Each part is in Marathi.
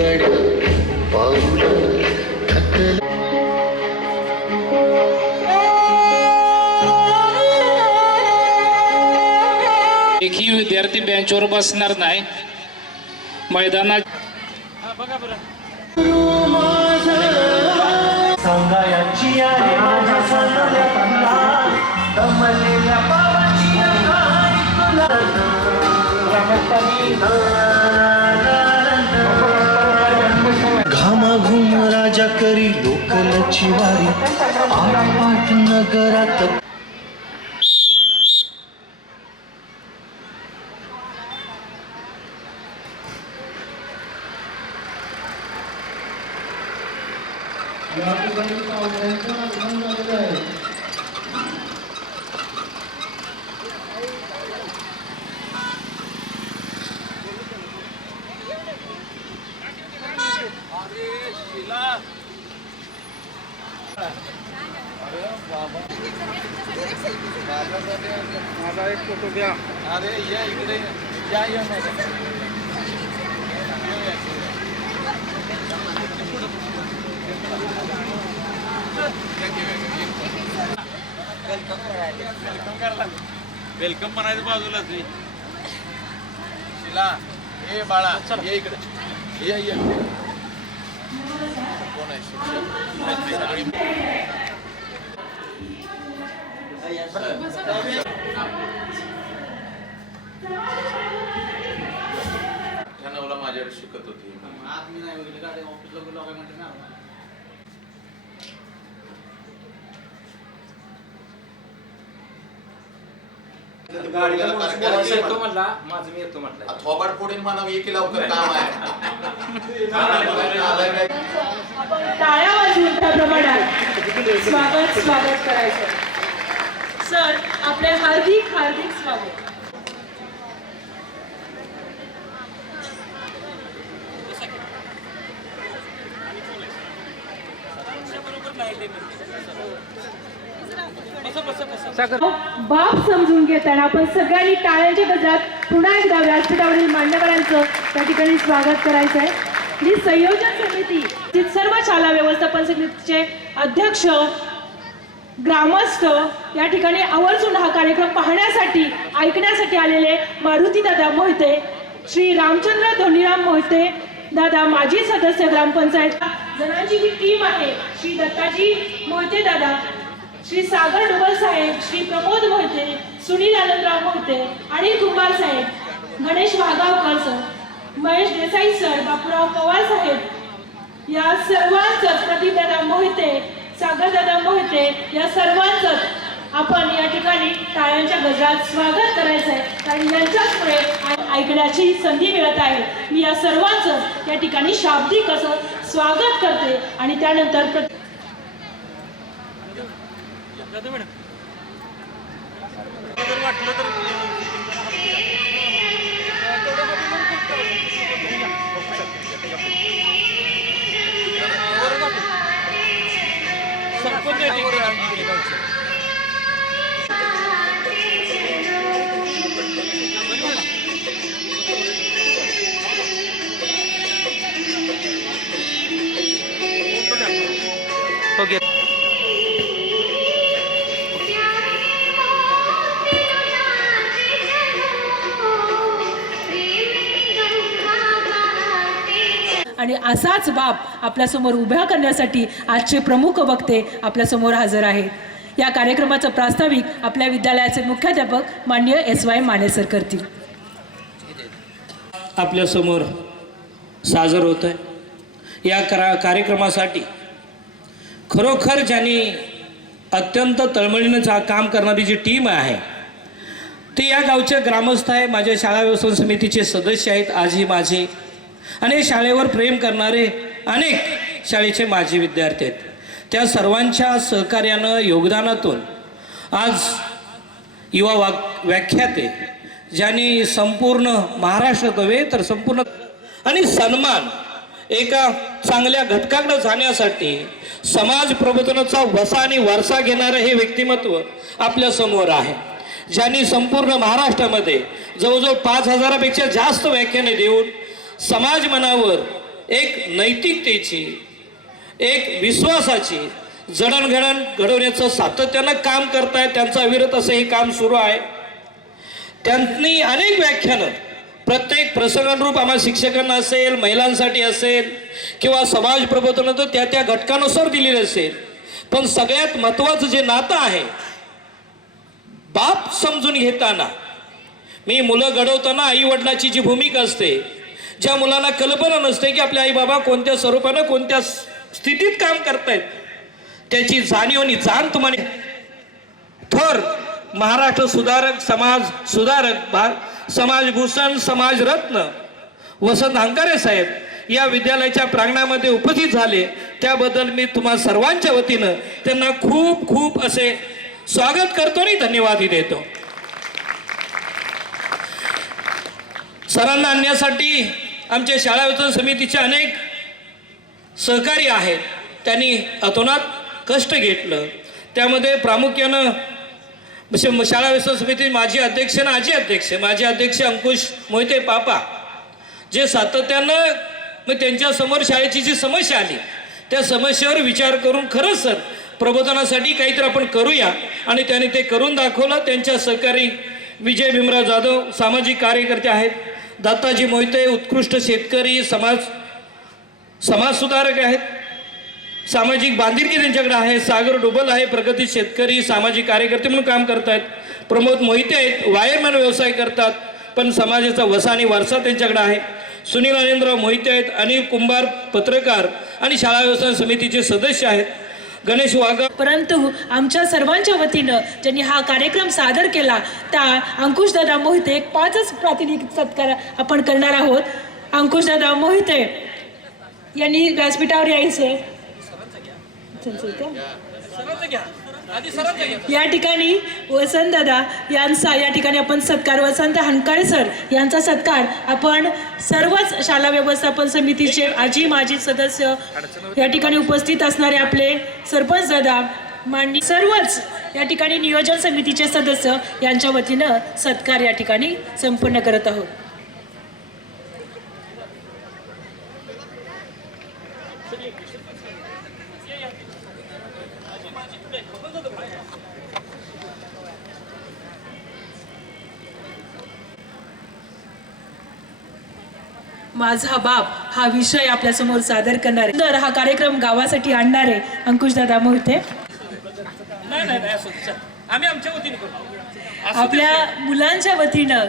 गड्या पाऊल थकल एकही विद्यार्थी बेंचवर बसणार नाही मैदानात सांगायची आहे माझ्या सणाला दमलेल्या पावाची अंगाई तुला घामाघूम राजा करी लोकलची वारी आरपाट नगरात माझा एक फोटो घ्या. अरे या इकडे या या वेलकम म्हणायचं बाजूला तुम्ही शिला हे बाळा ये इकडे ये ये कोण आहे नवला माझ्याकडे शिकत होती आज मी नाही वगैरे गाडी ऑफिसला बोलावं काय म्हणते ना थोबाड फोडीन म्हणा एक लवकर काम आहे टाळ्या वाजवून त्या प्रमाणात स्वागत करायचं. सर आपले हार्दिक स्वागत. बाप समजून घेताना आपण सगळ्यांनी टाळ्यांच्या गजरात पुन्हा एकदा व्यासपीठावरील मान्यवरांचं त्या ठिकाणी स्वागत करायचं आहे. ही संयोजन समिती सर्व शाळा व्यवस्थापन समितीचे अध्यक्ष ग्रामस्थ या ठिकाणी आवर्जून हा कार्यक्रम पाहण्यासाठी ऐकण्यासाठी आलेले मारुती दादा मोहिते, श्री रामचंद्र धोनीराम मोहिते दादा माजी सदस्य ग्रामपंचायत जणांची ही टीम आहे. श्री दत्ताजी मोहिते दादा, श्री सागर डोबल साहेब, श्री प्रमोद मोहिते, सुनील आनंदराव मोहिते, अनिल कुमार साहेब, गणेश वाघावकर सर, महेश देसाई सर, बापूराव पवार साहेब या सर्वांचं, प्रदीप दादा मोहिते, सागर दादा मोहिते या सर्वांचं आपण या ठिकाणी टाळ्यांच्या गजरात स्वागत करायचं आहे. कारण यांच्याचमुळे ऐकण्याची संधी मिळत आहे. मी या सर्वांचं या ठिकाणी शाब्दिक असं स्वागत करते आणि त्यानंतर आणि असाच बाप आपल्यासमोर उभ्या करण्यासाठी आजचे प्रमुख वक्ते आपल्यासमोर हजर आहेत. या कार्यक्रमाचं प्रास्ताविक आपल्या विद्यालयाचे मुख्याध्यापक माननीय SY माने सर करतील. आपल्यासमोर सादर होत आहे. या कार्यक्रमासाठी खरोखर ज्यांनी अत्यंत तळमळीनं काम करणारी जी टीम आहे ते या गावचे ग्रामस्थ आहे, माझ्या शाळा व्यवस्थापन समितीचे सदस्य आहेत, आजी माझे आणि शाळेवर प्रेम करणारे अनेक शाळेचे माजी विद्यार्थी आहेत. त्या सर्वांच्या सहकार्यानं योगदानातून आज युवा व्याख्याते ज्यांनी संपूर्ण महाराष्ट्र नव्हे तर संपूर्ण आणि सन्मान एका चांगल्या घटकाकडे जाण्यासाठी समाज प्रबोधनाचा वसा आणि वारसा घेणारं हे व्यक्तिमत्व आपल्या समोर आहे. ज्यांनी संपूर्ण महाराष्ट्रामध्ये जवळजवळ 5000पेक्षा जास्त व्याख्याने देऊन समाज मनावर एक नैतिकतेची, एक विश्वासाची जडणघडण घडवण्याचं सातत्यानं काम करतायत. त्यांचं अविरत असं हे काम सुरू आहे. त्यांनी अनेक व्याख्यानं प्रत्येक प्रसंगानुरूप आम्हाला शिक्षकांना असेल, महिलांसाठी असेल किंवा समाज प्रबोधन तर त्या त्या घटकानुसार दिलेले असेल. पण सगळ्यात महत्त्वाचं जे नातं आहे, बाप समजून घेताना, मी मुलं घडवताना आई वडिलाची जी भूमिका असते, ज्या मुलांना कल्पना नसते की आपले आई बाबा कोणत्या स्वरूपानं कोणत्या स्थितीत काम करतायत, त्याची जाणीव आणि जाण तुम्हाला थोर महाराष्ट्र सुधारक, समाज सुधारक, समाजभूषण, समाजरत्न वसंत हंकारे साहेब या विद्यालयाच्या प्रांगणामध्ये उपस्थित झाले. त्याबद्दल मी तुम्हा सर्वांच्या वतीनं त्यांना खूप खूप असे स्वागत करतो आणि धन्यवादही देतो. सरांना आणण्यासाठी आमच्या शाळा वितरण समितीचे अनेक सहकारी आहेत. त्यांनी अतोनात कष्ट घेतलं. त्यामध्ये प्रामुख्यानं शाळा वितरण समिती माजी अध्यक्ष आणि आजी अध्यक्ष, माजी अध्यक्ष अंकुश मोहिते पापा, जे सातत्यानं मग त्यांच्यासमोर शाळेची जी समस्या आली त्या समस्येवर विचार करून खरंच सर प्रबोधनासाठी काहीतरी आपण करूया आणि त्याने ते करून दाखवलं. त्यांच्या सहकारी विजय भीमराव जाधव सामाजिक कार्यकर्ते आहेत, दत्ताजी मोहिते उत्कृष्ट शेतकरी समाजसुधारक आहेत, सामाजिक बांधिलकी त्यांच्याकडे आहे, सागर डुबल आहे प्रगती शेतकरी सामाजिक कार्यकर्ते म्हणून काम करतायत, प्रमोद मोहिते आहेत वायरमॅन व्यवसाय करतात पण समाजाचा वसा आणि वारसा त्यांच्याकडे आहे, सुनील अनिंद्रराव मोहिते आहेत, अनिल कुंभार पत्रकार आणि शाळा व्यवस्थापन समितीचे सदस्य आहेत, गणेश वाघ. परंतु आमच्या सर्वांच्या वतीनं ज्यांनी हा कार्यक्रम सादर केला त्या अंकुशदादा मोहिते 5च प्रातिनिधिक सत्कार आपण करणार आहोत. अंकुशदादा मोहिते यांनी व्यासपीठावर यायचे. या ठिकाणी वसंतदादा यांचा या ठिकाणी आपण सत्कार, वसंत हंकारे सर यांचा सत्कार आपण सर्वच शाळा व्यवस्थापन समितीचे आजी माजी सदस्य, या ठिकाणी उपस्थित असणारे आपले सरपंच दादा, माननीय सर्वच या ठिकाणी नियोजन समितीचे सदस्य यांच्या वतीनं सत्कार या ठिकाणी संपन्न करत आहोत. माझा बाप हा विषय आपल्या समोर सादर करणारे, तर हा कार्यक्रम गावासाठी आणणारे अंकुशदादा मोहिते आम्ही आमच्या वतीने करू, आपल्या मुलांच्या वतीनं.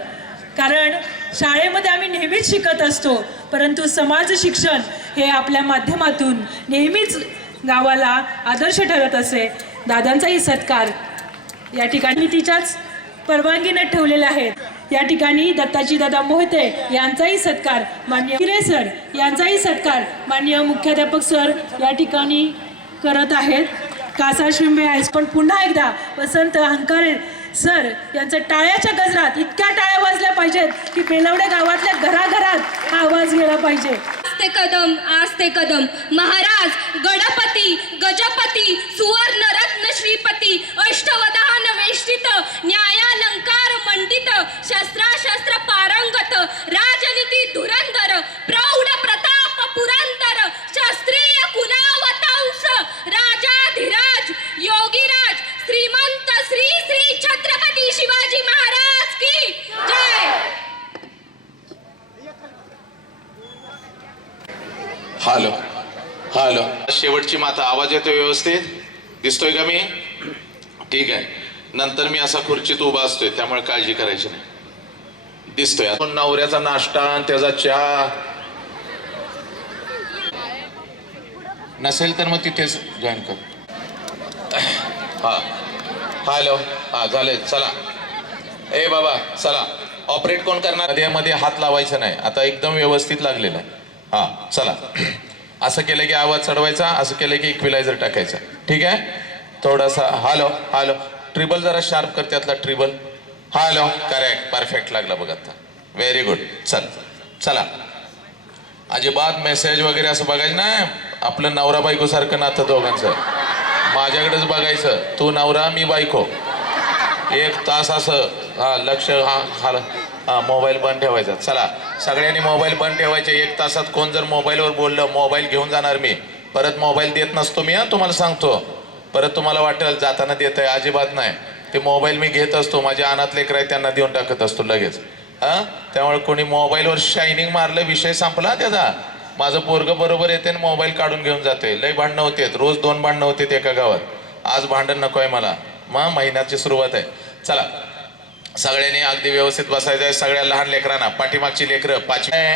कारण शाळेमध्ये आम्ही नेहमीच शिकत असतो, परंतु समाज शिक्षण हे आपल्या माध्यमातून नेहमीच गावाला आदर्श ठरत असे. दादांचाही सत्कार या ठिकाणी तिच्याच परवानगीने ठेवलेले आहेत. या ठिकाणी दत्ताजी दादा मोहिते यांचाही सत्कार, माननीय हिरे सर यांचाही सत्कार माननीय मुख्याध्यापक सर या ठिकाणी करत आहेत. कासा शिंबे हायस्कूल पुन्हा एकदा वसंत हंकारे सर यांचं टाळ्याच्या गजरात इतक्या टाळ्या वाजल्या पाहिजेत की बेलवडे गावातल्या घराघरात हा आवाज गेला पाहिजे. आस्ते कदम महाराज गणपती गजपती सुवर्ण रत्न श्रीपती अष्टवधान वेष्टित न्यायालंकार मंडित शस्त्राशस्त्र पारंगत राजनीती धुरंधर प्रौढ प्रताप पुरंदर शास्त्रीय कुलावतांस राजाधिराज योगीराज श्रीमंत श्री श्री छत्रपती शिवाजी महाराज की जय. हॅलो हॅलो, शेवटची माता आवाज येतोय व्यवस्थित? दिसतोय का मी? ठीक आहे. नंतर मी असा खुर्चीत उभा असतोय त्यामुळे काळजी करायची नाही. दिसतोय. नवऱ्याचा नाश्ता आणि त्याचा चहा नसेल तर मग तिथेच जॉईन कर. हा हॅलो, हा झाले. चला ए बाबा चला. ऑपरेट कोण करणार? मध्ये हात लावायचा नाही. आता एकदम व्यवस्थित लागलेला आहे. हा चला. असं केलं की आवाज चढवायचा, असं केलं की इक्विलायझर टाकायचा. ठीक आहे. थोडासा हॅलो हॅलो, ट्रिबल जरा शार्प कर त्यातला ट्रिबल. हॅलो, करेक्ट, परफेक्ट लागला बघ आता. Very good. चल चला. अजिबात मेसेज वगैरे असं बघायचं नाही. आपलं नवरा बायको सारखं नातं दोघांचं. माझ्याकडेच बघायचं. तू नवरा मी बायको. 1 तास असं. हा लक्ष. हा झालं. हा मोबाईल बंद ठेवायचा. चला सगळ्यांनी मोबाईल बंद ठेवायचे. 1 तासात कोण जर मोबाईलवर बोललं मोबाईल घेऊन जाणार मी. परत मोबाईल देत नसतो मी. तुम्हाला सांगतो. परत तुम्हाला वाटेल जाताना देत आहे. अजिबात नाही. ते मोबाईल मी घेत असतो. माझ्या अनाथ लेकरं आहेत त्यांना देऊन टाकत असतो लगेच. हां त्यामुळे कोणी मोबाईलवर शायनिंग मारलं विषय संपला त्याचा. माझं पोरगं बरोबर येते आणि मोबाईल काढून घेऊन जाते. लय भांडणं होते. रोज 2 भांडणं होते एका गावात. आज भांडण नको आहे मला. महिन्याची सुरुवात आहे. चला सगळ्यांनी अगदी व्यवस्थित बसायचं आहे. सगळ्या लहान लेकरांना पाठीमागची लेकरं 5वी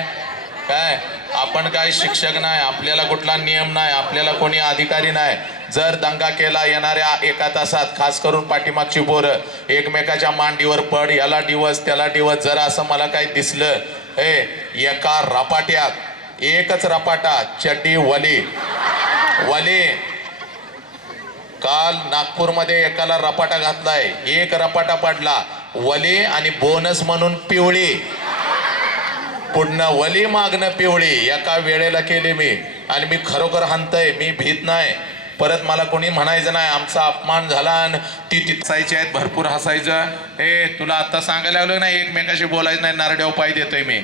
काय आपण काय शिक्षक नाही. आपल्याला कुठला नियम नाही. आपल्याला कोणी अधिकारी नाही. जर दंगा केला येणाऱ्या 1 तासात खास करून पाठीमागची पोरं एकमेकाच्या मांडीवर पड. याला दिवस त्याला दिवस. जर असं मला काही दिसलं एका रपाट्यात एकच रपाटा चड्डी वली काल नागपूरमध्ये एकाला रपाटा घातलाय. 1 रपाटा पडला. वली आणि बोनस म्हणून पिवळी. पुढनं वली मागणं पिवळी. एका वेळेला केली मी. आणि मी खरोखर हाणतय. मी भीत नाही. परत मला कोणी म्हणायचं नाही आमचा अपमान झाला. आणि ती हसायची आहेत. भरपूर हसायचं. तुला आता सांगायला लागलो नाही एकमेकाशी बोलायचं नाही. नारड्याव पाय देतोय मी.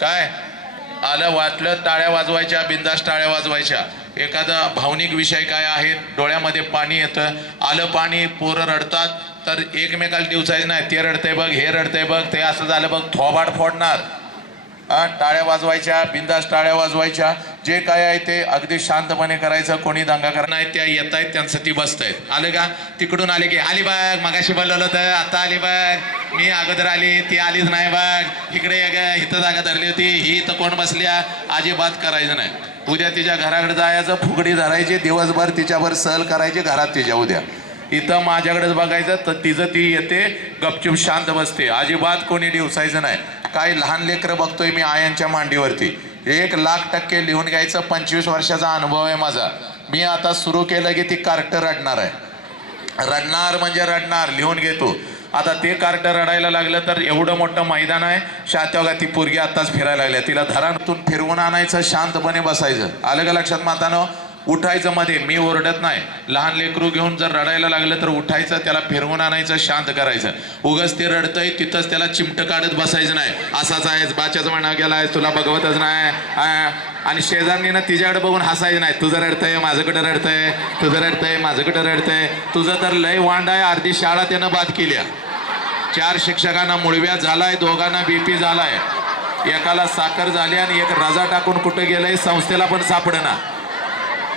काय आलं वाटलं टाळ्या वाजवायच्या. बिंदास टाळ्या वाजवायच्या. एखादा भावनिक विषय काय आहे डोळ्यामध्ये पाणी येतं. आलं पाणी पोरं रडतात तर एकमेकाला दिवसायचं नाही. ते रडतंय बघ हे रडतंय बघ ते असं झालं बघ थोबाड फोडणार. टाळ्या वाजवायच्या. बिंदास टाळ्या वाजवायच्या. जे काय आहे ते अगदी शांतपणे करायचं. कोणी दंगा करणार नाही. त्या येत आहेत त्यांचं ती बसतायत. आलं का तिकडून आले की आली बघ मगाशी बोलवलं होतं आता आली बघ. मी अगोदर आली ती आलीच नाही बघ. इकडे इथं जागा धरली होती ही इथं कोण बसल्या. अजिबात करायचं नाही. उद्या तिच्या घराकडे जायचं. फुगडी धरायची. दिवसभर तिच्यावर सहल करायची घरात तिच्या. उद्या इथं माझ्याकडेच बघायचं तर तिचं ती येते गपचूप शांत बसते. अजिबात कोणी दिवसायचं नाही. काही लहान लेकरं बघतोय मी आयांच्या मांडीवरती. 1,00,000% लिहून घ्यायचं. 25 वर्षाचा अनुभव आहे माझा. मी आता सुरू केलं की ती कार्ट रडणार आहे. रडणार म्हणजे रडणार. लिहून घेतो. आता ते कार्ट रडायला लागलं तर एवढं मोठं मैदान आहे. शात्यागा ती पोरगी आत्ताच फिरायला लागल्या. तिला धरातून फिरवून आणायचं. शांतपणे बसायचं. आलं का लक्षात मातानो. उठायचं मध्ये. मी ओरडत नाही. लहान लेकरू घेऊन जर रडायला लागलं तर उठायचं. त्याला फिरवून आणायचं. शांत करायचं. उगाच ते रडतंय तिथंच त्याला चिमटं काढत बसायचं नाही. असाच आहेस बाच्याच म्हणा गेलाय तुला बघवतच नाही. आणि शेजारणीनं तिच्याकडे बघून हसायचं नाही. तुझं रडतंय माझ्याकडे रडतंय. तुझं रडतंय माझ्याकडे रडतंय. तुझं तर लय वांड आहे. अर्धी शाळा त्यानं बाद केल्या. 4 शिक्षकांना मुळव्या झालाय. 2घांना BP झालाय. एकाला साखर झाली आणि एक रजा टाकून कुठं गेलंय संस्थेला पण सापडना.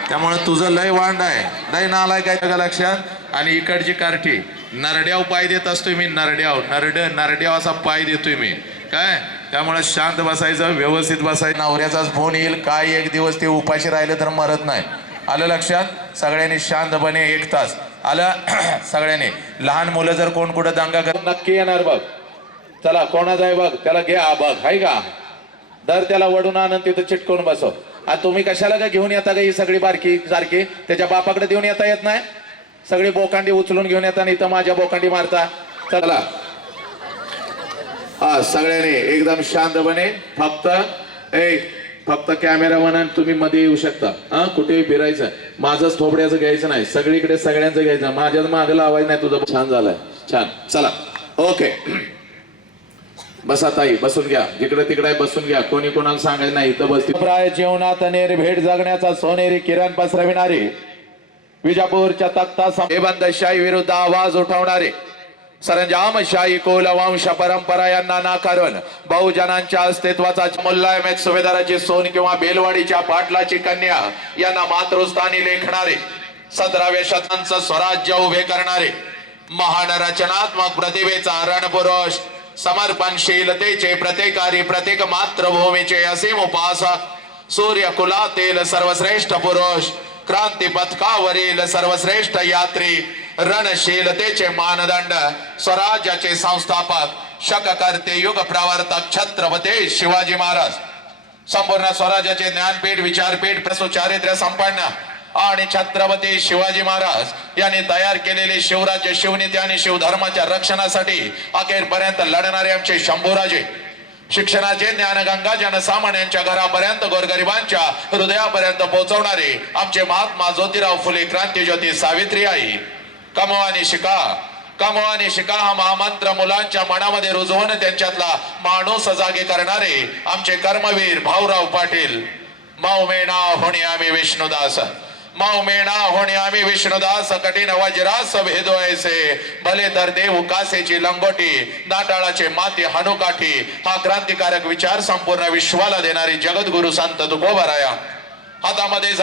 त्यामुळे तुझं लय वांड आहे. लय नालाय काय का लक्षात. आणि इकडची कार्टी नरड्याव पाय देत असतोय मी. नरड्याव असा पाय देतोय मी. काय त्यामुळे शांत बसायचं. व्यवस्थित बसायचं. नवऱ्याचाच फोन येईल. काय एक दिवस ते उपाशी राहिलं तर मरत नाही. आलं लक्षात. सगळ्यांनी शांतपणे 1 तास. आलं सगळ्यांनी. लहान मुलं जर कोण कुठं दंगा करत नक्की येणार बघ. चला कोणाचा आहे बघ त्याला घ्या बघ. हाय का दर त्याला वडून आणून तिथं चिटकवून बसव. आता तुम्ही कशाला का घेऊन येता का ही सगळी बारकी सारखी. त्याच्या बापाकडे देऊन येता येत नाही. सगळी बोकांडी उचलून घेऊन येता. इथं माझ्या बोकांडी मारता. चला सगळ्यांनी एकदम शांतपणे. फक्त कॅमेरामॅन तुम्ही मध्ये येऊ शकता. कुठेही फिरायचं. माझंच थोबड्याचं घ्यायचं नाही. सगळीकडे सगळ्यांचं घ्यायचं. माझ्याच मागं लावायचं नाही. तुझं छान झालंय. छान. चला ओके बसा ताई. बसून घ्या. जिकडे तिकडे बसून घ्या. कोणी कोणाला सांगायचं नाही. इथं बस. प्राय जीवनात निर्भेड जगण्याचा सोनेरी किरण पसरविणारे विजापूरच्या तख्ता बंदशाही विरुद्ध आवाज उठवणारे सरंजामशाही कोलवंश परंपरा यांना नाकारून बहुजनांच्या अस्तित्वाचा मुल्लायमेत सुभेदाराची सोन किंवा बेलवाडीच्या पाटलाची कन्या यांना मातृस्थानी लेखणारे 17व्या शतकांचं स्वराज्य उभे करणारे महान रचनात्मक प्रतिभेचा रणपुरुष समर्पणशीलतेचे प्रत्येकारी प्रत्येक मातृभूमीचे असीम उपासक सूर्यकुलातील सर्वश्रेष्ठ पुरुष क्रांती पथकावरील सर्वश्रेष्ठ यात्री रणशीलतेचे मानदंड स्वराज्याचे संस्थापक शककर्ते युग प्रवर्तक छत्रपती शिवाजी महाराज संपूर्ण स्वराज्याचे ज्ञानपीठ विचारपीठ प्रसुचारित्र्य संपन्न आणि छत्रपती शिवाजी महाराज यांनी तयार केलेले शिवराज्य शिवनीती आणि शिवधर्माच्या रक्षणासाठी अखेरपर्यंत लढणारे आमचे शंभूराजे शिक्षणाचे ज्ञानगंगा जनसामान्यांच्या घरापर्यंत गोरगरिबांच्या हृदयापर्यंत पोहोचवणारे आमचे महात्मा ज्योतिराव फुले क्रांतीज्योती सावित्रीबाई कमवानी शिका कमवा आणि शिका हा महामंत्र मुलांच्या मनामध्ये रुजवून त्यांच्यातला माणूस जागे करणारे आमचे कर्मवीर भाऊराव पाटील. माऊमेणा होणे आम्ही विष्णुदास, माऊमेणा होणे आम्ही विष्णुदास, कठीण वज्रास भेदोयसे, भले तर देव कासेची लंगोटी, नाटाळाचे माती हनुकाठी. हा क्रांतिकारक विचार संपूर्ण विश्वाला देणारी जगद्गुरु संत तुकोबाराया हातामध्ये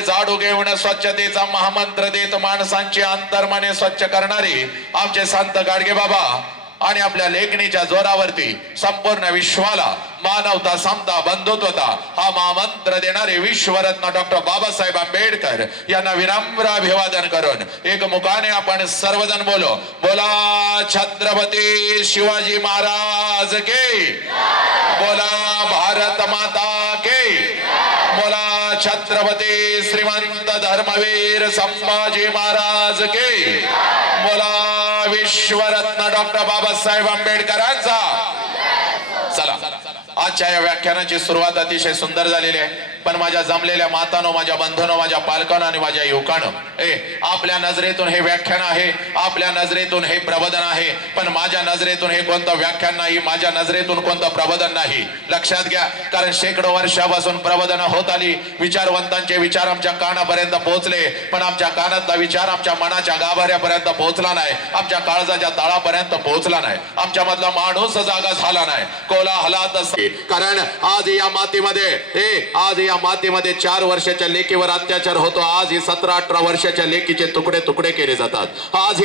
झाडू घेऊन स्वच्छतेचा महामंत्र देत माणसांची अंतर्मने स्वच्छ करणारी आमचे संत गाडगे बाबा आणि आपल्या लेखणीच्या जोरावरती संपूर्ण विश्वाला मानवता, समता, बंधुत्वता हा महामंत्र देणारे विश्वरत्न डॉक्टर बाबासाहेब आंबेडकर यांना विनम्र अभिवादन करून एक मुखाने आपण सर्वजण बोला छत्रपती शिवाजी महाराज के, बोला भारत माता के, बोला छत्रपती श्रीमंत धर्मवीर संभाजी महाराज के, बोला विश्वरत्न डॉक्टर बाबासाहेब आंबेडकरांचा. चला, आजच्या या व्याख्यानाची सुरुवात अतिशय सुंदर झालेली आहे. पण माझ्या जमलेल्या मातानो, माझ्या बंधूनो, माझ्या पालकांनो आणि माझ्या युवकांनो, आपल्या नजरेतून हे व्याख्यान आहे, आपल्या नजरेतून हे प्रबोधन आहे. पण माझ्या नजरेतून हे कोणतं व्याख्यान नाही, माझ्या नजरेतून कोणतं प्रबोधन नाही. लक्षात घ्या, कारण शेकडो वर्षापासून प्रबोधन होत आली, विचारवंतांचे विचार आमच्या कानापर्यंत पोहोचले, पण आमच्या कानातला विचार आमच्या मनाच्या गाभाऱ्यापर्यंत पोहोचला नाही, आमच्या काळजाच्या तळापर्यंत पोहोचला नाही, आमच्या मधला माणूस जागा झाला नाही, कोलाहलात. कारण आज या मातीमध्ये 4 वर्षाच्या लेकीवर अत्याचार होतो. आज ही 17-18 वर्षाच्या लेकीचे तुकडे तुकडे केले जातात. आज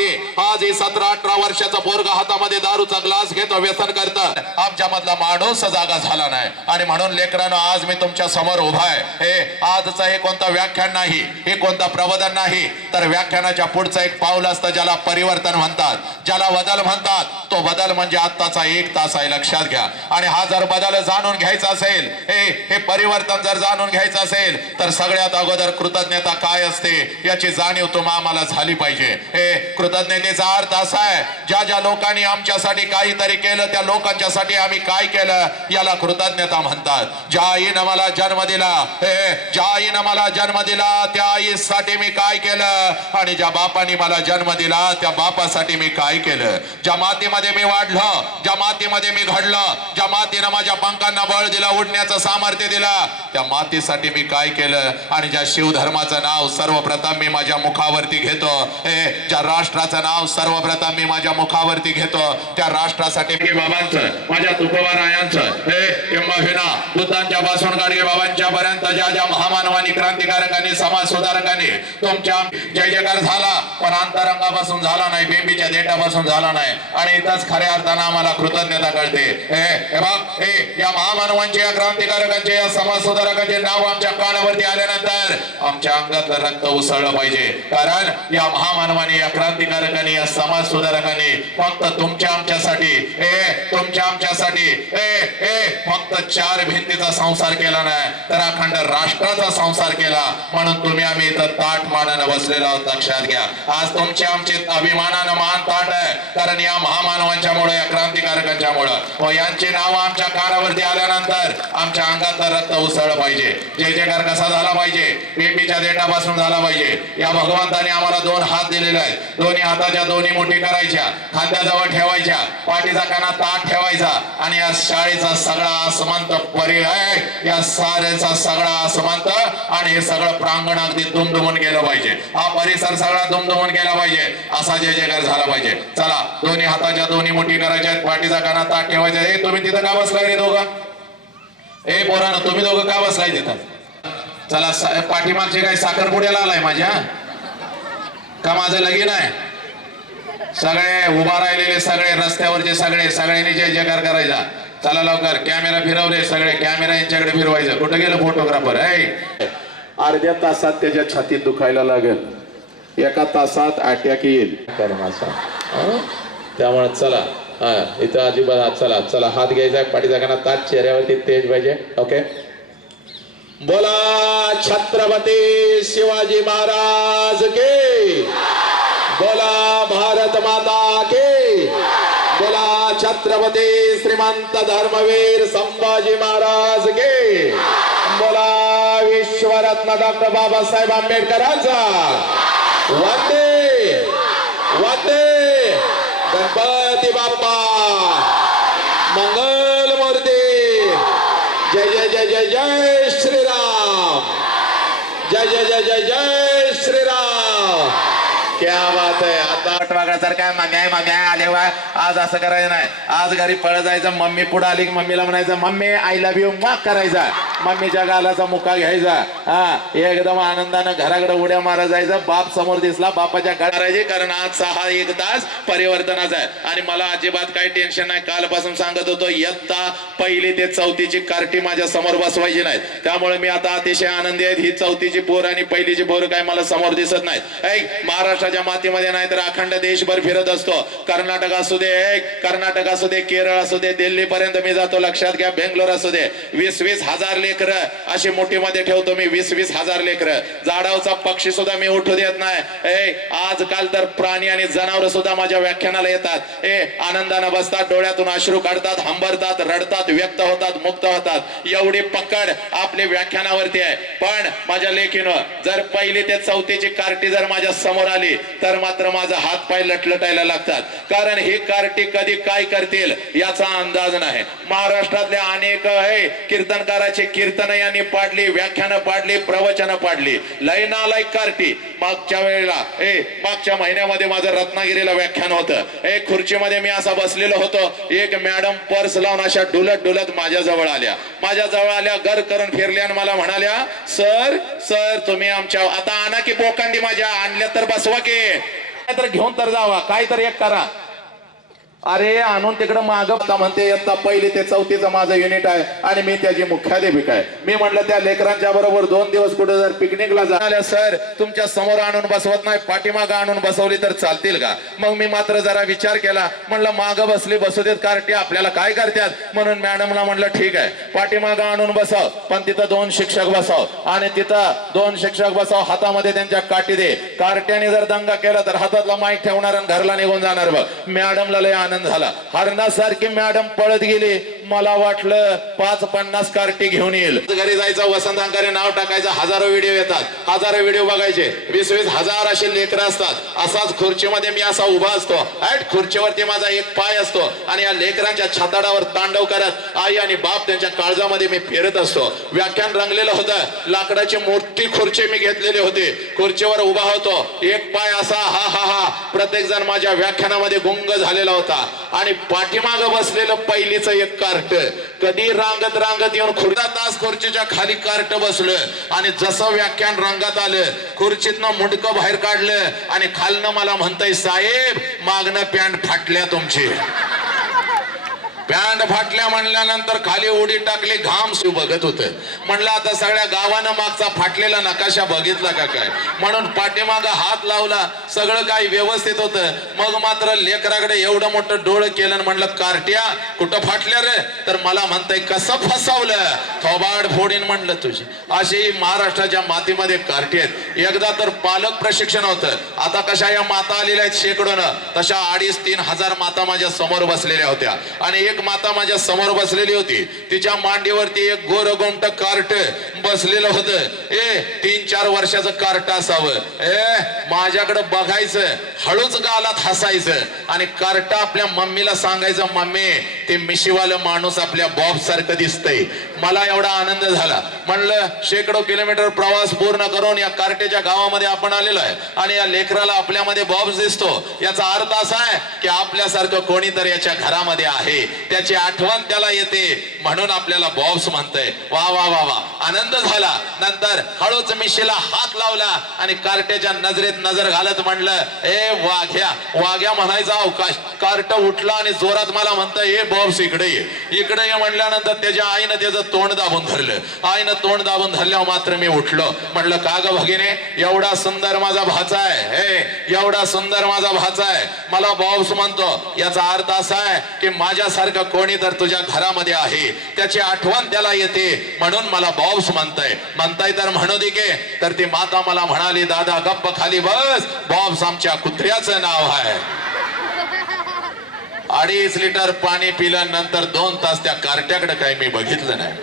ही 17-18 वर्षाचा पोरगा हातामध्ये दारूचा ग्लास घेतो, व्यसन करतात. आमच्या मधला माणूस जागा झाला नाही. आणि म्हणून लेकरांनो, आज मी तुमच्या समोर उभा आहे. आजचं हे कोणतं व्याख्यान नाही, हे कोणतं प्रबोधन नाही, तर व्याख्यानाच्या पुढचं एक पाऊल असतं ज्याला परिवर्तन म्हणतात, ज्याला बदल म्हणतात. तो बदल म्हणजे आत्ताचा 1 तास आहे. लक्षात घ्या. आणि हा जर बदल जाणून घ्यायचा असेल, हे परिवर्तन जर जाणून घ्यायचं असेल, तर सगळ्यात अगोदर कृतज्ञता काय असते याची जाणीव आम्हाला झाली पाहिजे. कृतज्ञतेचा अर्थ असा आहे, ज्या लोकांनी आमच्यासाठी काहीतरी केलं, त्या लोकांच्यासाठी आम्ही काय केलं याला कृतज्ञता म्हणतात. ज्या आईनं मला जन्म दिला, त्या आईसाठी मी काय केलं, आणि ज्या बापाने मला जन्म दिला त्या बापासाठी मी काय केलं. ज्या मातीमध्ये मी वाढलं, ज्या मातीमध्ये मी घडलं, ज्या मातीनं माझ्या पंखांना बळ दिला, उडण्याचं सामर्थ्य दिला, त्या मातीसाठी मी काय केलं. आणि ज्या शिवधर्माचं नाव सर्वप्रथम मी माझ्या मुखावरती घेतो, ज्या राष्ट्राचं नाव सर्वप्रथम मी माझ्या मुखावरती घेतो, त्या राष्ट्रासाठी बाबांचं, माझ्या तुकोबारायांचं, किंबहुना बुद्धांच्या पासून गाडगे बाबांच्या पर्यंत ज्या महामानवांनी, क्रांतिकारकांनी, समाज सुधारकांनी तुमच्या जय जयकार झाला, पण अंतरंगापासून झाला नाही, बेंबीच्या देठापासून झाला नाही. आणि इथंच खऱ्या अर्थानं आम्हाला कृतज्ञता कळते. या महामानवांचे, या क्रांतिकारकांचे, या समाज सुधारकांचे नाव आमच्या कानावरती आल्यानंतर आमच्या अंगातलं रक्त उसळलं पाहिजे. कारण या महामानवांनी, या क्रांतिकारकांनी, या समाज सुधारकांनी फक्त तुमच्या आमच्यासाठी फक्त 4 भिंतीचा संसार केला नाही, तर अखंड राष्ट्राचा संसार केला. म्हणून आम्ही इथं ताट मानानं बसलेलो आहोत. लक्षात घ्या, आज तुमचे आमचे अभिमानानं मान ताट आहे, कारण या महामानवांच्या मुळे, या क्रांतिकारकांच्या मुळे यांचे नाव आमच्या कानावरती आल्यानंतर आमच्या अंगातलं रक्त उसळलं पाहिजे. जय जयकार कसा झाला पाहिजे? बेंबीच्या देठापासून झाला पाहिजे. या भगवंताने आम्हाला 2 हात दिलेले आहेत. दोन्ही हाताच्या दोन्ही मुठी करायच्या, खांद्याजवळ ठेवायच्या, पाठीचा काना ताट ठेवायचा, आणि या शाळेचा सगळा आसमंत पर्याय, या साऱ्याचा सगळा आसमंत, आणि हे सगळं प्रांगण अगदी दुमदुमून गेलं पाहिजे. हा परिसर सगळा दुमदुमून गेला पाहिजे, असा जय जयकार झाला पाहिजे. चला, दोन्ही हाताच्या दोन्ही मुठी करायच्या, पाठीचा काना ताट ठेवायचा. तुम्ही तिथं का बसलाय रे दोघं? पोरानं, तुम्ही दोघं का बसलाय तिथं? चला, पाठीमागचे काय साखरपुड्याला आलाय माझ्या का? माझं लगीन आहे. सगळे उभा राहिलेले, सगळे रस्त्यावरचे, सगळ्यांनी जय जयकार करायचा. चला लवकर, कॅमेरा फिरवले, सगळे कॅमेरा यांच्याकडे फिरवायचं. कुठं गेलं फोटोग्राफर? अर्ध्या तासात त्याच्या छातीत दुखायला लागेल, 1 तासात अटॅक येईल. त्यामुळे चला, इथं अजिबात चला हात घ्यायचा, पाठीचा काना ताट, चेहऱ्यावरती तेज पाहिजे. ओके, बोला छत्रपती शिवाजी महाराज के, बोला भारत माता के, बोला छत्रपती श्रीमंत धर्मवीर संभाजी महाराज के, बोला विश्वरत्न डॉक्टर बाबासाहेब आंबेडकरांचा. वंदे वाटे गणपती बाप्पा मंगल मूर्ती जय जय जय जय जय श्रीराम जय जय जय जय जय श्रीराम क्या बात आहे. आता सर काय मम्मी आले वा आज असं करायचं नाही. आज घरी पळ जायचं, मम्मी पुढे आली की मम्मीला म्हणायचं मम्मी आय लव्ह यू माफ करायचा, मम्मीच्या गालाचा मुका घ्यायचा. हा एकदम आनंदानं घराकडे उड्या मारा जायचं. बाप समोर दिसला बापाच्या गळारायचे, कारण आजचा हा 1 तास परिवर्तनाचा आहे. आणि मला अजिबात काही टेन्शन नाही. कालपासून सांगत होतो इयत्ता 1ली ते 4थीची कार्टी माझ्या समोर बसवायची नाही. त्यामुळे मी आता अतिशय आनंदी आहे. ही 4थीची पोर आणि 1लीची पोर काय मला समोर दिसत नाहीत. महाराष्ट्राच्या मातीमध्ये नाही तर अखंड देशभर फिरत असतो. कर्नाटक असू दे, केरळ असू दे, दिल्ली पर्यंत मी जातो. लक्षात घ्या, बेंगलोर असू दे, 20-20 हजार लेकर अशी मुठीमध्ये ठेवतो मी. 20-20 हजार लेकर. झाडावचा पक्षी सुद्धा मी उठू देत नाही. आजकाल तर प्राणी आणि जनावर सुद्धा माझ्या व्याख्यानाला येतात. आनंदाने बसतात, डोळ्यातून अश्रू काढतात, हंबरतात, रडतात, व्यक्त होतात, मुक्त होतात. एवढी पकड आपल्या व्याख्यानावरती आहे. पण माझ्या लेखीनं जर 1ली ते 4थीची कार्टी जर माझ्या समोर आली तर मात्र माझा हात पाय लटलटायला लागतात. कारण ही कार्टी कधी काय करतील याचा अंदाज नाही. महाराष्ट्रातल्या अनेक कीर्तनकाराची कीर्तन यांनी पाडली, व्याख्यानं पाडली, प्रवचनं पाडली. लय नालायक कार्टी. मागच्या महिन्यामध्ये माझं रत्नागिरीला व्याख्यान होतं. खुर्चीमध्ये मी असा बसलेलो होतो. एक मॅडम पर्स लावून अशा डुलत माझ्या जवळ आल्या, गर करून फिरल्या आणि मला म्हणाल्या सर तुम्ही आमच्या आता आणा की बोकांडी माझ्या आणल्या तर बसवा की, तर घेऊन तर जावा, काय तर एक करा. अरे आणून तिकडं माग म्हणते इयत्ता 1ली ते 4थीचं माझं युनिट आहे आणि मी त्याची मुख्याध्यापिका आहे. मी म्हटलं त्या लेकरांच्या बरोबर 2 दिवस कुठे जर पिकनिकला झाल्या सर तुमच्या समोर आणून बसवत नाही, पाठीमाग आणून बसवली तर चालतील का? मग मी मात्र जरा विचार केला. म्हणलं माग बसली बसू देत कार्टी, आपल्याला काय करतात. म्हणून मॅडमला म्हणलं ठीक आहे पाठीमाग आणून बसव, पण तिथं 2 शिक्षक बसव आणि तिथं 2 शिक्षक बसव, हातामध्ये त्यांच्या काठी दे. कार्ट्याने जर दंगा केला तर हातातला माईक ठेवणार आणि घरला निघून जाणार. बघ मॅडमला लय आनंद झाला. हरणासारखी मॅडम पळत गेली. मला वाटलं 5-50 कार्टी घेऊन येईल. घरी जायचं, वसंत अंकारे नाव टाकायचं, हजारो व्हिडिओ येतात, हजारो व्हिडिओ बघायचे. 20-20 हजार असे लेकर असतात. असाच खुर्चीमध्ये मी असा उभा असतो. खुर्चीवरती माझा एक पाय असतो आणि या लेकरांच्या छाताडावर तांडव करत आई आणि बाप त्यांच्या काळजामध्ये मी फिरत असतो. व्याख्यान रंगलेलं होतं. लाकडाची मोठी खुर्ची मी घेतलेली होती. खुर्चीवर उभा होतो. एक पाय असा हा प्रत्येक जण माझ्या व्याख्यानामध्ये गुंग झालेला होता. आणि पाठीमाग बसलेलं 1लीचं एक कार्ट कधी रांगत येऊन तास खुर्चीच्या खाली कार्ट बसलं आणि जसं व्याख्यान रंगात आलं खुर्चीतनं मुंडकं बाहेर काढलं आणि खालनं मला म्हणताय साहेब मागणं पॅन्ट फाटल्या तुमची. पॅन्ट फाटल्या म्हणल्यानंतर खाली उडी टाकली, घाम बघत होत. म्हणलं आता सगळ्या गावानं मागचा फाटलेला नकाशा बघितला का काय, म्हणून पाठीमाग हात लावला. सगळं काही व्यवस्थित होतं. मग मात्र लेकराकडे एवढं मोठं डोळं केलं, म्हणलं कार्ट्या कुठं फाटल्या रे, तर मला म्हणताय कसं फसवलं, थोबाड फोडीन म्हणलं तुझी. अशी महाराष्ट्राच्या मातीमध्ये कार्टी आहेत. एकदा तर पालक प्रशिक्षण होतं. आता कशा या माता आलेल्या आहेत शेकडोनं, तशा 2,500-3 हजार माता माझ्या समोर बसलेल्या होत्या. आणि एक माता माझ्या समोर बसलेली होती. तिच्या मांडीवरती एक गोरगोमट कार्ट बसलेलं होतं. 3-4 वर्षाचं कार्ट असावं. माझ्याकडे बघायचं, हळूच गालात हसायचं आणि कार्ट आपल्या मम्मीला सांगायचं मम्मी ते मिशीवालं माणूस आपल्या बॉब सारखं दिसतंय. मला एवढा आनंद झाला. म्हणलं शेकडो किलोमीटर प्रवास पूर्ण करून या कार्टेच्या गावामध्ये आपण आलेलो आहे आणि या लेकराला आपल्यामध्ये बॉब्स दिसतो. याचा अर्थ असा आहे की आपल्यासारखं कोणीतरी याच्या घरामध्ये आहे, त्याची आठवण त्याला येते, म्हणून आपल्याला बॉब्स म्हणतंय. वा वा वा वा, आनंद झाला. नंतर हळूच मिशीला हात लावला आणि कार्टेच्या नजरेत नजर घालत म्हणलं वाघ्या म्हणायचा अवकाश. कार्ट उठला आणि जोरात मला म्हणतंय बॉब्स इकडे ये म्हणल्यानंतर त्याच्या आईनं त्याचं तोंड दाबून धरलं. आईनं तोंड दाबून धरल्यावर मात्र मी उठलो. म्हणलं का ग भगिने, एवढा सुंदर माझा भाचा आहे, एवढा सुंदर माझा भाचा आहे, मला बॉब्स म्हणतो. याचा अर्थ असा आहे की माझ्यासारखं कोणी तर तुझ्या घरामध्ये आहे, त्याची आठवण त्याला येते, म्हणून मला बॉब्स म्हणताय तर म्हणू दे की. तर ती माता मला म्हणाली दादा गप्प खाली बस, बॉब्स आमच्या कुत्र्याचं नाव आहे. 2.5 लिटर पाणी पिल्यानंतर 2 तास त्या कार्ट्याकडे काही मी बघितलं नाही.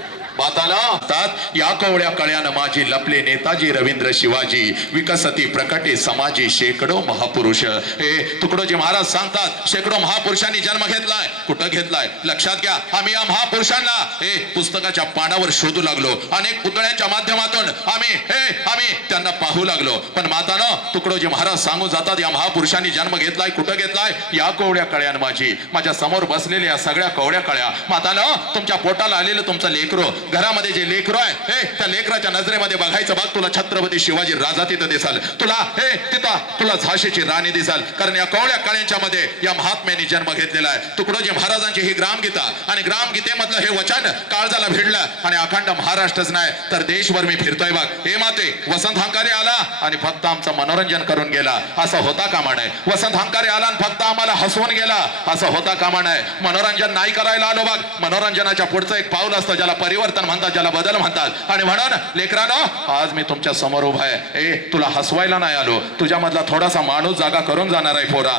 माताला या कवड्या कळ्यानं माझी लपले नेताजी रवींद्र शिवाजी विकसती प्रकटे समाजी शेकडो महापुरुष. हे तुकडोजी महाराज सांगतात शेकडो महापुरुषांनी जन्म घेतलाय. कुठं घेतलाय लक्षात घ्या. आम्ही या महापुरुषांना हे पुस्तकाच्या पानावर शोधू लागलो. अनेक पुतळ्यांच्या माध्यमातून आम्ही त्यांना पाहू लागलो. पण मातानं तुकडोजी महाराज सांगून जातात या महापुरुषांनी जन्म घेतलाय. कुठं घेतलाय या कवड्या कळ्यान माझी. माझ्या समोर बसलेल्या या सगळ्या कवड्या कळ्या. मातानं तुमच्या पोटाला आलेलं तुमचं लेकरो, घरामध्ये जे लेकरो आहे हे त्या लेकराच्या नजरेमध्ये बघायचं बघ. तुला छत्रपती शिवाजी राजा तिथं दिसाल. तुला झाशीची राणी दिसाल. कारण या कवड्या कळ्यांच्या मध्ये या महात्म्यांनी जन्म घेतलेला आहे. तुकडोजी महाराजांची ही ग्रामगीता आणि ग्रामगीतेमधलं हे वचन काळजाला भिडलं आणि अखंड महाराष्ट्रच नाही तर देशभर मी फिरतोय बघ. हे माते वसंत हंकारे आला आणि फक्त आमचं मनोरंजन करून गेला असं होता कामा नये. वसंत हंकारे आला आणि फक्त आम्हाला हसवून गेला असं होता कामा नये. मनोरंजन नाही करायला आलो बघ. मनोरंजनाच्या पुढचं एक पाऊल असतं ज्याला परिवर्तन म्हणतात, ज्याला बदल म्हणतात. आणि म्हणून लेकरानो आज मी तुमच्या समोर उभा आहे. तुला हसवायला नाही आलो. तुझ्यामधला थोडासा माणूस जागा करून जाणार आहे पोरा.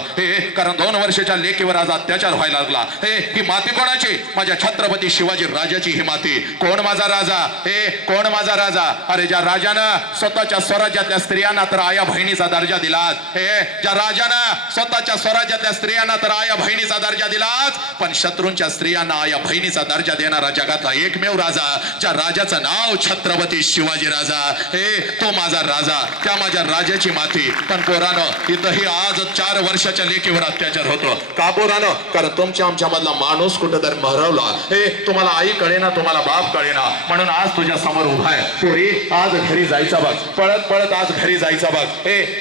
कारण 2 वर्षाच्या लेकीवर आज अत्याचार व्हायला लागला. ही माती कोणाची? माझ्या छत्रपती शिवाजी राजाची ही माती. कोण माझा राजा? कोण माझा राजा? अरे ज्या राजानं स्वतःच्या स्वराज्यातल्या स्त्रियांना तर आया बहिणीचा दर्जा दिलाच. ज्या राजानं स्वतःच्या स्वराज्यातल्या स्त्रियांना तर आया बहिणीचा दर्जा दिलाच, पण शत्रूंच्या स्त्रियांना आया बहिणीचा दर्जा देणारा जगातला एकमेव राजा, ज्या राजाचं नाव छत्रपती शिवाजी राजा. तो माझा राजा, त्या माझ्या राजाची माती. पण पोरानं इथंही आज 4 वर्षाच्या लेकीवर अत्याचार होतो. का पोरानं? कारण तुमच्या आमच्या मधला माणूस कुठंतरी मरवला. तुम्हाला आई कळेना, तुम्हाला बाप कळेना. म्हणून आज तुझ्या समोर उभा आहे. पोरी आज घरी जायचं बघ. पळत पळत आज घरी जायचं बघ.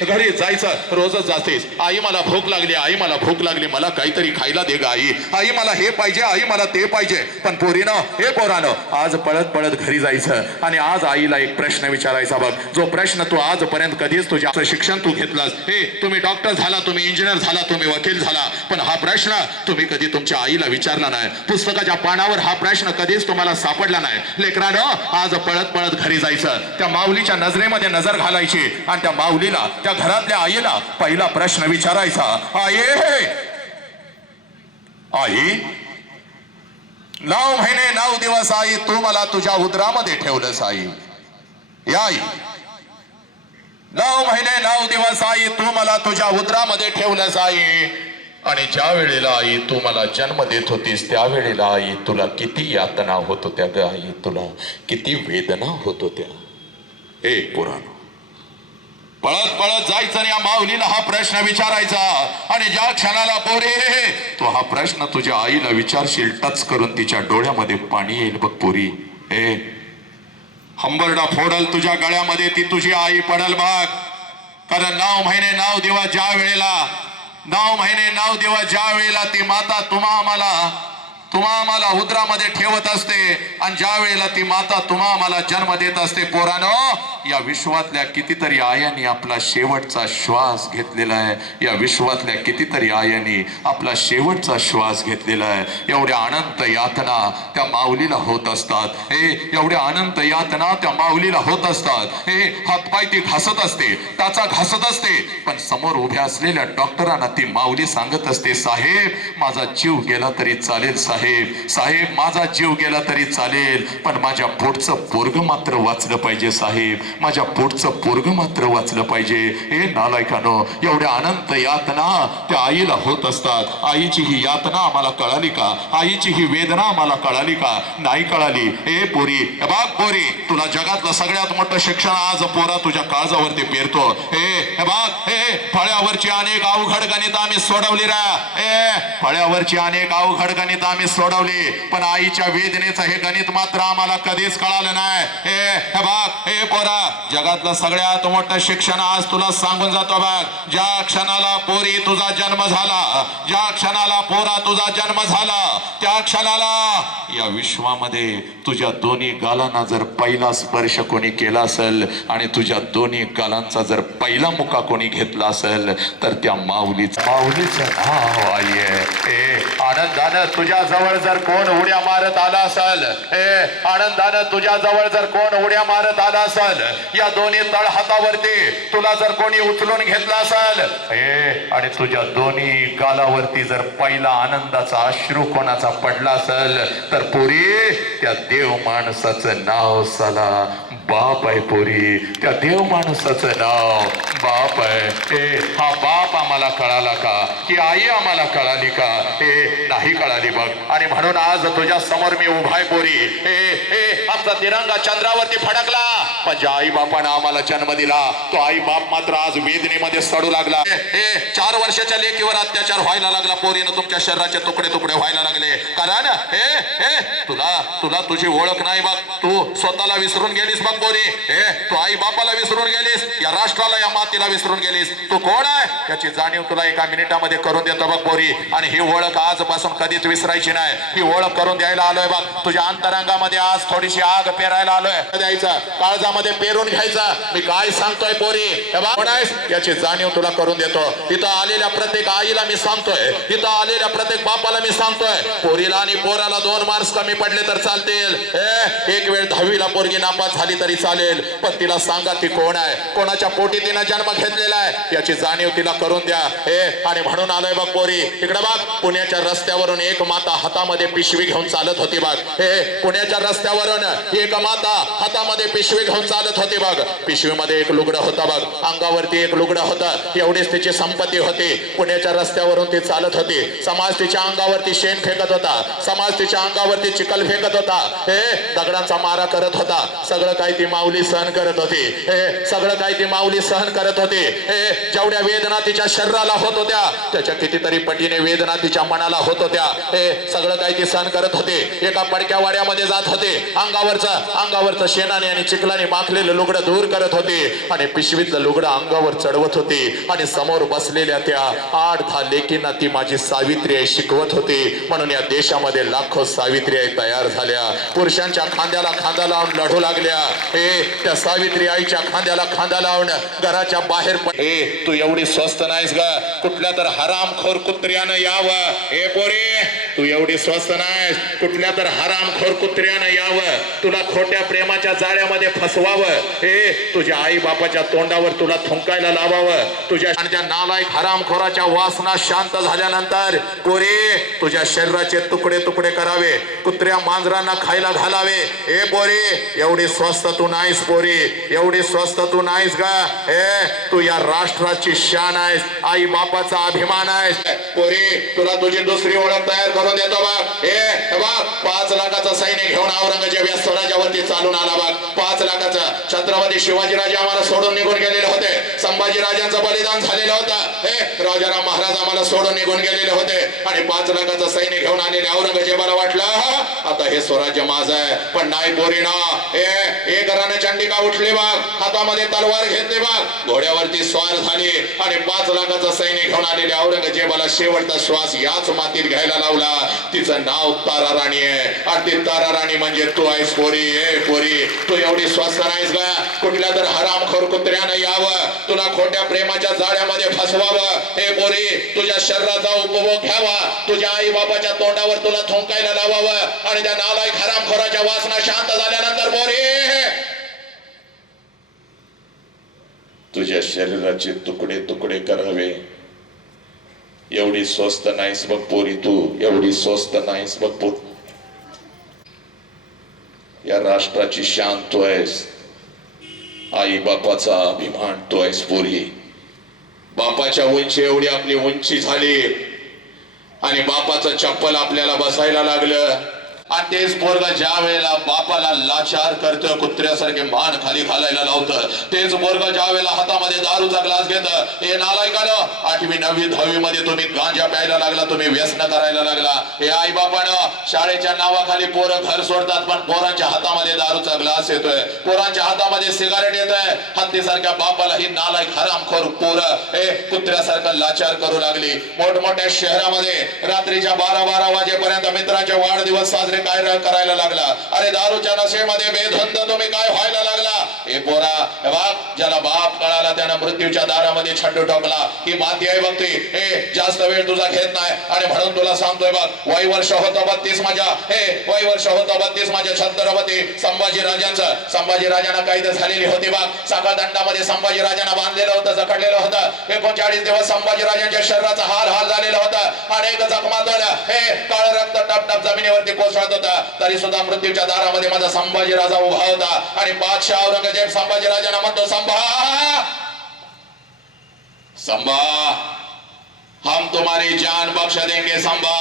घरी जायचं. रोजच जातेस. आई मला भूक लागली, आई मला भूक लागली, मला काहीतरी खायला दे ग आई. आई मला हे पाहिजे, आई मला ते पाहिजे. पण पोरीनं पोरानं आज पळत पळत घरी जायचं आणि आज आईला एक प्रश्न विचारायचा बघ. जो प्रश्न तू आजपर्यंत कधीच तुझ्या शिक्षण तू घेतलास. तुम्ही डॉक्टर झाला, तुम्ही इंजिनियर झाला, तुम्ही वकील झाला, पण हा प्रश्न तुम्ही कधी तुमच्या आईला विचारला नाही. पुस्तकाच्या पानावर हा प्रश्न कधीच तुम्हाला सापडला नाही. लेकरानं आज पळत पळत घरी जायचं. त्या माऊलीच्या नजरेमध्ये नजर घालायची आणि त्या माऊलीला, त्या घरातल्या आईला पहिला प्रश्न विचारायचा. आई 9 महिने 9 दिवस आई तू मला तुझ्या उदरामध्ये ठेवलंस आई. या आई 9 महिने 9 दिवस आई तू मला तुझ्या उदरामध्ये ठेवलंस आई. आणि ज्या वेळेला आई तू मला जन्म देत होतीस त्यावेळेला आई तुला किती यातना होत होत्या ग आई. तुला किती वेदना होत होत्या. पुराण पळत पळत जायचं आणि या माऊलीला हा प्रश्न विचारायचा. आणि ज्या क्षणाला पोरे तू हा प्रश्न तुझ्या आईला विचारशील, टच करून तिच्या डोळ्यामध्ये पाणी येईल बघ पोरी. हंबरडा फोडल तुझ्या गळ्यामध्ये ती तुझी आई पडल बघ. कारण 9 महिने 9 दिवस ज्या वेळेला 9 महिने 9 दिवस ज्या वेळेला ती माता तुम्हा आम्हाला उदरामध्ये ठेवत असते आणि ज्या वेळेला ती माता तुम्हा आम्हाला जन्म देत असते पोरानो, या विश्वातल्या कितीतरी आयांनी आपला शेवटचा श्वास घेतलेला आहे. या विश्वातल्या कितीतरी आयांनी आपला शेवटचा श्वास घेतलेला आहे. एवढ्या अनंत यातना त्या माऊलीला होत असतात. एवढ्या अनंत यातना त्या माऊलीला होत असतात. हातपाय ती घासत असते, टाचा घासत असते, पण समोर उभ्या असलेल्या डॉक्टरांना ती माऊली सांगत असते, साहेब माझा जीव गेला तरी चालेल, साहेब माझा जीव गेला तरी चालेल, पण माझ्या पोटचं पोरग मात्र वाचलं पाहिजे साहेब, माझ्या पोटचं पोरग मात्र वाचलं पाहिजे. नालायकानो, एवढ्या अनंत यातना त्या आईला होत असतात. आईची ही यातना आम्हाला कळाली का? आईची ही वेदना आम्हाला कळाली का? नाही कळाली. पोरी बाग पोरी, तुला जगातलं सगळ्यात मोठं शिक्षण आज पोरा तुझ्या काळजावरती पेरतो. फळ्यावरची अनेक अवघड गणित आम्ही सोडवली फळ्यावरची अनेक अवघड गणित आम्ही सोडवली, पण आईच्या वेदनेचं हे गणित मात्र आम्हाला कधीच कळालं नाही. पोरा जगातलं सगळ्यात मोठं शिक्षण आज तुला सांगून जातो बघ. ज्या क्षणाला पोरी तुझा जन्म झाला, ज्या क्षणाला पोरा तुझा जन्म झाला, त्या क्षणाला या विश्वामध्ये तुझ्या दोन्ही गालांना जर पहिला स्पर्श कोणी केला असेल आणि तुझ्या दोन्ही गालांचा जर पहिला मुका कोणी घेतला असेल तर त्या माऊलीचं नाव आहे. आनंदानं तुझ्या जवळ जर कोण उड्या मारत आला असेल, आनंदानं तुझ्या जवळ जर कोण उड्या मारत आला असेल, या दोन्ही तळ हातावरती तुला जर कोणी उचलून घेतला असेल, आणि तुझ्या दोन्ही गालावरती जर पहिला आनंदाचा अश्रू कोणाचा पडला असेल, तर पोरी त्या देव माणसाचं नाव साला बाप आहे. पोरी त्या देव माणसाचं नाव बाप आहे. हा बाप आम्हाला कळाला का, की आई आम्हाला कळाली का? नाही कळाली बघ. आणि म्हणून आज तुझ्या समोर मी उभा आहे पोरी. आमचा तिरंगा चंद्रावरती फडकला, पण ज्या आई बापानं आम्हाला जन्म दिला तो आई बाप मात्र आज वेदनेमध्ये सडू लागला. 4 वर्षाच्या लेकीवर अत्याचार व्हायला लागला पोरीनं, तुमच्या शरीराचे तुकडे तुकडे व्हायला लागले. कारण तुला तुझी ओळख नाही बघ. तू स्वतःला विसरून गेलीस बघ पोरी. तू आई बापाला विसरून गेलीस, या राष्ट्राला या मातीला विसरून गेलीस. तू कोण आहे याची जाणीव तुला एका मिनिटामध्ये करून देतो बघ पोरी. आणि ही ओळख आजपासून कधीच विसरायची नाही. ही ओळख करून द्यायला आलोय बघ. तुझ्या अंतरंगामध्ये आज थोडीशी आग पेरायला आलोय. द्यायचा काळजामध्ये पेरून घ्यायचा. मी काय सांगतोय पोरी, कोण आहेस याची जाणीव तुला करून देतो. इथं आलेल्या प्रत्येक आईला मी सांगतोय, इथं आलेल्या प्रत्येक बापाला मी सांगतोय, पोरीला आणि पोराला 2 मार्क्स कमी पडले तर चालतील. एक वेळ 10वीला पोरगी नापास झाली तरी चालेल, पण तिला सांगा ती कोण आहे, कोणाच्या पोटी तिनं जन्म घेतलेला आहे याची जाणीव तिला करून द्या. आणि म्हणून आलोय बघ पोरी. इकडे बघ, पुण्याच्या रस्त्यावरून एक माता हातामध्ये पिशवी घेऊन चालत होती बघ. पुण्याच्या रस्त्यावरून एक माता हातामध्ये पिशवी घेऊन चालत होती बघ. पिशवीमध्ये एक लुगडं होता बघ, अंगावरती एक लुगडं होतं. एवढीच तिची संपत्ती होती. पुण्याच्या रस्त्यावरून ती चालत होती. समाज तिच्या अंगावरती शेण फेकत होता, समाज तिच्या अंगावरती चिखल फेकत होता, दगडांचा मारा करत होता. सगळं काही ती माऊली सहन करत होती. सगळं काही ती माऊली सहन करत होती. जेवढ्या वेदना तिच्या शरीराला होत होत्या त्याच्या कितीतरी पटीने वेदना तिच्या मनाला होत होत्या. सगळं काही ती सहन करत होते. एका पडक्या वाड्यामध्ये जात होते. अंगावरचं शेणाने आणि चिखलाने माखलेलं लुगडं दूर करत होते आणि पिशवीतलं लुगडं अंगावर चढवत होते. आणि समोर बसलेल्या त्या 8-10 लेकींना ती माझी सावित्री आई शिकवत होती. म्हणून या देशामध्ये लाखो सावित्री आई तयार झाल्या. पुरुषांच्या खांद्याला खांदा लावून लढू लागल्या. त्या सावित्री आईच्या खांद्याला खांदा लावून घराच्या बाहेर तू एवढी स्वस्त नाहीस ग, कुठल्या तर हरामखोर कुत्र्यानं यावं. पोरे तू एवढी स्वस्त नाहीस, कुठल्या तर हरामखोर कुत्र्यानं यावं, तुला खोट्या प्रेमाच्या जाळ्यामध्ये फसवावं. तुझ्या आई बापाच्या तोंडावर तुला थुंकायला लावावं. तुझ्या नालायक हरामखोराच्या वासना शांत झाल्यानंतर पोरे तुझ्या शरीराचे तुकडे तुकडे करावे, कुत्र्या मांजरांना खायला घालावे. पोरे एवढी स्वस्त तू नाहीस पोरी, एवढी स्वस्त तू नाहीस ग. तू या राष्ट्राची शान आहेस, आई बापाचा अभिमान आहेस. पोरी तुला तुझी दुसरी ओळख तयार करून देतो बघ. बघ 5 लाखाचा सैन्य घेऊन औरंगजेब या स्वराज्यावरती चालून आला बघ. 5 लाखाचा. छत्रपती शिवाजीराजे आम्हाला सोडून निघून गेलेले होते. संभाजीराजांचं बलिदान झालेलं होतं. राजाराम महाराज आम्हाला सोडून निघून गेलेले होते. आणि 5 लाखाचं सैन्य घेऊन आलेले औरंगजेबाला वाटलं आता हे स्वराज्य माझं आहे. पण नाही पोरी ना. एक रणचंडिका उठली बघ, हातामध्ये तलवार घेतली बघ, घोड्यावरती स्वार झाली आणि 5 लाखाचं सैन्य घेऊन आलेल्या औरंगजेबाला शेवटचा श्वास याच मातीत घ्यायला लावला. तिचं नाव तारा राणी आहे. आणि ती तारा राणी म्हणजे तू आहेस पोरी. पोरी तू एवढी स्वस्त नाहीस ग, कुठल्या तर हरामखोर कुत्र्यानं यावं, तुला खोट्या प्रेमाच्या जाळ्यामध्ये फसवावं. पोरी तुझ्या शरीराचा उपभोग घ्यावा, तुझ्या आई बापाच्या तोंडावर तुला थुंकायला लावावं. आणि त्या नालायक हरामखोराच्या वासना शांत झाल्यानंतर पोरी तुझ्या शरीराचे तुकडे तुकडे करावे. एवढी स्वस्त नाहीस बघ पोरी तू, एवढी स्वस्त नाहीस बघ पोरी. या राष्ट्राची शान तू आहेस, आई बापाचा अभिमान तू आहेस पोरी. बापाच्या उंची एवढी आपली उंची झाली आणि बापाचं चप्पल आपल्याला बसायला लागलं. आणि तेच पोरगा ज्या वेळेला बापाला लाचार करतं, कुत्र्यासारखे मान खाली घालायला लावतं, तेच पोरगा ज्या वेळेला हातामध्ये दारूचा ग्लास घेतं. हे नालायकानं 8वी 9वी 10वी मध्ये तुम्ही गांजा प्यायला लागला, तुम्ही व्यसन करायला लागला. हे आई बापानं शाळेच्या नावाखाली पोरं घर सोडतात, पण पोरांच्या हातामध्ये दारूचा ग्लास येतोय, पोरांच्या हातामध्ये सिगारेट येतोय. हत्तीसारख्या बापाला ही नालायक हरामखोर पोरं कुत्र्यासारखं लाचार करू लागली. मोठमोठ्या शहरामध्ये रात्रीच्या 12-12 वाजेपर्यंत मित्राचे वाढदिवस साजरे काय करायला लागला. अरे दारूच्या नशेमध्ये बेधुंद तुम्ही काय व्हायला लागला. हे पोरा हे बघ, ज्याला बाप कळाला त्यानं मृत्यूच्या दारामध्ये छंडू ठोकला. ही माती आहे बघ ती. हे जास्त वेळ तुझा घेत नाही आणि म्हणून तुला सांगतोय बघ, वय वर्ष होतं 32 माझ्या, हे वय वर्ष होतं 32 माझ्या छत्रपती संभाजी राजांचं. संभाजी राजांना कैद झालेली होती बघ. साखळदंडामध्ये संभाजी राजांना बांधलेलं होतं, जखडलेलं होतं. 39 दिवस संभाजी राजांच्या शरीराचा हाल झालेला होता. अनेक जखमातून हे काळ रक्त टपटप जमिनीवरती कोसळत होता. तरी सुद्धा मृत्यूच्या दारामध्ये माझा संभाजी राजा उभा होता आणि बादशाह औरंगजेब संभाजी राजांना म्हणतो, संभा संभा, हम तुम्हारी जान बख्श देंगे संभा,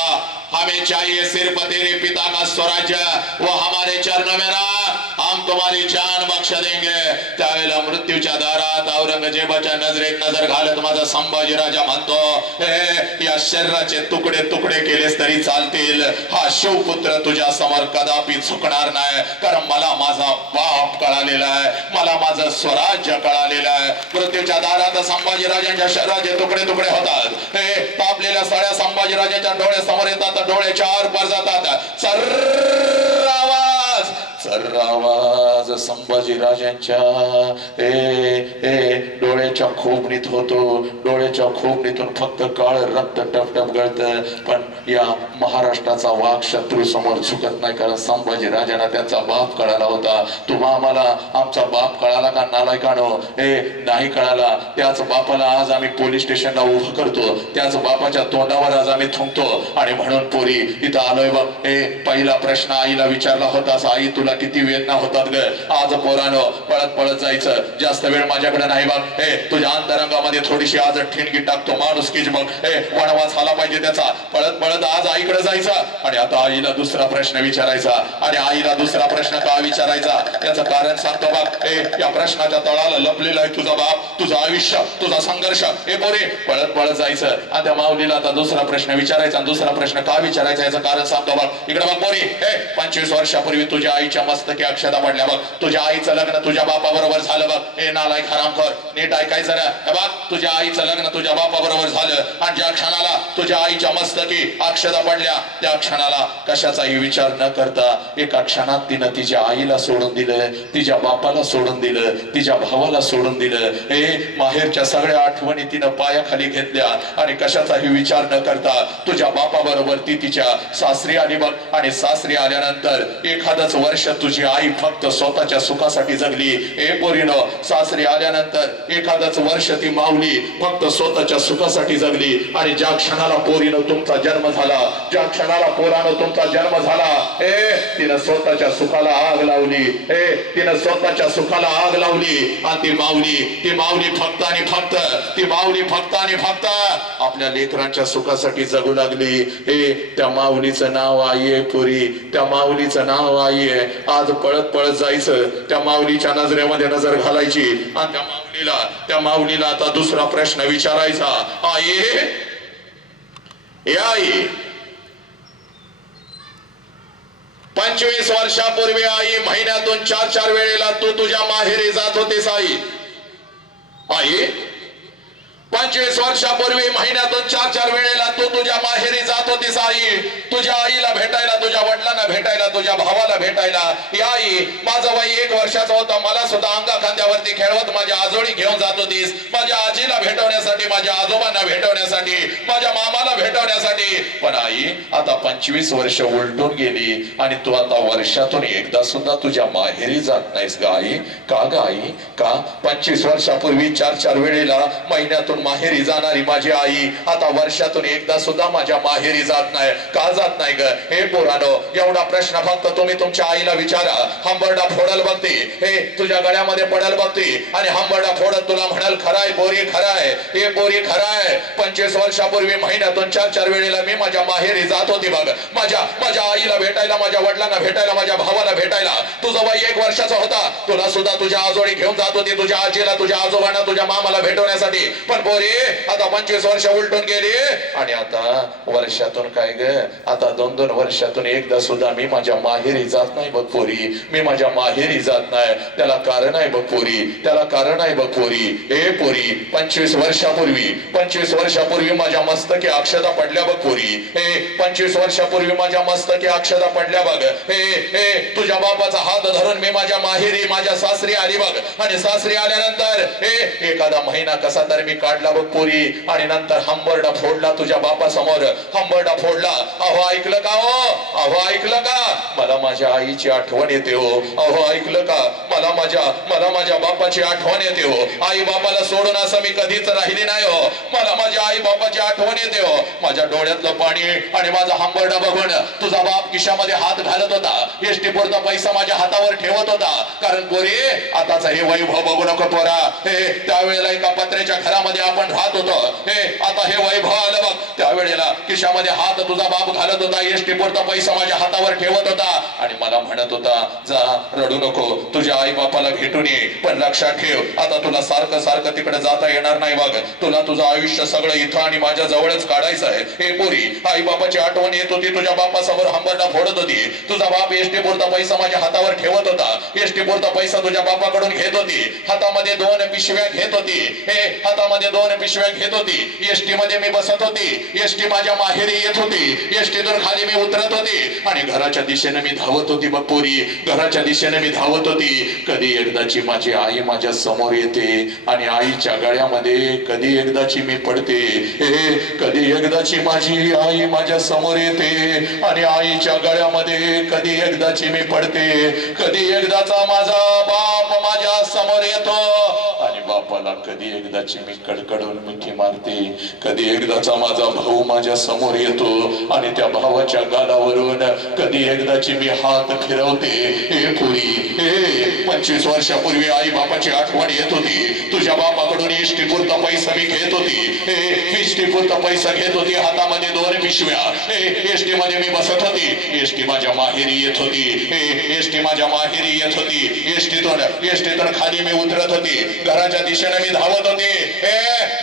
हमें चाहिए सिर्फ तेरे पिता का स्वराज्य, वो हमारे चरणों में रहा, हम तुम्हारी जान बख्श देंगे. त्यावेळेला मृत्यूच्या दारात औरंगजेबाच्या नजरेत नजर घालत माझा संभाजी राजा म्हणतो, हे या शरीराचे तुकडे तुकडे केलेस तरी चालतील, हा शिवपुत्र तुझ्या समोर कदापि झुकणार नाही, कारण मला माझा बाप कळालेला आहे, मला माझं स्वराज्य कळालेलं आहे. मृत्यूच्या दारात संभाजी राजांच्या शरीराचे तुकडे तुकडे होतात. हे तापलेल्या सळ्या संभाजी राजांच्या डोळे समोर येतात, डोळे चार पर जातात. सर्र आवाज संभाजी राजांच्या डोळ्याच्या खोबणीत होतो. डोळ्याच्या खोबणीतून फक्त काळ रक्त टपटप गळत. पण या महाराष्ट्राचा वाघ शत्रू समोर झुकत नाही, कारण संभाजी राजांना त्यांचा बाप कळाला होता. तुम्हा आम्हाला आमचा बाप कळाला का नालायकानो? नाही कळाला. त्याच बापाला आज आम्ही पोलीस स्टेशनला उभं करतो, त्याच बापाच्या तोंडावर आज आम्ही थुंकतो. आणि म्हणून पोरी इथं आलोय बघ. पहिला प्रश्न आईला विचारला होता, आई तुला किती वेदना होतात ग? आज पोरानो पळत पळत जायचं, जास्त वेळ माझ्याकडे नाही बघ. तुझ्या अंतरंगामध्ये थोडीशी आज ठिणगी टाकतो, माणुसकीच बघ. वनवास झाला पाहिजे त्याचा. पळत पळत आज आईकडे जायचं आणि आता आईला दुसरा प्रश्न विचारायचा. आणि आईला दुसरा प्रश्न का विचारायचा त्याचं कारण सांगतो बघ. या प्रश्नाच्या तळाला लपलेला आहे तुझा बाप, तुझं आयुष्य, तुझा संघर्ष. पोरे पळत पळत जायचं आणि त्या माऊलीला आता दुसरा प्रश्न विचारायचा. दुसरा प्रश्न का विचारायचा याचं कारण सांगतो बघ. इकडे बघ पोरी, 25 वर्षापूर्वी तुझ्या आईच्या मस्तकी अक्षता पडल्या बघ. तुझ्या आईचं लग्न तुझ्या बापा बरोबर झालं बघ. हे नालायक हरामखोर, नीट ऐकायचं ना बघ. तुझ्या आईचं लग्न तुझ्या बापा बरोबर झालं आणि ज्या क्षणाला तुझ्या आईच्या मस्तकी अक्षता पडल्या त्या क्षणाला कशाचाही विचार न करता एका क्षणात तिनं तिच्या आईला सोडून दिलं, तिच्या बापाला सोडून दिलं, तिच्या भावाला सोडून दिलं. माहेरच्या सगळ्या आठवणी तिनं पायाखाली घेतल्या आणि कशाचाही विचार न करता तुझ्या बापा बरोबर ती तिच्या सासरी आली बघ. आणि सासरी आल्यानंतर एखादच वर्ष तुझी आई फक्त स्वतःच्या सुखासाठी जगली. पोरीनो, सासरी आल्यानंतर एखादच वर्ष ती माऊली फक्त स्वतःच्या सुखासाठी जगली. आणि ज्या क्षणाला पोरीनो तुमचा जन्म झाला, ज्या क्षणाला पोरानो तुमचा जन्म झाला, तिनं स्वतःच्या सुखाला आग लावली. तिनं स्वतःच्या सुखाला आग लावली. आणि ती माऊली फक्त आणि फक्त, ती माऊली फक्त आणि फक्त आपल्या लेकरांच्या सुखासाठी जगू लागली. त्या माऊलीचं नाव आई आहे पोरी, त्या माऊलीचं नाव आई आहे. आज पळत पळत जायचं, त्या माऊलीच्या नजरेमध्ये नजर घालायची आणि त्या माऊलीला आता दुसरा प्रश्न विचारायचा. आई, आई 25 वर्षापूर्वी आई महिन्यातून 4 वेळेला तू तुझ्या माहेरी जात होतीस. आई 25 वर्षापूर्वी महिन्यातून 4 वेळेला तू तुझ्या माहेरी जात होतीस. आई, तुझ्या आईला भेटायला, तुझ्या वडिलांना भेटायला, तुझ्या भावाला भेटायला. आई, माझं वय 1 वर्षाचं होतं, मला सुद्धा अंगा खांद्यावरती खेळवत माझ्या आजोळी घेऊन जात होतीस. माझ्या आजीला भेटवण्यासाठी, माझ्या आजोबांना भेटवण्यासाठी, माझ्या मामाला भेटवण्यासाठी. पण आई, आता 25 वर्ष उलटून गेली आणि तू आता वर्षातून एकदा सुद्धा तुझ्या माहेरी जात नाहीस ग आई. का ग आई? का 25 वर्षापूर्वी 4 वेळेला महिन्यातून माहेरी जाणारी माझी आई आता वर्षातून एकदा सुद्धा माझ्या माहेरी जात नाही? का जात नाही ग? पोरानो, एवढा प्रश्न फक्त तुम्ही तुमच्या आईला विचारा. हंबरडा फोडल बघती, तुझ्या गळ्यामध्ये पडल बघती आणि हंबरडा फोडत तुला म्हणाल, खराय पोरी, खराय. पोरी खराय. 25 वर्षापूर्वी महिन्यातून 4 वेळेला मी माझ्या माहेरी जात होती बघ. माझ्या आईला भेटायला, माझ्या वडिलांना भेटायला, माझ्या भावाला भेटायला. तुझं वय 1 वर्षाचा होता, तुला सुद्धा तुझ्या आजोळी घेऊन जात होती, तुझ्या आजीला, तुझ्या आजोबांना, तुझ्या मामाला भेटवण्यासाठी. पण पोरी आता 25 वर्ष उलटून गेली आणि आता वर्षातून काय ग आता 2-2 वर्षातून एकदा सुद्धा मी माझ्या माहेरी जात नाही बघ पोरी मी माझ्या माहेरी जात नाही त्याला कारण आहे बघ पोरी त्याला कारण आहे बघ पोरी ए पोरी 25 वर्षापूर्वी माझ्या मस्तकी अक्षता पडल्या बघ पोरी ए 25 वर्षापूर्वी माझ्या मस्तकी अक्षता पडल्या बघ ए तुझ्या बापाचा हात धरून मी माझ्या माहेरी माझ्या सासरी आली बघ आणि सासरी आल्यानंतर एखादा महिना कसा तर मी काढला बघ पोरी आणि नंतर हंबरडा फोडला तुझ्या बापा समोर हंबरडा फोडला अहो ऐकलं का हो अहो ऐकलं का मला माझ्या आईची आठवण येते हो अहो ऐकलं का मला माझ्या बापाची आठवण येते हो आई बापाला सोडून असं मी कधीच राहिली नाही हो मला माझ्या आई बापाची आठवण येते हो माझ्या डोळ्यातलं पाणी आणि माझा हंबरडा बघून तुझा बाप खिशामध्ये हात घालत होता एसटी पुरता पैसा माझ्या हातावर ठेवत होता कारण पोरी आताचा हे वैभव बघू नको पोरा त्यावेळेला एका पत्र्याच्या घरामध्ये आपण राहत होतो आता हे वैभव आलं बघ त्यावेळेला खिशामध्ये हात तुझा बाप घालत होता एसटी पुरता पैसा माझ्या हातावर ठेवत होता आणि मला म्हणत होता जा रडू नको तुझ्या आई बापाला भेटून ये पण लक्षात ठेव आता तुला सारखं तिकडे जाता येणार नाही बघ तुला तुझं आयुष्य सगळं इथं आणि माझ्या जवळच काढायचं आहे हे पोरी आई बापाची आठवण येत होती तुझ्या बापासमोर हंबरडा फोडत होती तुझा बाप एसटी पुरता पैसा माझ्या हातावर ठेवत होता एसटी पुरता पैसा तुझ्या बापाकडून घेत होती हातामध्ये 2 पिशव्या घेत होती हातामध्ये 2 पिशव्या घेत होती एसटी मध्ये मी बसत होती एसटी माझ्या माहेरी येत होती एसटीतून खाली मी उतरत होती आणि घराच्या दिशेने मी धावत होती बघ पोरी घराच्या दिशेने मी धावत होती कधी एकदाची माझी आई माझ्या समोर येते आणि आईच्या गळ्यामध्ये कधी एकदाची मी पडते कधी एकदाची माझी आई माझ्या समोर येते आणि आईच्या गळ्यामध्ये कधी एकदाची मी पडते कधी एकदाचा माझा बाप माझ्या समोर येतो आणि बापाला कधी एकदाची मी कडकडून मिठी मारते कधी एकदाचा माझा भाऊ माझ्या समोर येतो आणि त्या भावाच्या गालावरून कधी एकदाची मी हात फिरवते हे पुरी 25 वर्षापूर्वी आई बापाची आठवण येत होती तुझ्या बापाकडून एसटी पुरता पैसा मी घेत होती एसटी पुरता पैसा घेत होती हातामध्ये 2 पिशव्या एसटी मध्ये मी बसत होती एसटी माझ्या माहेरी येत होती एसटी माझ्या माहेरी येत होती एसटीतून खाली मी उतरत होती घराच्या दिशेने मी धावत होती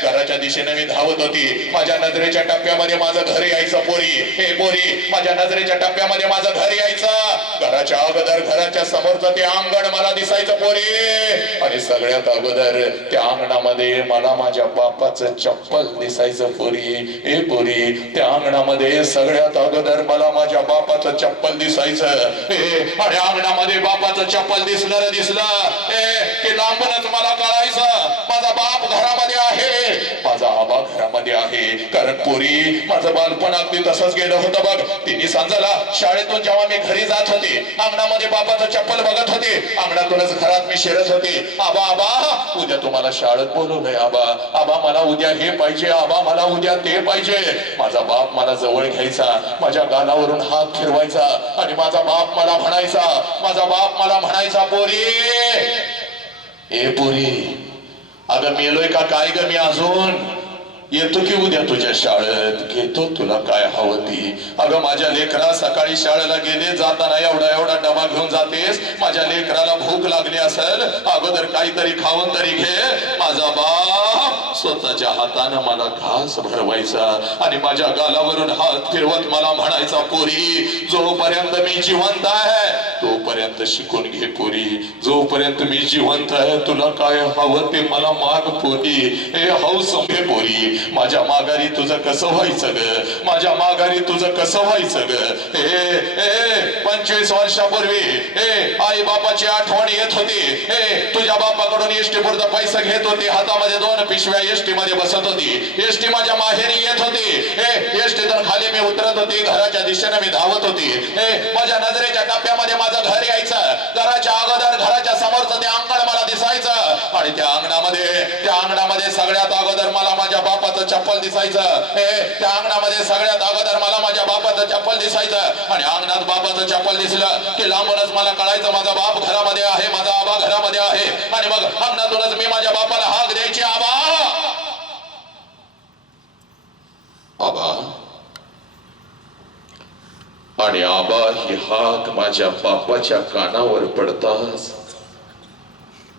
घराच्या दिशेने मी धावत होती माझ्या नजरेच्या टप्प्यामध्ये माझं घर यायचं पोरी माझ्या नजरेच्या टप्प्यामध्ये माझं घर यायचं घराच्या अगोदर घराच्या समोरचं ते अंगण मला दिसायचं पोरी आणि सगळ्यात अगोदर त्या अंगणामध्ये मला माझ्या बापाचं चप्पल दिसायचं पोरी त्या अंगणामध्ये सगळ्यात अगोदर मला माझ्या बापाचं चप्पल दिसायचं आणि अंगणामध्ये बापाचं चप्पल दिसलं की लांबूनच मला कळायचं माझा बाप घरामध्ये आहे माझा आबा घरामध्ये आहे कारण पोरी माझं बालपण अगदी तसंच गेलं होतं बघ 3 सांजाला शाळेतून जेव्हा मी घरी जात होते अंगणामध्ये बापाचं चप्पल बघत होते अंगणातूनच घरात मी शिरत होते आबा उद्या तुम्हाला शाळेत बोलवलंय आबा मला उद्या हे पाहिजे आबा मला उद्या ते पाहिजे माझा बाप मला जवळ घ्यायचा माझ्या गालावरून हात फिरवायचा आणि माझा बाप मला म्हणायचा पोरी अगं मेलोय का काय ग मी अजून येतो की उद्या तुझ्या शाळेत घेतो तुला काय हवं ती अगं माझ्या लेकरा सकाळी शाळेला गेले जाताना एवढा डबा घेऊन जातेस माझ्या लेकराला भूक लागली असेल अगोदर काहीतरी खाऊन तरी घे माझा बाप स्वतःच्या हातानं मला घास भरवायचा आणि माझ्या गालावरून हात फिरवत मला म्हणायचा पोरी जोपर्यंत मी जिवंत आहे तोपर्यंत शिकून घे पोरी जोपर्यंत मी जिवंत आहे तुला काय हवं ते मला माग पोरी हे हौस घे पोरी माझ्या माघारी तुझं कसं व्हायचं ग माझ्या माघारी तुझं कसं व्हायचं ग 25 वर्षापूर्वी आई बापाची आठवण येत होती तुझ्या बापाकडून एसटी पुरता पैसा घेत होती हातामध्ये 2 पिशव्या एसटी मध्ये बसत होती एसटी माझ्या माहेरी येत होती एसटीतून खाली मी उतरत होती घराच्या दिशेने मी धावत होती माझ्या नजरेच्या टप्प्यामध्ये माझं घर यायचं घराच्या अगोदर घराच्या समोरचं ते अंगण मला दिसायचं आणि त्या अंगणामध्ये सगळ्यात अगोदर मला माझ्या बापाचं चप्पल दिसायचं त्या अंगणामध्ये सगळ्यात अगोदर मला माझ्या बापाचं चप्पल दिसायचं आणि अंगणात बापाचं चप्पल दिसलं की लांबूनच मला कळायचं माझा बाप घरामध्ये आहे माझा आबा घरामध्ये आहे आणि मग अंगणातूनच मी माझ्या बापाला हाक द्यायची आबा आणि आबा ही हाक माझ्या बापाच्या कानावर पडताच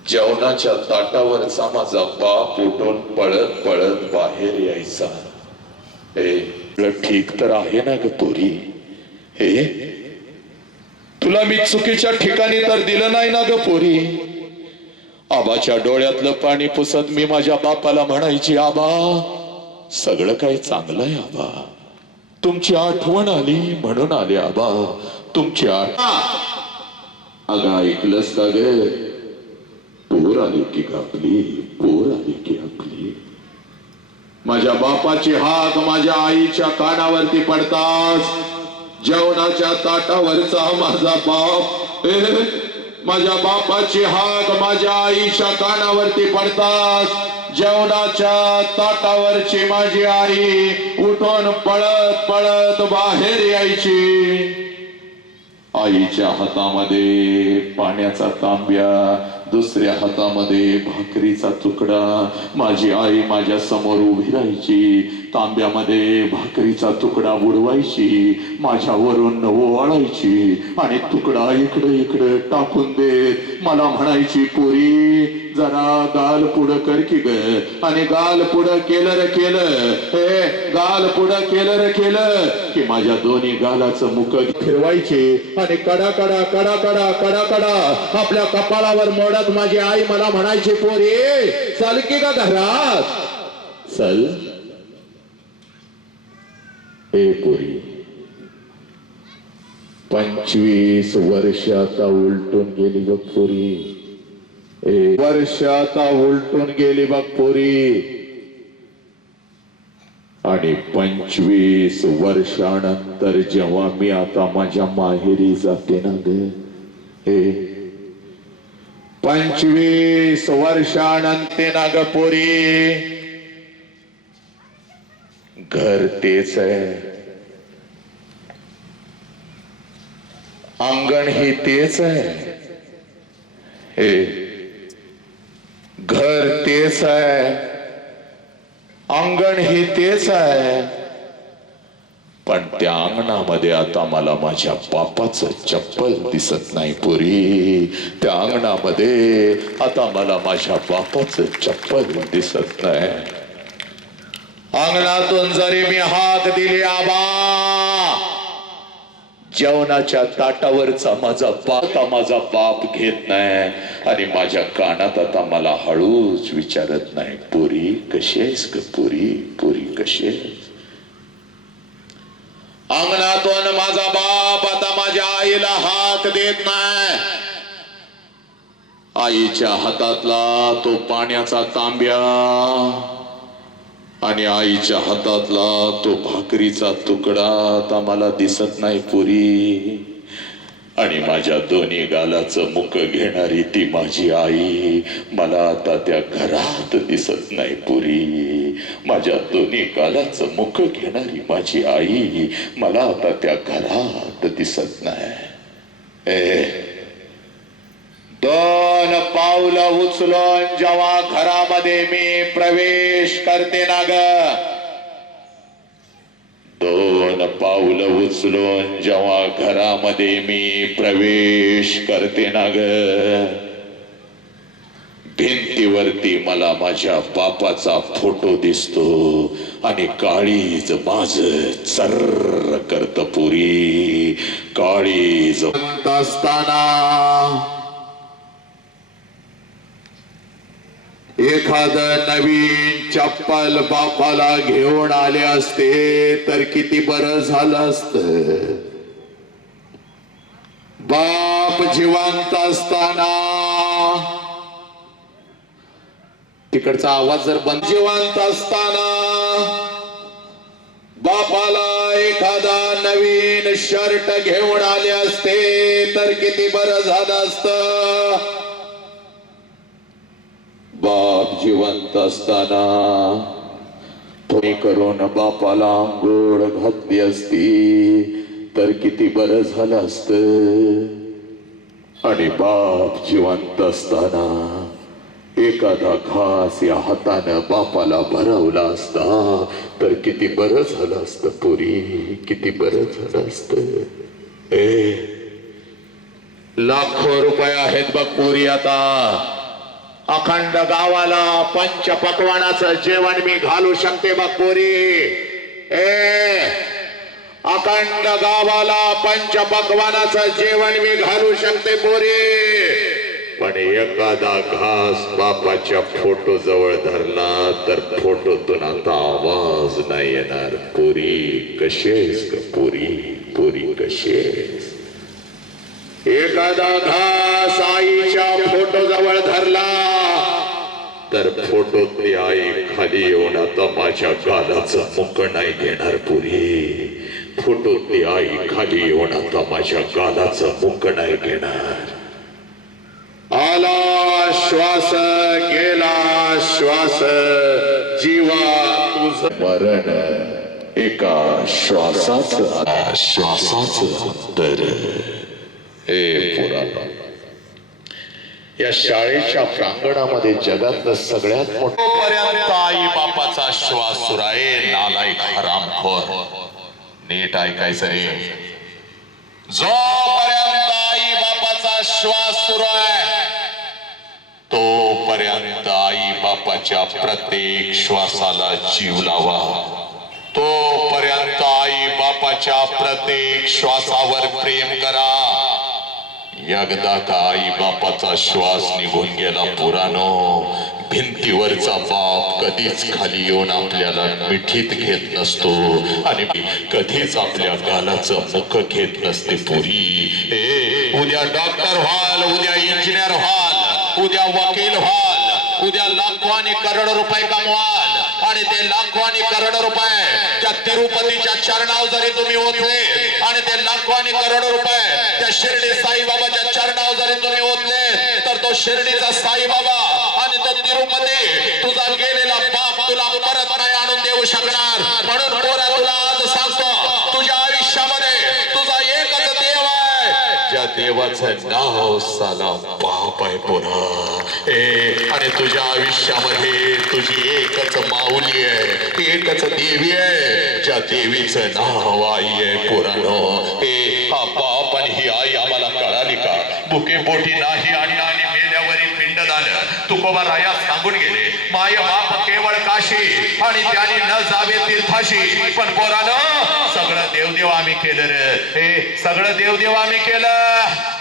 जेवणाच्या ताटावरचा माझा बाप उठून पळत पळत बाहेर यायचा. हे ठीक तर आहे ना ग पोरी? हे तुला मी चुकीच्या ठिकाणी तर दिलं नाही ना ग पोरी? आबाच्या डोळ्यातलं पाणी पुसत मी माझ्या बापाला म्हणायची, आबा सगळं काही चांगलं आहे आबा, तुमची आठवण आली म्हणून आले आबा, तुमची अगं ऐकलंस का ग? पोर आली की आपली, पोर आली की आपली. माझ्या बापाची हाक माझ्या आईच्या कानावरती पडताच जेवणाच्या ताटावरचा माझा बाप, माझ्या बापाची हाक माझ्या आईच्या कानावरती पडताच जेवणाच्या ताटावरची माझी आई उठून पळत पळत बाहेर यायची. आईच्या हातामध्ये पाण्याचा तांब्या, दुसऱ्या हातामध्ये भाकरीचा तुकडा. माझी आई माझ्या समोर उभी राहायची, तांब्यामध्ये भाकरीचा तुकडा बुडवायची, माझ्यावरून ओवाळायची आणि तुकडा इकडे इकडे टाकून देत मला म्हणायची, पोरी जरा गाल पुढं कर की ग. आणि गाल पुढं केलं रे केलं, हे गाल पुढं केलं रे केलं की माझ्या दोन्ही गालाचं मुख फिरवायचे आणि कडा कडा कडा कडा कडा कडा आपल्या कपाळावर मोडत माझी आई मला म्हणायची, पोरी चल की का घरात चल. ए पोरी 25 वर्ष आता उलटून गेली बघ पोरी, वर्ष आता उलटून गेली बघ पोरी. आणि 25 वर्षानंतर जेव्हा मी आता माझ्या माहेरी जाते ना ग, हे 25 वर्षानंतर ना ग पोरी, घर तेच आहे, अंगण ही तेच आहे, हे घर तेच आहे, अंगण ही तेच आहे, पण त्या अंगणामध्ये आता मला माझ्या बापाचं चप्पल दिसत नाही पोरी. त्या अंगणामध्ये आता मला माझ्या बापाचं चप्पल दिसत नाही. अंगणातून जरी मी हाक दिली आबा, जेवणाच्या ताटावरचा माझा बाप घेत नाही आणि माझ्या कानात आता मला हळूच विचारत नाही, पोरी कशी आहेस ग पोरी, पोरी कशी आहेस. अंगणातून माझा बाप आता माझ्या आईला हाक देत नाही. आईच्या हातातला तो पाण्याचा तांब्या आणि आईच्या हातातला तो भाकरीचा तुकडा आता मला दिसत नाही पोरी. आणि माझ्या दोन्ही गालाचं मुख घेणारी ती माझी आई मला आता त्या घरात दिसत नाही पोरी. माझ्या दोन्ही गालाचं मुख घेणारी माझी आई मला आता त्या घरात दिसत नाही. 2 पावलं उचलून जेव्हा घरामध्ये मी प्रवेश करते ना ग, 2 पावलं उचलून जेव्हा घरामध्ये मी प्रवेश करते ना ग, भिंतीवरती मला माझ्या बापाचा फोटो दिसतो आणि काळीज माझ चर्र करत पुरी. काळीज असताना एखाद नवीन चप्पल बापाला घेऊन आले असते तर किती बरं झालं असतं. बाप जिवंत असताना तिकडचा आवाज जर बंद, जिवंत असताना बापाला एखादा नवीन शर्ट घेऊन आले असते तर किती बरं झालं असतं. बाप जिवंत असताना थोडी करून बापाला आंघोळ घातली असती तर किती बरं झालं असतं. आणि बाप जिवंत असताना एखादा घास या हातानं बापाला भरवला असता तर किती बरं झालं असतं पोरी, किती बरं झालं असतं. लाखो रुपये आहेत बघ पोरी आता, अखंड गावाला पंचपक्वानाचं जेवण मी घालू शकते बघ पोरी. अखंड गावाला पंचपक्वानाचं जेवण मी घालू शकते पोरी. पण एखादा घास बापाच्या फोटो जवळ धरला तर फोटोतून आता आवाज नाही येणार. पोरी कशीस पोरी, पोरी कशीस. एखादा घास आईच्या फोटो जवळ धरला तर फोटोतली आई खाली येऊन आता माझ्या गालाचं मुख नाही घेणार. पुरी फोटोतली आई खाली येऊन आता माझ्या गालाचं मुख नाही घेणार. आला श्वास गेला श्वास, जीवा तुझं मरण एका श्वासाचं श्वासाचं तर. या शाळेच्या प्रांगणामध्ये जगातलं सगळ्यात मोठ्यापर्यंत आई बापाचा श्वास सुरू आहे. नालायक हरामखोर, नीट ऐकायचं रे. जोपर्यंत आई बापाचा श्वास सुरू आहे तोपर्यंत आई बापाच्या प्रत्येक श्वासाला जीव लावा. तोपर्यंत आई बापाच्या प्रत्येक श्वासावर प्रेम करा. एकदा का आई बापाचा श्वास निघून गेला पुरानो, भिंतीवरचा बाप कधीच खाली येऊन आपल्याला मिठीत घेत नसतो आणि कधीच आपल्या गालाचं मुख घेत नसते पुरी. उद्या डॉक्टर व्हाल, उद्या इंजिनियर व्हाल, उद्या वकील व्हाल, उद्या लाखो आणि करोड रुपये कमवाल आणि ते लाखो आणि करोड रुपये त्या तिरुपतीच्या चरणावर जरी तुम्ही ओतले आणि ते लाखो आणि करोड रुपये त्या शिर्डी साईबाबाच्या चरणावर जरी तुम्ही ओतले तर तो शिर्डीचा साईबाबा आणि तो तिरुपती तुझा गेलेला बाप तुला परत नाही आणून देऊ शकणार. म्हणून पोरा तुला आज सांगतो, तुझ्या आयुष्यामध्ये तुझा एकच देव आहे, ज्या देवाचं नाव साला बाप आहे पोरा. आणि तुझ्या आयुष्यामध्ये तुझी एकच माऊली आहे, एकच देवी आहे, ज्या देवीचं नाव आई आहे पोरानो. हा बाप आणि ही आई आम्हाला कळाली का? बुके पोटी नाही अण्णा आणि मेल्यावरी पिंड झालं. तुकोबा राया सांगून गेले, माय बाप केवळ काशी आणि त्याने न जावे तीर्थाशी. पण पोरानं सगळं देवदेव आम्ही केलं रे, हे सगळं देवदेव आम्ही केलं,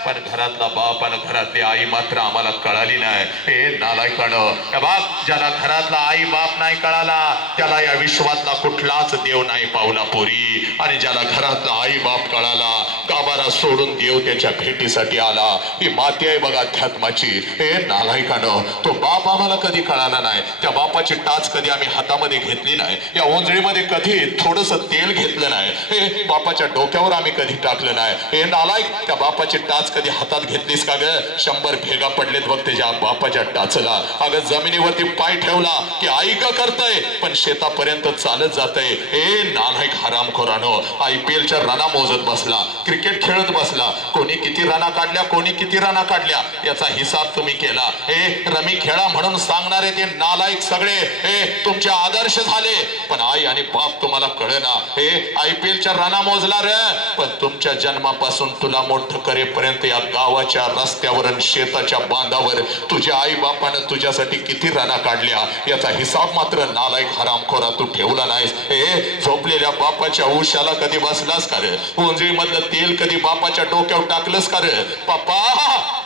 पण घरातला बाप आणि घरातली आई मात्र आम्हाला कळाली नाही. हे नालायकानं बाप, ज्याला घरातला आई बाप नाही कळाला त्याला या विश्वातला कुठलाच देव नाही पावला पोरी. आणि ज्याला घरातला आई बाप कळाला, गाभारा सोडून देव त्याच्या भेटीसाठी आला. ही माती आहे बघा अध्यात्माची. हे नालायकानं तो बाप आम्हाला कधी कळाला नाही. त्या बापाची टाच कधी आम्ही हातामध्ये घेतली नाही. या ओंजळीमध्ये कधी थोडस तेल घेतलं नाही. हे बापाच्या डोक्यावर आम्ही कधी टाकलं नाही. हे नालायक, त्या बापाची टाच कधी हातात घेतलीस का ग? 100 भेगा पडलेत बघ त्याच्या बापाच्या टाचला. अगं जमिनीवरती पाय ठेवला की आई का करतय पण शेतापर्यंत चालत जातय. हे नालायक हरामखोरानो, IPLच्या रना मोजत बसला, क्रिकेट खेळत बसला. कोणी किती रना काढल्या, कोणी किती रना काढल्या याचा हिसाब तुम्ही केला. हे रमी खेळा म्हणून सांगणारे ते नालायक सगळे हे तुमचे आदर्श झाले, पण आई आणि बाप तुम्हाला कळेना. हे IPLच्या रना मोजला रे, पण तुमच्या जन्मापासून तुला मोठं करेपर्यंत या गावाच्या रस्त्यावर आणि शेताच्या बांधावर तुझ्या आई बापानं तुझ्यासाठी किती रना काढल्या याचा हिसाब मात्र नालायक हरामखोरा तू ठेवला नाहीस. हे झोपलेल्या बापाच्या उशाला कधी बसलास का रे? उंजळी मधलं तेल कधी बापाच्या डोक्यावर टाकलंस का रे? पप्पा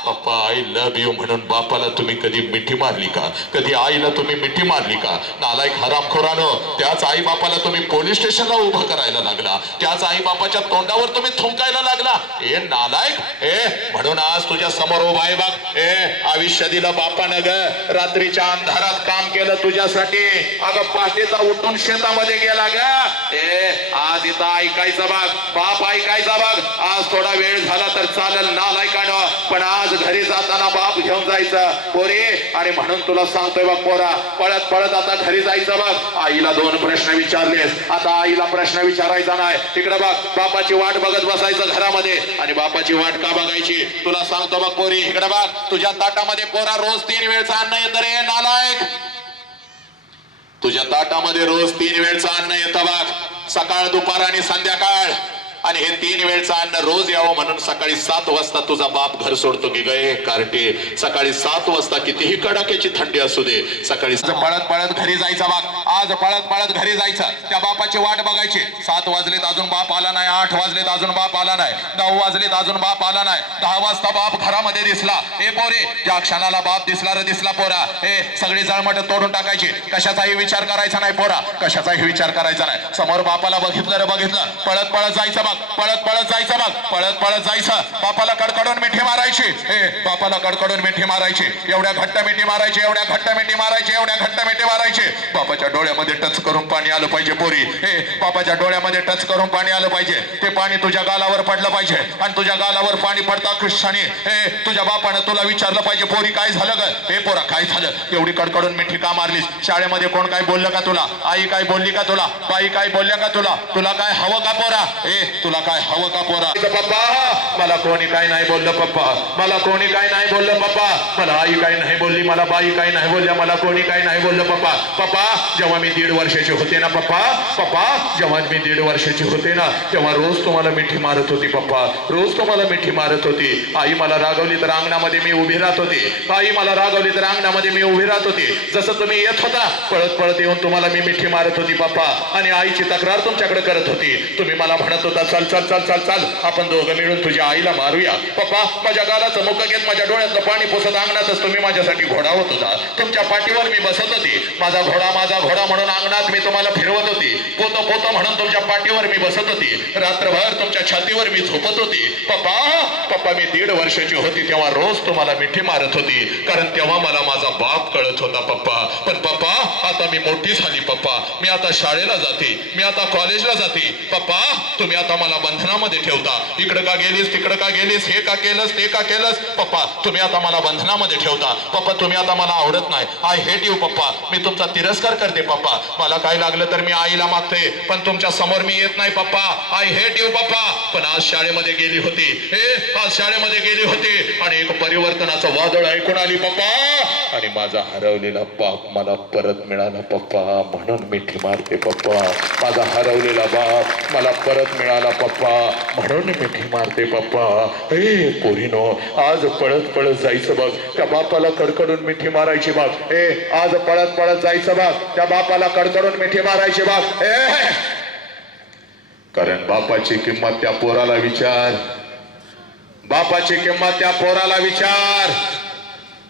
पप्पा आय लव्ह यू म्हणून बापाला तुम्ही कधी मिठी मारली का? कधी आईला तुम्ही मिठी मारली का? नालायक हरामखोरानं, त्याच आई बापाला तुम्ही पोलीस स्टेशनला उभं करायला लागला, त्याच आई बापाच्या तोंडावर तुम्ही थुंकायला लागला. हे नालायक, म्हणून आज तुझ्या समोर उभा आहे बघ. आयुष्य दिलं बापानं ग, रात्रीच्या अंधारात काम केलं तुझ्यासाठी. अगं पहाटेचा उठून शेतामध्ये गेला ग. आज इथं ऐकायचं बघ, बाप ऐकायचा बघ. आज थोडा वेळ झाला तर चालेल नालायकानं, पण आज घरी जाताना बाप घेऊन जायचं पोरे. आणि म्हणून तुला सांगतोय बघ पोरा, पळत पळत आता घरी जायचं बघ. आईला 2 प्रश्न विचारलेस, आता आईला प्रश्न विचारायचा नाही. तिकडे बघ, बापाची वाट बघत बसायचं घरामध्ये. आणि बापाची वाट का बघायची तुला सांगतो बघ पोरी. इकडे बघ, तुझ्या ताटामध्ये पोरा रोज 3 वेळचं अन्न येतं रे नालायक. तुझ्या ताटामध्ये रोज 3 वेळचं अन्न येतं बघ, सकाळ दुपार आणि संध्याकाळ. आणि हे 3 वेळचं अन्न रोज यावं म्हणून सकाळी 7 वाजता तुझा बाप घर सोडतो की गए कार्टे. सकाळी 7 वाजता कितीही कडाक्याची थंडी असू दे सकाळी पळत पळत घरी जायचा बाप. आज पळत पळत घरी जायचं, त्या बापाची वाट बघायची. 7 वाजलेत अजून बाप आला नाही, 8 वाजलेत अजून बाप आला नाही, 9 वाजलेत अजून बाप आला नाही, 10 वाजता बाप घरामध्ये दिसला. ए पोरे, ज्या क्षणाला बाप दिसला रे दिसला पोरा, हे सगळी जळमट तोडून टाकायची. कशाचाही विचार करायचा नाही पोरा, कशाचाही विचार करायचा नाही. समोर बापाला बघितलं रे बघितलं, पळत पळत जायचं बघ, पळत पळत जायचं बघ, पळत पळत जायचं. बापाला कडकडून मिठी मारायची, हे बापाला कडकडून मिठी मारायची. एवढ्या घट्ट मिठी मारायची, एवढ्या घट्ट मिठी मारायची, एवढ्या घट्ट मिठी मारायची. बापाच्या डोळ्यामध्ये टच करून पाणी आलं पाहिजे पोरी. हे बापाच्या डोळ्यामध्ये टच करून पाणी आलं पाहिजे. ते पाणी तुझ्या गालावर पडलं पाहिजे आणि तुझ्या गालावर पाणी पडता कृष्णाने हे तुझ्या बापानं तुला विचारलं पाहिजे, पोरी काय झालं ग? हे पोरा काय झालं? एवढी कडकडून मिठी का मारलीस? शाळेमध्ये कोण काय बोललं का तुला? आई काय बोलली का तुला? बाई काय बोलल्या का तुला? तुला काय हवं का पोरा? हे तुला काय हवं का पोरा? पप्पा मला कोणी काय नाही बोललं पप्पा, मला कोणी काय नाही बोललं पप्पा, मला आई काय नाही बोलली, मला बाई काय नाही बोलल्या, मला कोणी काय नाही बोललं पप्पा. पप्पा जेव्हा मी 1.5 वर्षाचे होते ना पप्पा, पप्पा जेव्हा मी 1.5 वर्षाची होते ना तेव्हा रोज तुम्हाला मिठी मारत होती पप्पा, रोज तुम्हाला मिठी मारत होती. आई मला रागवली तर अंगणामध्ये मी उभी राहत होते, आई मला रागवली तर अंगणामध्ये मी उभी राहत होते. जसं तुम्ही येत होता पळत पळत येऊन तुम्हाला मी मिठी मारत होती पप्पा आणि आईची तक्रार तुमच्याकडे करत होती. तुम्ही मला म्हणत होता चल चल चल चल चल आपण दोघं मिळून तुझ्या आईला मारूया. पप्पा माझ्या गालाचं मुख घेत माझ्या डोळ्यातलं पाणी पुसत अंगणातच तुम्ही माझ्यासाठी घोडा होत होता. तुमच्या पाठीवर मी बसत होती, माझा घोडा म्हणून अंगणात मी तुम्हाला फिरवत होती. पोतं पोतं म्हणून तुमच्या पाठीवर मी बसत होती, रात्रभर तुमच्या छातीवर मी झोपत होती. पप्पा पप्पा मी 1.5 वर्षाची होती तेव्हा रोज तुम्हाला मिठी मारत होती, कारण तेव्हा मला माझा बाप कळत होता पप्पा. पण पप्पा आता मी मोठी झाली पप्पा, मी आता शाळेला जाते, मी आता कॉलेजला जाते. पप्पा तुम्ही आता मला बंधनामध्ये ठेवता. इकडं का गेलीस, तिकडं का गेलीस, हे का केलंस, ते का केलंस. पप्पा तुम्ही आता मला बंधनामध्ये ठेवता. पप्पा तुम्ही आता मला आवडत नाही, आय हेट यू पप्पा, मी तुमचा तिरस्कार करते पप्पा. मला काय लागलं तर मी आईला मागते पण तुमच्या समोर मी येत नाही पप्पा. आय हेट यू पप्पा. पण आज शाळेमध्ये गेली होती, हे आज शाळेमध्ये गेली होती आणि एक परिवर्तनाचं वादळ ऐकून आली पप्पा आणि माझा हरवलेला बाप मला परत मिळाला पप्पा, म्हणून मिठी मारते पप्पा. माझा हरवलेला बाप मला परत मिळाला पप्पा, म्हणून मिठी मारते पप्पा. ए पोरीनो, आज पळत पळत जायचं बघ, त्या बापाला कडकडून मिठी मारायची बघ. ए आज पळत पळत जायचं बघ, त्या बापाला कडकडून मिठी मारायची बघ. कारण बापाची किंमत त्या पोराला विचार, बापाची किंमत त्या पोराला विचार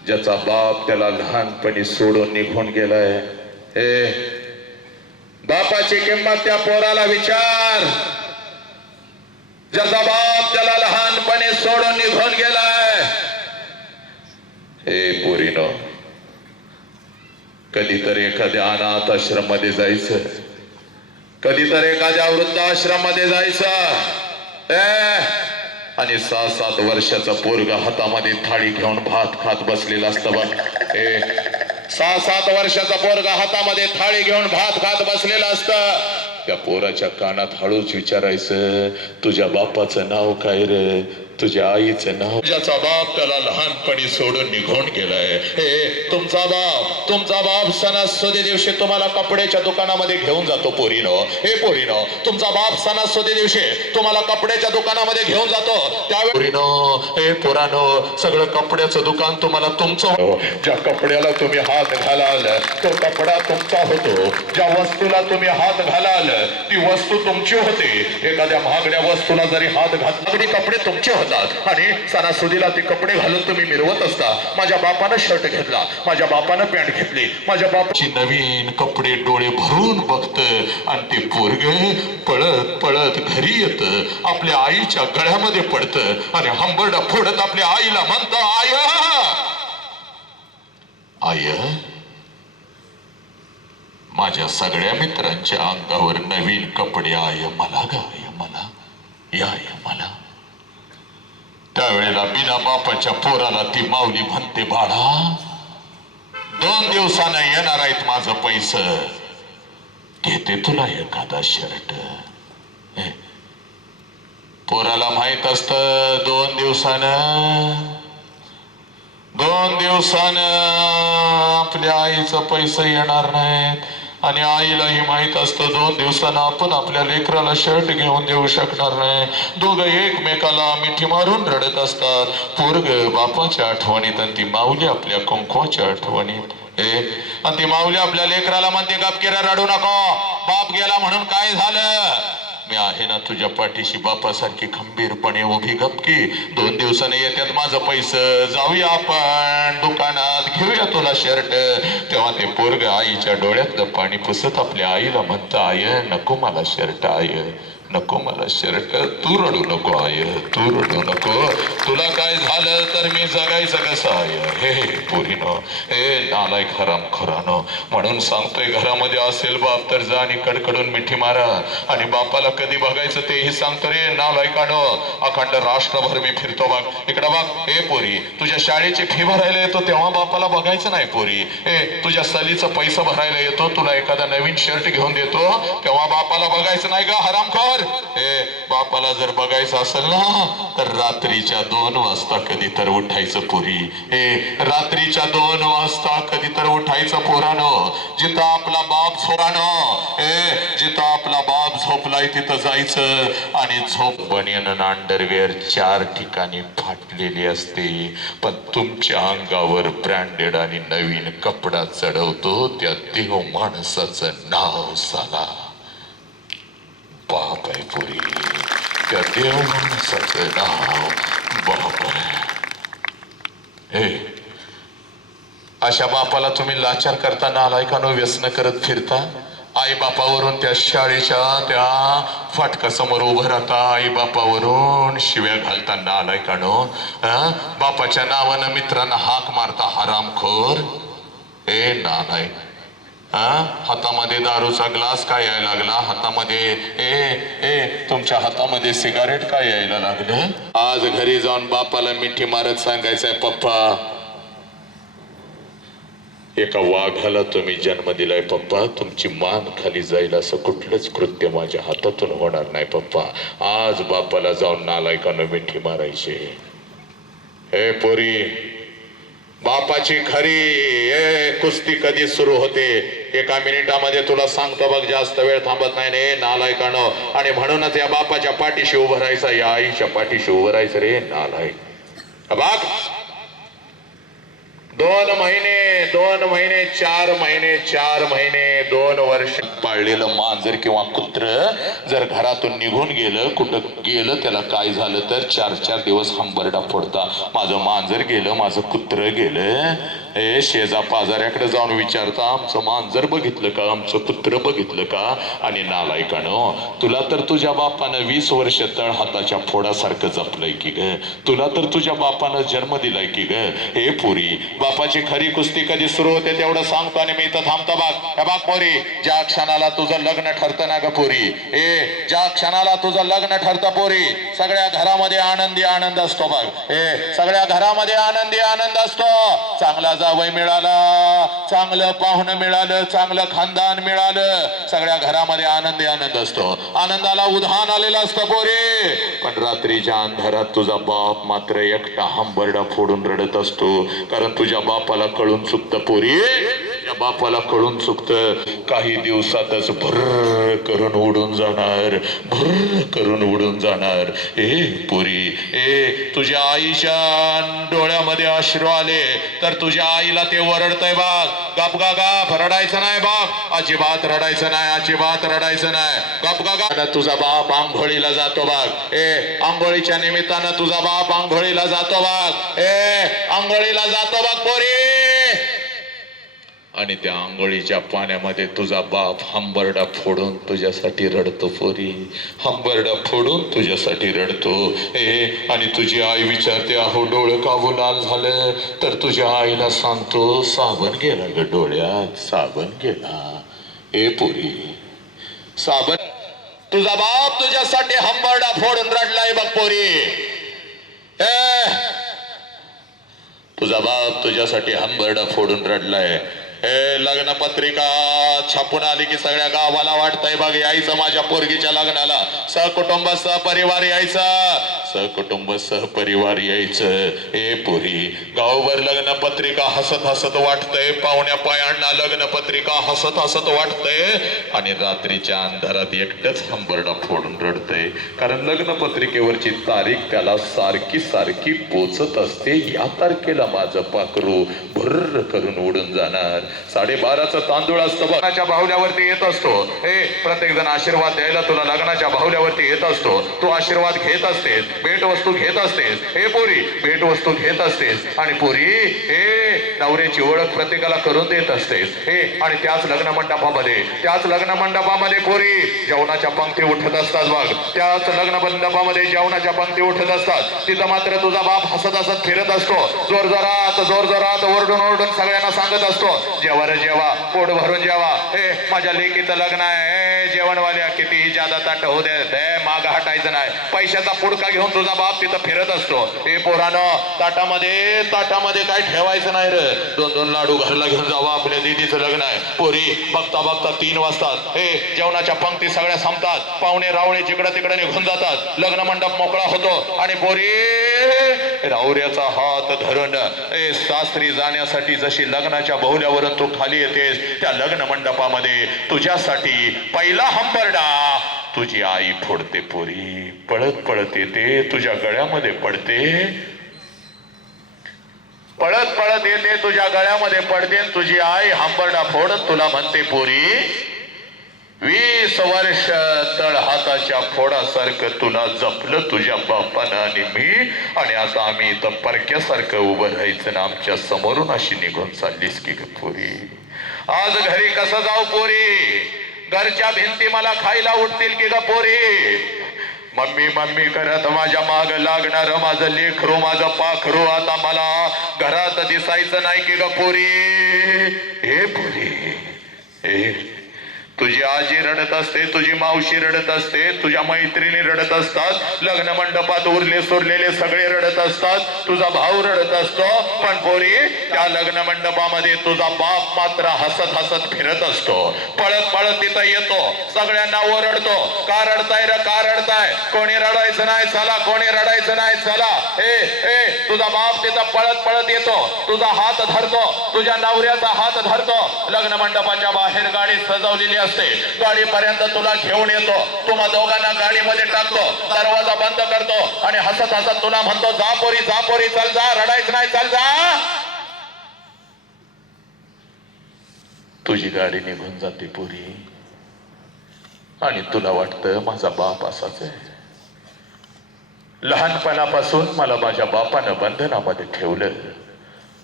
ज्याचा बाप त्याला लहानपणी सोडून निघून गेलाय. हे बापाची किंमत त्या पोराला विचार ज्याचा बाप त्याला लहानपणी सोडून निघून गेलाय. हे पोरीनो, कधीतरी एखाद्या अनाथ आश्रम मध्ये जायचं, कधीतरी एखाद्या वृद्धाश्रम मध्ये जायचं आणि 6-7 वर्षाचा पोरगा हातामध्ये थाळी घेऊन भात खात बसलेला असतं बघ. 6-7 वर्षाचा पोरगा हातामध्ये थाळी घेऊन भात खात बसलेला असतं. त्या पोराच्या कानात हळूच विचारायचं, तुझ्या बापाचं नाव काय रे, तुझ्या आईचं नाव. ज्याचा बाप त्याला लहानपणी सोडून निघून गेलाय. हे तुमचा बाप सणासुदी दिवशी तुम्हाला कपड्याच्या दुकानामध्ये घेऊन जातो पोरीनो. हे पोरीनो, तुमचा बाप सणासुदी दिवशी तुम्हाला कपड्याच्या दुकानामध्ये घेऊन जातो. त्यावेळी पोरीनो, हे पोरानो, सगळं कपड्याचं दुकान तुम्हाला तुमचं. ज्या कपड्याला तुम्ही हात घालाल तो कपडा तुमचा होतो, ज्या वस्तूला तुम्ही हात घालाल ती वस्तू तुमची होते. एखाद्या महागड्या वस्तूला जरी हात घातला तरी कपडे तुमचे होतात आणि सणासुदीला ते कपडे घालून तुम्ही मिरवत असता. माझ्या बापानं शर्ट घेतला, माझ्या बापानं पॅन्ट घेतली, माझ्या बापाची नवीन कपडे डोळे भरून बघत आणि ते पोरगे पळत पळत घरी येत, आपल्या आईच्या गळ्यामध्ये पडत आणि हंबरडा फोडत आपल्या आईला म्हणत, आय आय माझ्या सगळ्या मित्रांच्या अंगावर नवीन कपडे आय मला ग, आय मला, या मला. त्यावेळेला बिना बापाच्या पोराला ती माऊली म्हणते, बाळा 2 दिवसानं येणार आहेत माझं पैसे, घेते तुला एखादा शर्ट. पोराला माहित असत 2 दिवसानं आपल्या आईचं पैसे येणार नाहीत आणि आईलाही माहित असतं 2 दिवसांना आपण आपल्या लेकराला शर्ट घेऊन देऊ शकणार नाही. दोघं एकमेकाला मिठी मारून रडत असतात. पोरग बापाच्या आठवणीत आणि ती माऊली आपल्या कुंकवाच्या आठवणीत. आणि ती माऊली आपल्या लेकराला म्हणते गपकिरा रडू नको, बाप गेला म्हणून काय झालं, मी आहे ना तुझ्या पाठीशी बापासारखी खंबीरपणे उभी. गपकी 2 दिवसाने येतात माझं पैसे, जाऊया आपण दुकानात घेऊया तुला शर्ट. तेव्हा ते पोरग आईच्या डोळ्यातलं पाणी पुसत आपल्या आईला म्हणतं आय नको मला शर्ट, आय नको मला शर्ट, तू रडू नको आय, तू रडू नको, तुला काय झालं तर मी जगायचं कसं आय. हे पोरीनो, हे नालायक हराम खोरानो, म्हणून सांगतोय घरामध्ये असेल बाप तर जा आणि कडकडून मिठी मारा. आणि बापाला कधी बघायचं तेही सांगतो रे नालायकानो. अखंड राष्ट्रभर मी फिरतो बघ, इकडं बघ. हे पोरी, तुझ्या शाळेची फी भरायला येतो तेव्हा बापाला बघायचं नाही पोरी. तुझ्या सलीचा पैसा भरायला येतो, तुला एखादा नवीन शर्ट घेऊन देतो तेव्हा बापाला बघायचं नाही का हरामखोर. बापाला जर बघायचं असेल ना तर रात्रीच्या 2 वाजता कधी तर उठायचं पोरी. रात्रीच्या 2 वाजता कधी तर उठायचं पोरानो. जिथं आपला बाप झोपानो, जिथं आपला बाप झोपलाय तिथं जायचं. आणि झोप बनियन अंडरवेअर 4 ठिकाणी फाटलेली असते, पण तुमच्या अंगावर ब्रँडेड आणि नवीन कपडा चढवतो त्या देव माणसाचं नाव साला बाप आहे पुरी. त्या देव माणसाचं नाव बाप आहे. अशा बापाला तुम्ही लाचार करता नालायकानो, व्यसन करत फिरता. आई बापावरून त्या शाळेच्या त्या फाटकासमोर उभं राहता, आई बापावरून शिव्या घालता नालायकानो. बापाच्या नावानं मित्रांना हाक मारता हरामखोर. नालायक. हातामध्ये दारूचा ग्लास काय यायला लागला, हातामध्ये तुमच्या हातामध्ये सिगारेट काय यायला लागलं. आज घरी जाऊन बापाला मिठी मारत सांगायचंय पप्पा एका वाघाला तुम्ही जन्म दिलाय पप्पा, तुमची मान खाली जाईल असं कुठलंच कृत्य माझ्या हातातून होणार नाही पप्पा. आज बापाला जाऊन नालायकानं मिठी मारायचे. हे पोरी, बापाची खरी कुस्ती कधी सुरू होते 1 मिनिटामध्ये तुला सांगतो बघ, जास्त वेळ थांबत नाही रे नालायकानो. आणि म्हणूनच या बापाच्या पाठीशी उभं राहायचं, या आईच्या पाठीशी उभं राहायचं रे नालायक. बघ 2 महिने 4 महिने 4 महिने 2 वर्ष पाळलेलं मांजर किंवा कुत्र जर घरातून निघून गेलं, कुठं गेलं, त्याला काय झालं तर 4 दिवस हंबरडा फोडता. माझं मांजर गेलं, माझं कुत्र गेलं. शेजा पाजाऱ्याकडे जाऊन विचारता आमचं मांजर बघितलं का, आमचं कुत्र बघितलं का. आणि नालायकानो, तुला तर तुझ्या बापानं 20 वर्ष तळ हाताच्या फोडासारखं जपलंय की ग, तुला तर तुझ्या बापानं जन्म दिलाय की ग. हे पुरी, बापाची खरी कुस्ती कधी सुरू होते तेवढं सांगतो आणि मी इथं थांबतो बघ. हे बघ पोरी, ज्या क्षणाला तुझं लग्न ठरतं ना ग पोरी, ज्या क्षणाला तुझं लग्न ठरतं पोरी, सगळ्या घरामध्ये आनंदी आनंद असतो बघ. सगळ्या घरामध्ये आनंदी आनंद असतो. चांगला जावई मिळाला, चांगलं पाहुणं मिळालं, चांगलं खानदान मिळालं, सगळ्या घरामध्ये आनंदी आनंद असतो. आनंदाला उधाण आलेलं असतं पोरी. पण रात्रीच्या अंधारात तुझा बाप मात्र एकटा हंबरडा फोडून रडत असतो. कारण तुझ्या बापाला कळून चुकतं पोरी, तुझ्या बापाला कळून चुकतं. काही दिवसातच भर करून उडून जाणार, भर करून उडून जाणार. पोरी, तुझ्या आईच्या डोळ्यामध्ये अश्रू आले तर तुझ्या आईला ते वरडतंय बाग. गप गा गप, रडायचं नाही बाप, अजिबात रडायचं नाही, अजिबात रडायचं नाही. गप गा गा. तुझा बाप आंघोळीला जातो बाग. आंघोळीच्या निमित्तानं तुझा बाप आंघोळीला जातो बाग. आंघोळीला जातो बाग पोरी. आणि त्या आंघोळीच्या पाण्यामध्ये तुझा बाप हंबरडा फोडून तुझ्यासाठी रडतो पोरी, हंबरडा फोडून तुझ्यासाठी रडतो. आणि तुझी आई विचारते अहो डोळं काबू लाल झालं, तर तुझ्या आईला सांगतो साबण गेला ग डोळ्यात, साबण गेला. पोरी, साबण. तुझा बाप तुझ्यासाठी हंबरडा फोडून रडलाय बघ पोरी. तुझा बाप तुझ्यासाठी हंबरडा फोडून रडलाय. लग्न पत्रिका छापून आली की सगळ्या गावाला वाटतंय बघ यायचं माझ्या पोरगीच्या लग्नाला, सहकुटुंब सहपरिवार यायचं. सहकुटुंब सहपरिवार यायचं. ए पोरी, गावभर लग्न पत्रिका हसत हसत वाटतंय, पाहुण्या पायांना लग्न पत्रिका हसत हसत वाटतंय, आणि रात्रीच्या अंधारात एकटंच हंबरडा फोडून रडतंय. कारण लग्न पत्रिकेवरची तारीख त्याला सारखी सारखी पोचत असते. या तारखेला माझं पाखरू भुर्र करून उडून जाणार. 12:30चं तांदूळ असतं लग्नाच्या बाहुल्यावरती येत असतो. हे प्रत्येक जण आशीर्वाद द्यायला तुला लग्नाच्या बाहुल्यावरती येत असतो. तू आशीर्वाद घेत असतेस, भेटवस्तू घेत असतेस. हे पोरी, भेटवस्तू घेत असतेस. आणि पोरी, हे नवऱ्याची ओळख प्रत्येकाला करून देत असतेस. हे आणि त्याच लग्न मंडपामध्ये पोरी जेवणाच्या पंक्ती उठत असतात बघ. त्याच लग्न मंडपामध्ये जेवणाच्या पंक्ती उठत असतात. तिथं मात्र तुझा बाप हसत हसत फिरत असतो. जोरजोरात ओरडून सगळ्यांना सांगत असतो, जेवा रे जेवा, पोट भरून जेवा. हे माझ्या लेकीचं लग्न आहे. जेवणवाल्या कितीही जादा ताट होऊ दे, माग हटायचं नाही. पैशाचा पुडका घेऊन तुझा बाप तिथं फिरत असतो. हे पोरानं, ताटामध्ये काय ठेवायचं नाही रे. 2-2 लाडू घरला घेऊन जावा, आपल्या दीदीचं लग्न आहे. पोरी बघता 3 वाजतात. हे जेवणाच्या पंक्ती सगळ्या संपतात. पाहुणे रावळे जिकडं तिकडे निघून जातात. लग्न मंडप मोकळा होतो. आणि पोरी रावऱ्याचा हात धरून सासरी जाण्यासाठी जशी लग्नाच्या बहुल्यावरून तू खाली येतेस, त्या लग्न मंडपामध्ये तुझ्यासाठी पहिला हंबरडा तुझी आई फोडते. पोरी पळत येते, तुझ्या गळ्यामध्ये पडते. पळत येते, तुझ्या गळ्यामध्ये पडते. तुझी आई हंबरडा फोडत तुला म्हणते, पोरी 20 वर्ष तळ हाताच्या फोडासारखं तुला जपलं तुझ्या बापानं आणि मी, आणि आता आम्ही इथं परक्यासारखं उभं राहायचं ना आमच्या समोरून अशी निघून चाललीस की ग पोरी. आज घरी कसं जाऊ पोरी? घरच्या भिंती मला खायला उठतील की ग पोरी? मम्मी करत माझ्या माग लागणार माझं लेकरू, माझं पाखरू आता मला घरात दिसायचं नाही की ग पोरी. हे पोरी, हे तुझी आजी रडत असते, तुझी मावशी रडत असते, तुझ्या मैत्रिणी रडत असतात, लग्न मंडपात उरले सोडलेले सगळे रडत असतात, तुझा भाऊ रडत असतो. पण पोरी, त्या लग्न मंडपामध्ये तुझा बाप मात्र हसत हसत फिरत असतो. पळत तिथं येतो, सगळ्यांना ओरडतो, का रडताय रे, का रडताय? कोणी रडायचं नाही चला, कोणी रडायचं नाही चला. ए तुझा बाप तिथं पळत येतो, तुझा हात धरतो, तुझ्या नवऱ्याचा हात धरतो. लग्न मंडपाच्या बाहेर गाडी सजवलेली असते. गाडीपर्यंत तुला घेऊन येतो, तुम्हा दोघांना गाडीमध्ये टाकतो, दरवाजा बंद करतो आणि हसत तुला म्हणतो, जा पोरी चल जा, रडायचं नाही चल जा. तुझी गाडी निघून जाते पोरी, आणि तुला वाटतं माझा बाप असाच आहे. लहानपणापासून मला माझ्या बापानं बंधनामध्ये ठेवलं,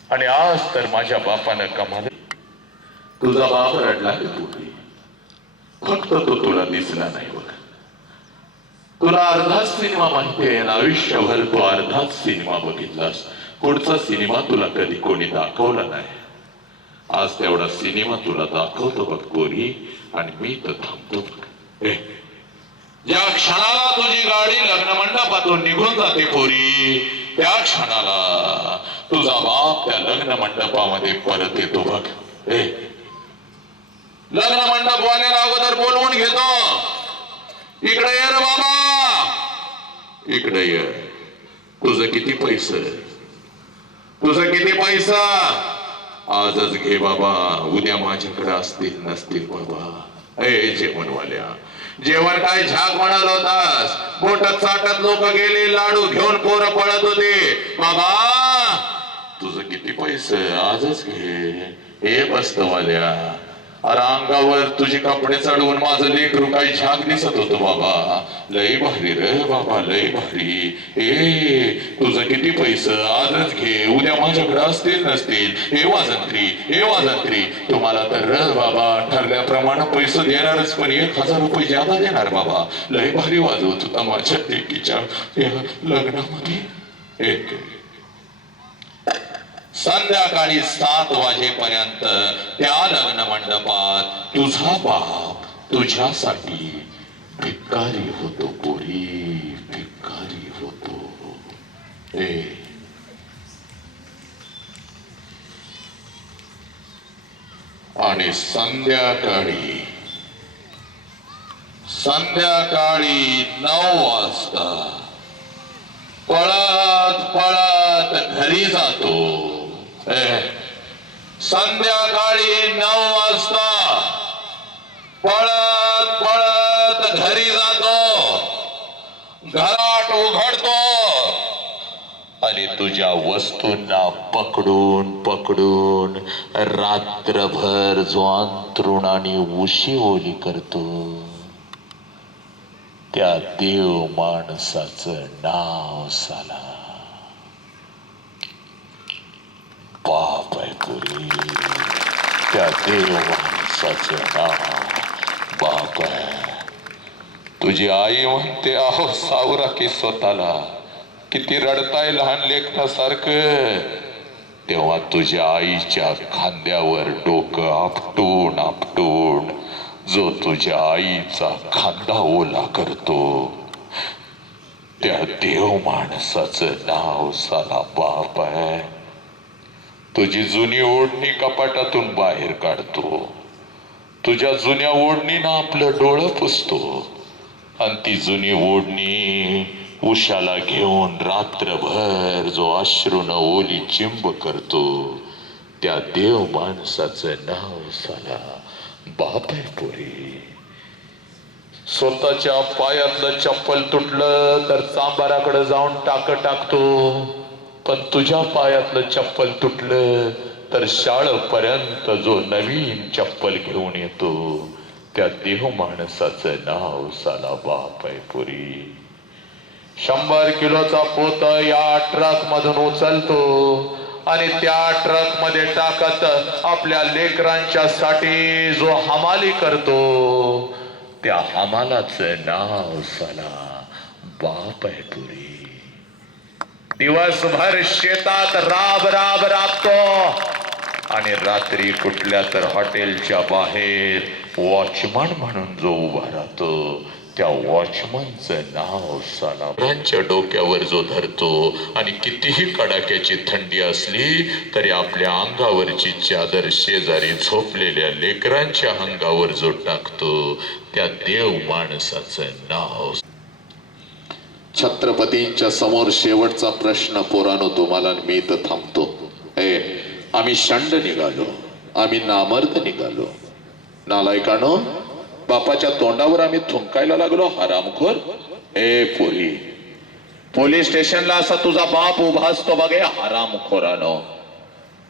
आणि आज तर माझ्या बापानं कमाल. तुझा बाप रडला पोरी, फक्त तो तुला दिसला नाही बघ. तुला अर्धाच सिनेमा माहिती आहे, आयुष्यभर तू अर्धाच सिनेमा बघितलास. पुढचा सिनेमा तुला कधी कोणी दाखवला नाही. आज तेवढा सिनेमा तुला दाखवतो बघ पोरी, आणि मी तर थांबतो बघ. ज्या क्षणाला तुझी गाडी लग्न मंडपातून निघून जाते पोरी, त्या क्षणाला तुझा बाप त्या लग्न मंडपामध्ये परत येतो बघ. लग्न मंडप वाल्याला अगोदर बोलवून घेतो, इकडे ये रे बाबा, इकडे ये. तुझं किती पैसा? आजच घे बाबा, उद्या माझ्याकडे असतील नसतील बाबा. जेवणवाल्या, जेवण काय झाक म्हणाल होतास? बोटात साठात लोक गेले, लाडू घेऊन पोरं पळत होते. बाबा तुझं किती पैसे? आजच घे. हे बस्तवाल्या, अरे अंगावर तुझे कपडे चढवून माझं लेकरू काही झाक दिसत होतो बाबा. लय भारी रे बाबा, लय भारी. तुझं किती पैसे? आजच घे, उद्या माझ्याकडे असतील नसतील. हे वाजंत्री, तुम्हाला तर र बाबा ठरल्याप्रमाणे पैसे देणारच, पण 1000 रुपये ज्यादा देणार बाबा. लय भारी वाजवत होता माझ्या लेकीच्या लग्नामध्ये. संध्याकाळी 7 वाजेपर्यंत त्या लग्न मंडपात तुझा बाप तुझ्यासाठी भिकारी होतो पोरी, भिकारी होतो. आणि संध्याकाळी 9 वाजता पळत पळत घरी जातो. संध्याकाळी 9 वाजता पळत पळत घरी जातो. घरात उघडतो आणि तुझ्या वस्तूंना पकडून पकडून रात्रभर जो अंथरुणाने उशी ओली करतो त्या देव माणसाचं नाव साला बाप आहे पुरी. त्या देव माणसाचं नाव बाप आहे. तुझी आई म्हणते आहो सावरा की स्वतःला, किती रडताय लहान लेकरासारखं. तेव्हा तुझ्या आईच्या खांद्यावर डोकं आपटून आपटून जो तुझ्या आईचा खांदा ओला करतो त्या देव माणसाचं नाव साला बाप आहे. तुझी जुनी ओढणी कपाटातून बाहेर काढतो. तुझ्या जुन्या ओढणीनं आपलं डोळं पुसतो आणि ती जुनी ओढणी उशाला घेऊन रात्रभर जो अश्रूनं ओली चिंब करतो त्या देव माणसाचं नाव साला बाप आहे पोरी. स्वतःच्या पायातलं चप्पल तुटलं तर चांबाराकडे जाऊन टाकतो, पण तुझ्या पायातलं चप्पल तुटलं तर शाळेपर्यंत जो नवीन चप्पल घेऊन येतो त्या देव माणसाचं नाव साला बाप आहे पुरी. 100 किलोचा पोत या ट्रक मधून उचलतो आणि त्या ट्रक मध्ये टाकत आपल्या लेकरांच्या साठी जो हमाली करतो त्या हमालाचं नाव साला बाप आहे पुरी. दिवसभर शेतात राब राब राबतो आणि रात्री कुठल्या तर हॉटेलच्या बाहेर वॉचमन म्हणून जो उभा राहतो त्या वॉचमनचं नाव साला त्यांच्या डोक्यावर जो धरतो आणि कितीही कडाक्याची थंडी असली तरी आपल्या अंगावरची चादर शेजारी झोपलेल्या लेकरांच्या अंगावर जो टाकतो त्या देव माणसाचं नाव. छत्रपतींच्या समोर शेवटचा प्रश्न पोरानो तुम्हाला मी इथं थांबतो. आम्ही षंड निघालो, आम्ही नामर्द निघालो, नालायकानो बापाच्या तोंडावर आम्ही थुंकायला लागलो हरामखोर. पोरी, पोलीस स्टेशनला असा तुझा बाप उभा असतो बघे हरामखोरानो.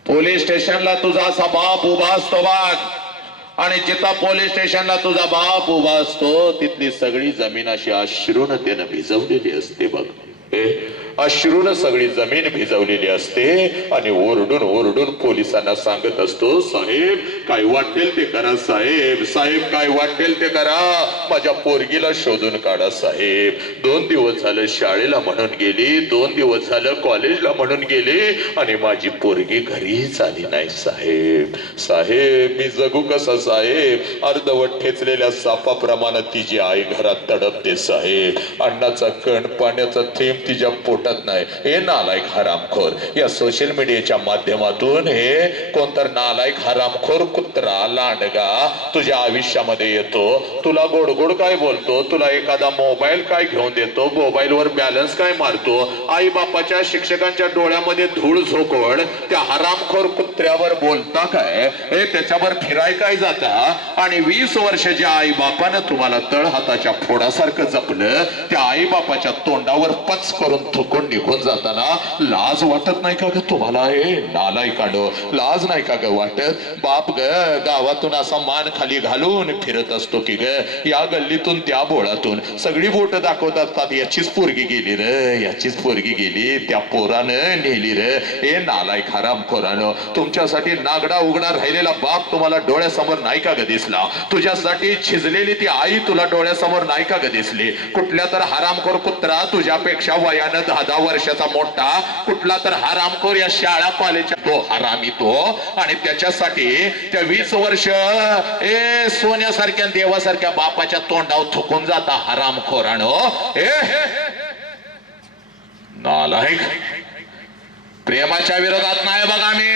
पोलीस स्टेशनला तुझा असा बाप उभा असतो बघ. आणि जिथं पोलीस स्टेशनला तुझा बाप उभा असतो तिथली सगळी जमीन अशी अश्रून त्यानं भिजवलेली असते बघ. अश्रून सगळी जमीन भिजवलेली असते आणि ओरडून ओरडून पोलिसांना सांगत असतो, साहेब काय वाटेल ते करा, साहेब साहेब काय वाटेल ते करा, माझ्या पोरगीला शोधून काढा साहेब. 2 दिवस झालं शाळेला म्हणून गेली, 2 दिवस झालं कॉलेजला म्हणून गेली आणि माझी पोरगी घरीच आली नाही साहेब. साहेब मी जगू कसा साहेब. अर्धवट ठेचलेल्या सापाप्रमाणे तिची आई घरात तडपते साहेब. अन्नाचा कण पाण्याचा थेंब तिच्या पोटात नाही. हे नालायक हरामखोर या सोशल मीडियाच्या माध्यमातून हे कोणतर नालायक हरामखोर कुत्रा लांडगा तुझ्या आयुष्यामध्ये येतो. तुला गोड गोड काय बोलतो, तुला एखादा मोबाईल काय घेऊन देतो, मोबाईलवर बॅलन्स काय मारतो, आई बापाच्या शिक्षकांच्या डोळ्यामध्ये धूळ झोकवड त्या हरामखोर कुत्र्यावर बोलता काय, हे त्याच्यावर फिराय काय जाता. आणि 20 वर्षाच्या आई बापानं तुम्हाला तळ हाताच्या फोडासारखं जपलं, त्या आई बापाच्या तोंडावर पच करून थुकून निघून जाताना लाज वाटत नाही का ग तुम्हाला. हे नालायकानो लाज नाही का ग वाटत. बाप ग गावातून असा मान खाली घालून फिरत असतो की ग या गल्लीतून त्या बोळातून सगळी बोट दाखवत असतात, याचीच पोरगी गेली र, याचीच पोरगी गेली, त्या पोरानं नेली र. हे नालायक हरामखोरानो तुमच्यासाठी नागडा उघडा राहिलेला बाप तुम्हाला डोळ्यासमोर नाही का ग दिसला. तुझ्यासाठी झिजलेली ती आई तुला डोळ्यासमोर नाही का ग दिसली. कुठल्या तर हरामखोर कुत्रा तुझ्यापेक्षा वयानं 10 वर्षाचा मोठा कुठला तर हरामखोर या शाळा कॉलेजच्या तो हरामी तो आणि त्याच्यासाठी त्या 20 वर्ष सोन्यासारख्या देवासारख्या बापाच्या तोंडावर थुकून जाता हरामखोरानो. नालायक प्रेमाच्या विरोधात नाही बघा मी,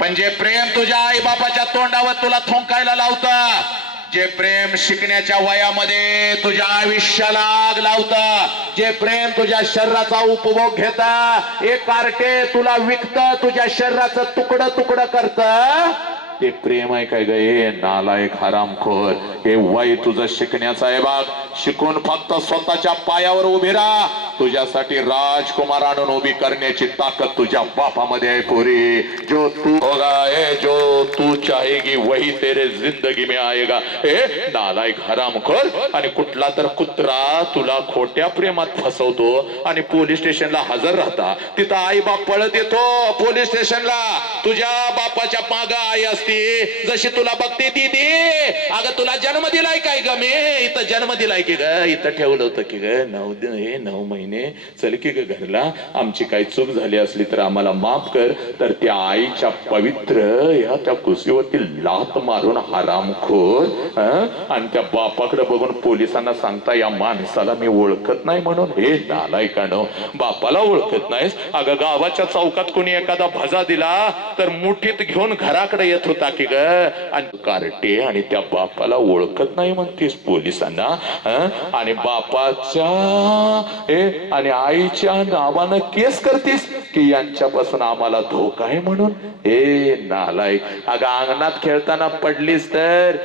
पण जे प्रेम तुझ्या आई बापाच्या तोंडावर तुला थुंकायला लावतं जे प्रेम शिकण्याच्या वयामध्ये तुझ्या आयुष्याला आग लावतं, जे प्रेम तुझ्या शरीराचा उपभोग घेता, एक कार्टे तुला विकतं, तुझ्या शरीराचं तुकडं तुकडं करतं, ते प्रेम आहे काय ग? हे नालायक हरामखोर, हे वय तुझं शिकण्याचं आहे बघ. शिकून फक्त स्वतःच्या पायावर उभी राहा. तुझ्यासाठी राजकुमार आणून उभी करण्याची ताकद तुझ्या बापामध्ये आहे पोरी. जो तू होगा है, जो तू चाहेगी वही तेरे जिंदगी में आएगा. हे नालायक हरामखोर. आणि कुठला तर कुत्रा तुला खोट्या प्रेमात फसवतो आणि पोलीस स्टेशनला हजर राहता. तिथं आई बाप पळत येतो पोलीस स्टेशनला. तुझ्या बापाच्या माग आई असते जशी तुला बघते ती दे. अगं तुला जन्म दिलाय काय ग? मी इथं जन्म दिलाय की ग? इथं ठेवलं होतं की ग? 9 महिने चल की ग घरला. आमची काही चूक झाली असली तर आम्हाला माफ कर. तर त्या आईच्या पवित्र या त्या कुशीवरती लात मारून हरामखोर आणि त्या बापाकडे बघून पोलिसांना सांगता या माणसाला मी ओळखत नाही म्हणून. हे नालायकानो, बापाला ओळखत नाहीस? अगं गावाच्या चौकात कोणी एखादा भजा दिला तर मुठीत घेऊन घराकडे येत होता की ग? आणि कार्टे आणि त्या बापाला ओळखत नाही म्हणतीस पोलिसांना. आणि बापाच्या आणि आईच्या नावानं केस करतीस की यांच्यापासून आम्हाला धोका आहे म्हणून. हे नालायक. अगं अंगणात खेळताना पडलीस तर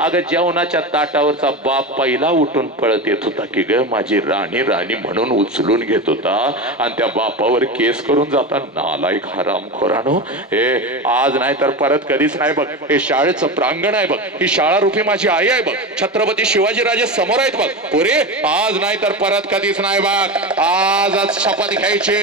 अगं जेवणाच्या ताटावरचा बाप पहिला उठून पळत येत होता की ग? माझी राणी राणी म्हणून उचलून घेत होता आणि त्या बापावर केस करून जाता. नालायक हरामखोरानो. हे आज नाही तर परत कधीच नाही बघ. हे शाळेचं प्रांगण आहे बघ. ही शाळा रूपी माझी आई आहे बघ. छत्रपती शिवाजी राजे समोर आहेत बघ. पुरे आज नाही तर परत कधीच नाही बघ. आजच शपथ घ्यायची.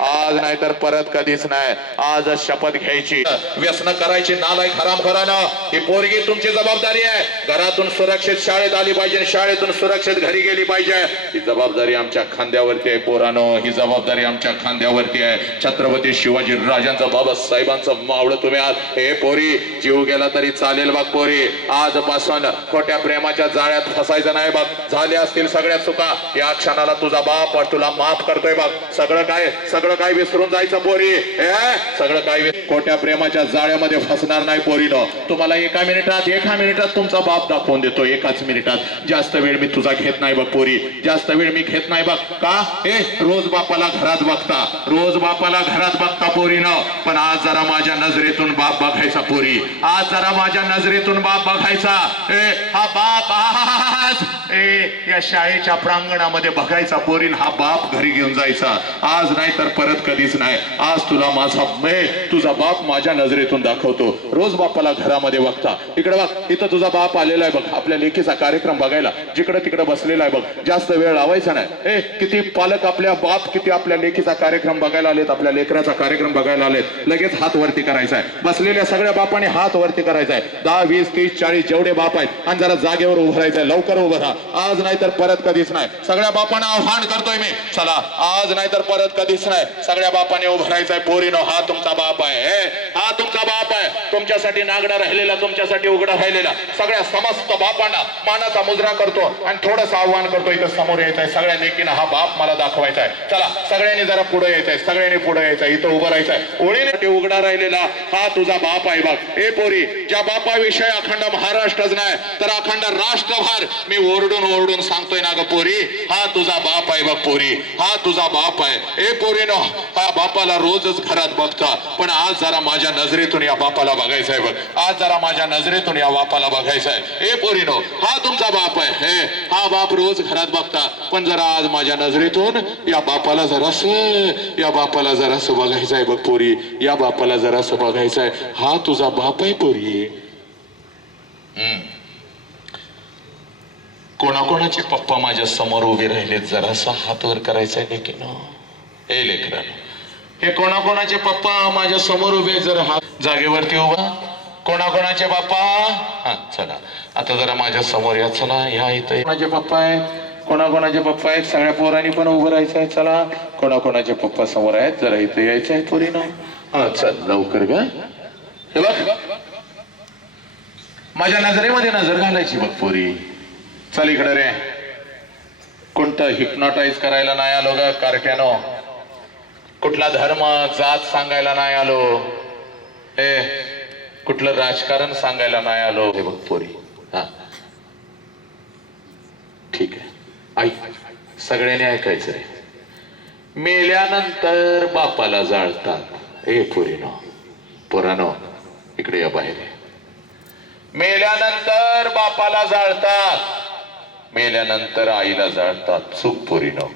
आज नाही तर परत कधीच नाही. आजच शपथ घ्यायची. व्यसन करायची नालायक हरामखोरानं. ही पोरगी तुमची जबाबदारी आहे. घरातून सुरक्षित शाळेत आली पाहिजे, शाळेतून सुरक्षित घरी गेली पाहिजे. ही जबाबदारी आमच्या खांद्यावरती आहे पोरानो. ही जबाबदारी आमच्या खांद्यावरती आहे. छत्रपती शिवाजी राजांचं बाबासाहेबांचं मावळं तुम्ही आज. हे पोरी जीव गेला तरी चालेल बघ पोरी. आजपासून खोट्या प्रेमाच्या जाळ्यात फसायचं नाही बघ. झाले असतील सगळ्या चुका, या क्षणाला तुझा बाप तुला माफ करतोय बघ. सगळं काय विसरून जायचं पोरी. सगळं काय खोट्या प्रेमाच्या जाळ्यामध्ये फसणार नाही पोरीनो. तुम्हाला एका मिनिटात तुमचा बाप दाखवून देतो. एकाच मिनिटात. जास्त वेळ मी तुझा घेत नाही बघ पोरी. जास्त वेळ मी घेत नाही बघ. का? रोज बापाला घरात बघता पोरीनो. पण आज जरा माझ्या नजरेतून बाप बघायचा पोरी. आज जरा माझ्या नजरेतून बाप बघायचा. हा बाप आज या शाळेच्या प्रांगणामध्ये बघायचा पोरीन. हा बाप घरी घेऊन जायचा. आज नाही तर परत कधीच नाही. आज तुला तुझा बाप माझ्या नजरेतून दाखवतो. रोज बापाला घरामध्ये बघता. इकडे बघ, इथं तुझा बाप आलेला आहे बघ. आपल्या लेखीचा कार्यक्रम बघायला जिकडे तिकडे बसलेला आहे बघ. जास्त वेळ लावायचा नाही. किती पालक किती आपल्या लेखीचा कार्यक्रम बघायला आलेत, आपल्या लेकराचा कार्यक्रम बघायला आलेत. लगेच हात वरती करायचा आहे. बसलेल्या सगळ्या बापाने हात वरती करायचा आहे. 10, 20, 30, 40 जेवढे बाप आहेत आणि जरा जागेवर उभं राहायचंय. लवकर उभं राहा. आज नाही तर परत कधीच नाही. सगळ्या बापांना आव्हान करतोय मी. चला, आज नाही तर परत कधीच नाही. सगळ्या बापाने उभं राहायचंय पोरीनो. हा तुमचा बाप आहे. हा तुमचा बाप आहे. तुमच्यासाठी नागडा राहिलेला, तुमच्यासाठी उघडा राहिलेला सगळ्या समस्त बापांना मानाचा मुजरा करतो आणि थोडंसं आव्हान करतो. इथं समोर यायचंय सगळ्या लेकीनं. हा बाप मला दाखवायचा आहे. चला, सगळ्यांनी जरा पुढे यायचंय. सगळ्यांनी पुढे यायचंय. इथं उभं राहायचंय. ओळीने उघडा राहिलेला हा तुझा बाप आहे बघ. पोरी, ज्या बापाविषयी अखंड महाराष्ट्रच नाही तर अखंड राष्ट्रभर मी ओरडून सांगतोय ना ग पोरी. हा तुझा बाप आहे बघ पोरी. हा तुझा बाप आहे. पोरीनो, हा बापाला रोजच घरात बघता. पण आज जरा माझ्या नजरेतून या बापाला बघायचंय बघ. आज जरा माझ्या नजरेतून या बापाला बघायचंय. पोरीनो, हा तुमचा बाप आहे. हा बाप रोज घरात बघता. पण जरा आज माझ्या नजरेतून या बापाला जरासं बघायचंय बघ पोरी. या बापाला जरासं बघायचंय. हा तुझा बाप आहे पोरी. कोणाकोणाचे पप्पा माझ्या समोर उभे राहिलेत जरासा हात वर करायचा लेकिनो. लेकरांनो, हे कोणाकोणाचे पप्पा माझ्या समोर उभे. जरा हात जागेवरती उभा. कोणाकोणाचे पप्पा? चला आता जरा माझ्या समोर या. चला, या इथं कोणाचे पप्पा आहेत, कोणाकोणाचे पप्पा आहेत. सगळ्या पोरांनी पण उभं राहायचं आहे. चला, कोणाकोणाचे पप्पा समोर आहेत जरा इथं यायचं आहे पोरीनं. चल लवकर ग. हे बघ, माझ्या नजरेमध्ये नजर घालायची बघ पोरी. चल इकडे रे. कोणतं हिप्नोटाईज करायला नाही आलो ग कार्ट्यानो. कुठला धर्म जात सांगायला नाही आलो. कुठलं राजकारण सांगायला नाही आलो. हे बघ पोरी, हा ठीक आहे. ऐक, सगळ्यांनी ऐकायचं रे. मेल्यानंतर बापाला जाळतात. ए पोरानो इकडे या बाहेर. मेल्यानंतर बापाला जाळतात, मेल्यानंतर आईला जाळतात. चूक पोरीनो.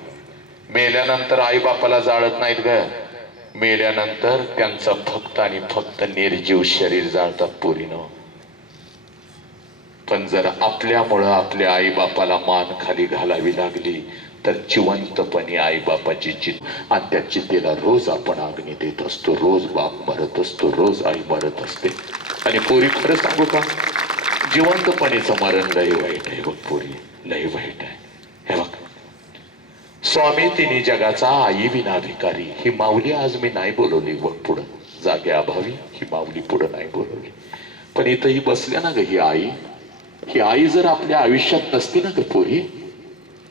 मेल्यानंतर आई बापाला जाळत नाहीत ग. मेल्यानंतर त्यांचं फक्त आणि फक्त निर्जीव शरीर जाळतात पोरीनो. पण जर आपल्यामुळं आपल्या आई बापाला मान खाली घालावी लागली तर जिवंतपणे आई बापाची चित आणि त्या चितेला रोज आपण अग्नी देत असतो. रोज बाप मरत असतो, रोज आई मरत असते. आणि पोरी खरं सांगू का, जिवंतपणेचं मरण लय वाईट आहे बघ पोरी, लय वाईट आहे. हे बघ, स्वामी तिन्ही जगाचा आई विना भिकारी ही माऊली आज मी नाही बोलवली बघ पुढं, जाग्या अभावी ही माऊली पुढं नाही बोलवली. पण इथं ही बसल्या ना ग ही आई जर आपल्या आयुष्यात नसती ना ग पोरी,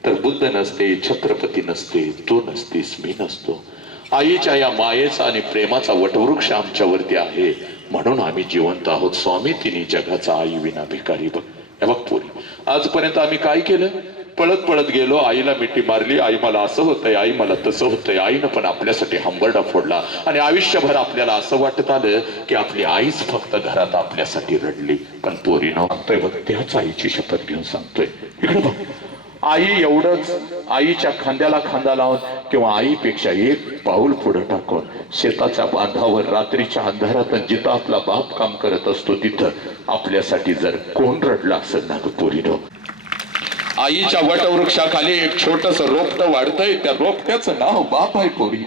तर बुद्ध नसते, छत्रपती नसते, तू नसतीस, मी नसतो. आईच्या या मायेचा आणि प्रेमाचा वटवृक्ष आमच्यावरती आहे म्हणून आम्ही जिवंत आहोत. स्वामी तिन्ही जगाचा आई विना भिकारी बघ. हे बघ पोरी, आजपर्यंत आम्ही काय केलं, पळत गेलो, आईला मिठी मारली, आई मला असं होतंय, आई मला तसं होतंय. आईनं पण आपल्यासाठी हंबरडा फोडला आणि आयुष्यभर आपल्याला असं वाटत आलं की आपली आईच फक्त घरात आपल्यासाठी रडली. पण पोरीनं सांगतोय बघ, त्याच आईची शपथ घेऊन सांगतोय, इकडे बघ, आई एवढंच, आईच्या खांद्याला खांदा लावून किंवा आईपेक्षा एक पाऊल पुढे टाकून शेताच्या बांधावर रात्रीच्या अंधारात जिथं आपला बाप काम करत असतो तिथं आपल्यासाठी जर कोण रडला असेल ना ग पोरीनो. आईच्या वटवृक्षाखाली एक छोटस रोपट वाढतंय, त्या रोपट्याचं नाव बाप आहे पोरी.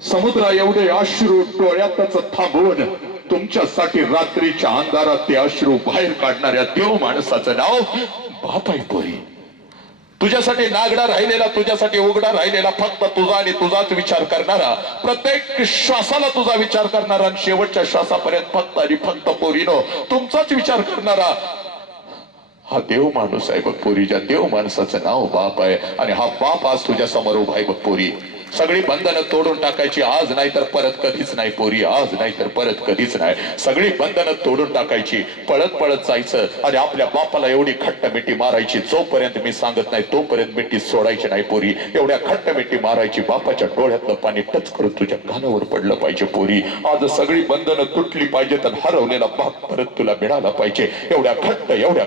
समुद्रा एवढे अश्रू डोळ्यातच थांबवून तुमच्यासाठी रात्रीच्या अंधारात ते अश्रू बाहेर काढणाऱ्या देव माणसाचं नाव बाप आहे पोरी. तुझ्यासाठी नागडा राहिलेला, तुझ्यासाठी उघडा राहिलेला, फक्त तुझा आणि तुझाच विचार करणारा, प्रत्येक श्वासाला तुझा विचार करणारा आणि शेवटच्या श्वासापर्यंत फक्त आणि फक्त पोरीनो तुमचाच विचार करणारा हा देव माणूस आहे बघ पोरी. ज्या देव माणसाचं नाव बाप आहे आणि हा बाप आज तुझ्या समोर उभा आहे बघ पोरी. सगळी बंधनं तोडून टाकायची, आज नाही तर परत कधीच नाही पोरी, आज नाही तर परत कधीच नाही. सगळी बंधनं तोडून टाकायची, पळत जायचं आणि आपल्या बापाला एवढी खट्ट मिठी मारायची, जोपर्यंत मी सांगत नाही तोपर्यंत मिठी सोडायची नाही पोरी. एवढ्या खट्ट मिठी मारायची, बापाच्या डोळ्यातलं पाणी टच करून तुझ्या कानावर पडलं पाहिजे पोरी. आज सगळी बंधनं तुटली पाहिजेत आणि हरवलेला बाप परत तुला मिळाला पाहिजे. एवढ्या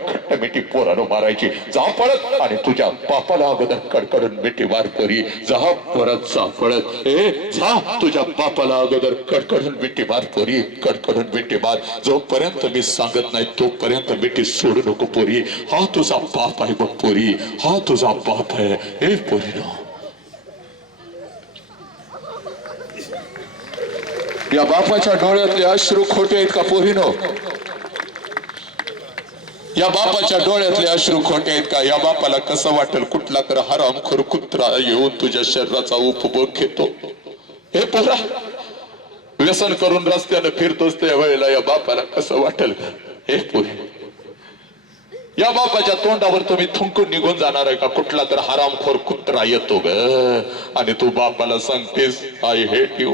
खट्ट मिठी पोरानं मारायची. जा पळत आणि तुझ्या बापाला अगोदर कडकडून मिठी मार पोरी. जा परत पळत, जा तुझ्या बापाला अगोदर कडकडून मिठी मार पोरी, कडकडून मिठी मार. जोपर्यंत मी सांगत नाही तोपर्यंत मिठी सोडू नको पोरी. हा तुझा बाप आहे बघ पोरी, हा तुझा बाप आहे. हे पोरीनो, या बापाच्या डोळ्यातले अश्रू खोटे आहेत का पोरीनो? या बापाच्या डोळ्यातले अश्रू खोटे आहेत का? या बापाला कसं वाटेल कुठला तर हरामखोर कुत्रा येऊन तुझ्या शरीराचा उपभोग घेतो? हे पोरा, व्यसन करून रस्त्यानं फिरतोस त्या वेळेला या बापाला कसं वाटेल का? हे पोरी, या बापाच्या तोंडावर तुम्ही थुंकून निघून जाणार आहे का? कुठला तर हरामखोर कुत्रा येतो ग आणि तू बापाला सांगतेस आय हेट यू.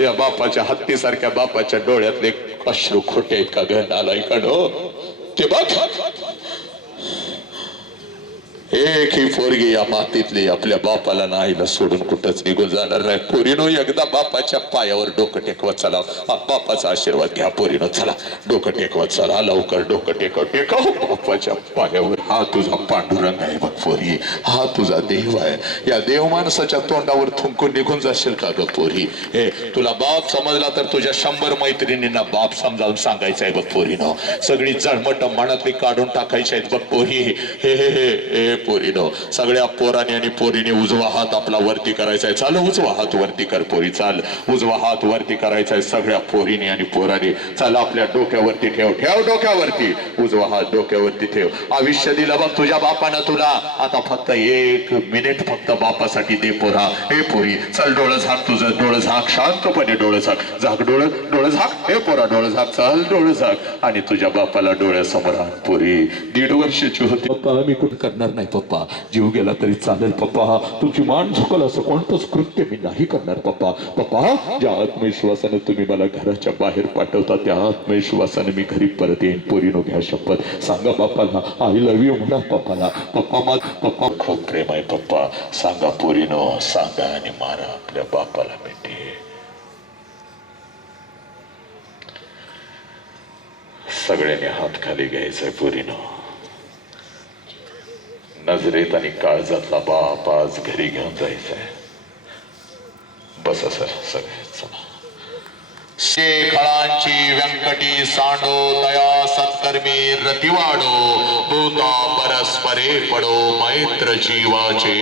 या बापाच्या हत्तीसारख्या बापाच्या डोळ्यातले अश्रू खोटे आहेत का ग नालायकानो? ते बघ, एक ही पोरगी या मातीतली आपल्या बापाला नाहीला सोडून कुठंच निघून जाणार नाही. पोरीनो, एकदा बापाच्या पायावर डोकं टेकवत चला. बापाचा आशीर्वाद घ्या पोरीनो. चला डोकं टेकवत चला, लवकर डोकं टेकव बापाच्या पायावर. हा तुझा पांडुरंग आहे बघ पोरी, हा तुझा देव आहे. या देव माणसाच्या तोंडावर थुंकून निघून जाशील का ग पोरी? हे तुला बाप समजला तर तुझ्या 100 मैत्रिणींना बाप समजावून सांगायचं आहे बघ पोरीनो. सगळी जळमट मनातली काढून टाकायची आहेत बघ पोरी. हे हे हे पोरीनो, सगळ्या पोराने आणि पोरीने उजवा हात आपला वरती करायचा आहे. चाल उजवा हात वरती कर पोरी, चाल उजवा हात वरती करायचा आहे सगळ्या पोरीने आणि पोराने. चाल आपल्या डोक्यावरती ठेव डोक्यावरती, उजवा हात डोक्यावरती ठेव. आयुष्य दिलं बघ तुझ्या बापानं तुला, आता फक्त 1 मिनिट फक्त बापासाठी दे पोरा. हे पोरी, चल डोळं झाक, तुझं डोळं झाक, शांतपणे डोळं झाक, झाक डोळं झाक. हे पोरा डोळं झाक, चल डोळं झाक आणि तुझ्या बापाला डोळ्यासमोर आण पोरी. 1.5 वर्षाची होती, बाप्पा आम्ही कुठं करणार नाही पप्पा. जीव गेला तरी चालेल पप्पा. तुमची मान झुकल असं कोणतंच कृत्य मी नाही करणार पप्पा. पप्पा, ज्या आत्मविश्वासाने तुम्ही मला घराच्या बाहेर पाठवता त्या आत्मविश्वासाने मी घरी परत येईन. पोरीनो घ्या शपथ. सांगा बापाला आय लव्ह यू म्हणा पप्पाला. पप्पा खूप प्रेम आहे पप्पा. सांगा पोरीनो, सांगा आणि मारा आपल्या बापाला मिठी. सगळ्यांनी हात खाली घ्यायचंय पोरीनो. नजरेत आणि काळजातला बाप आज घरी घेऊन जायचंय. बसा सर सगळे चला. शेखळांची व्यंकटी सांडो दया सत्कर्मी रतिवाडो भूता परस्परे पडो मैत्र जीवाचे.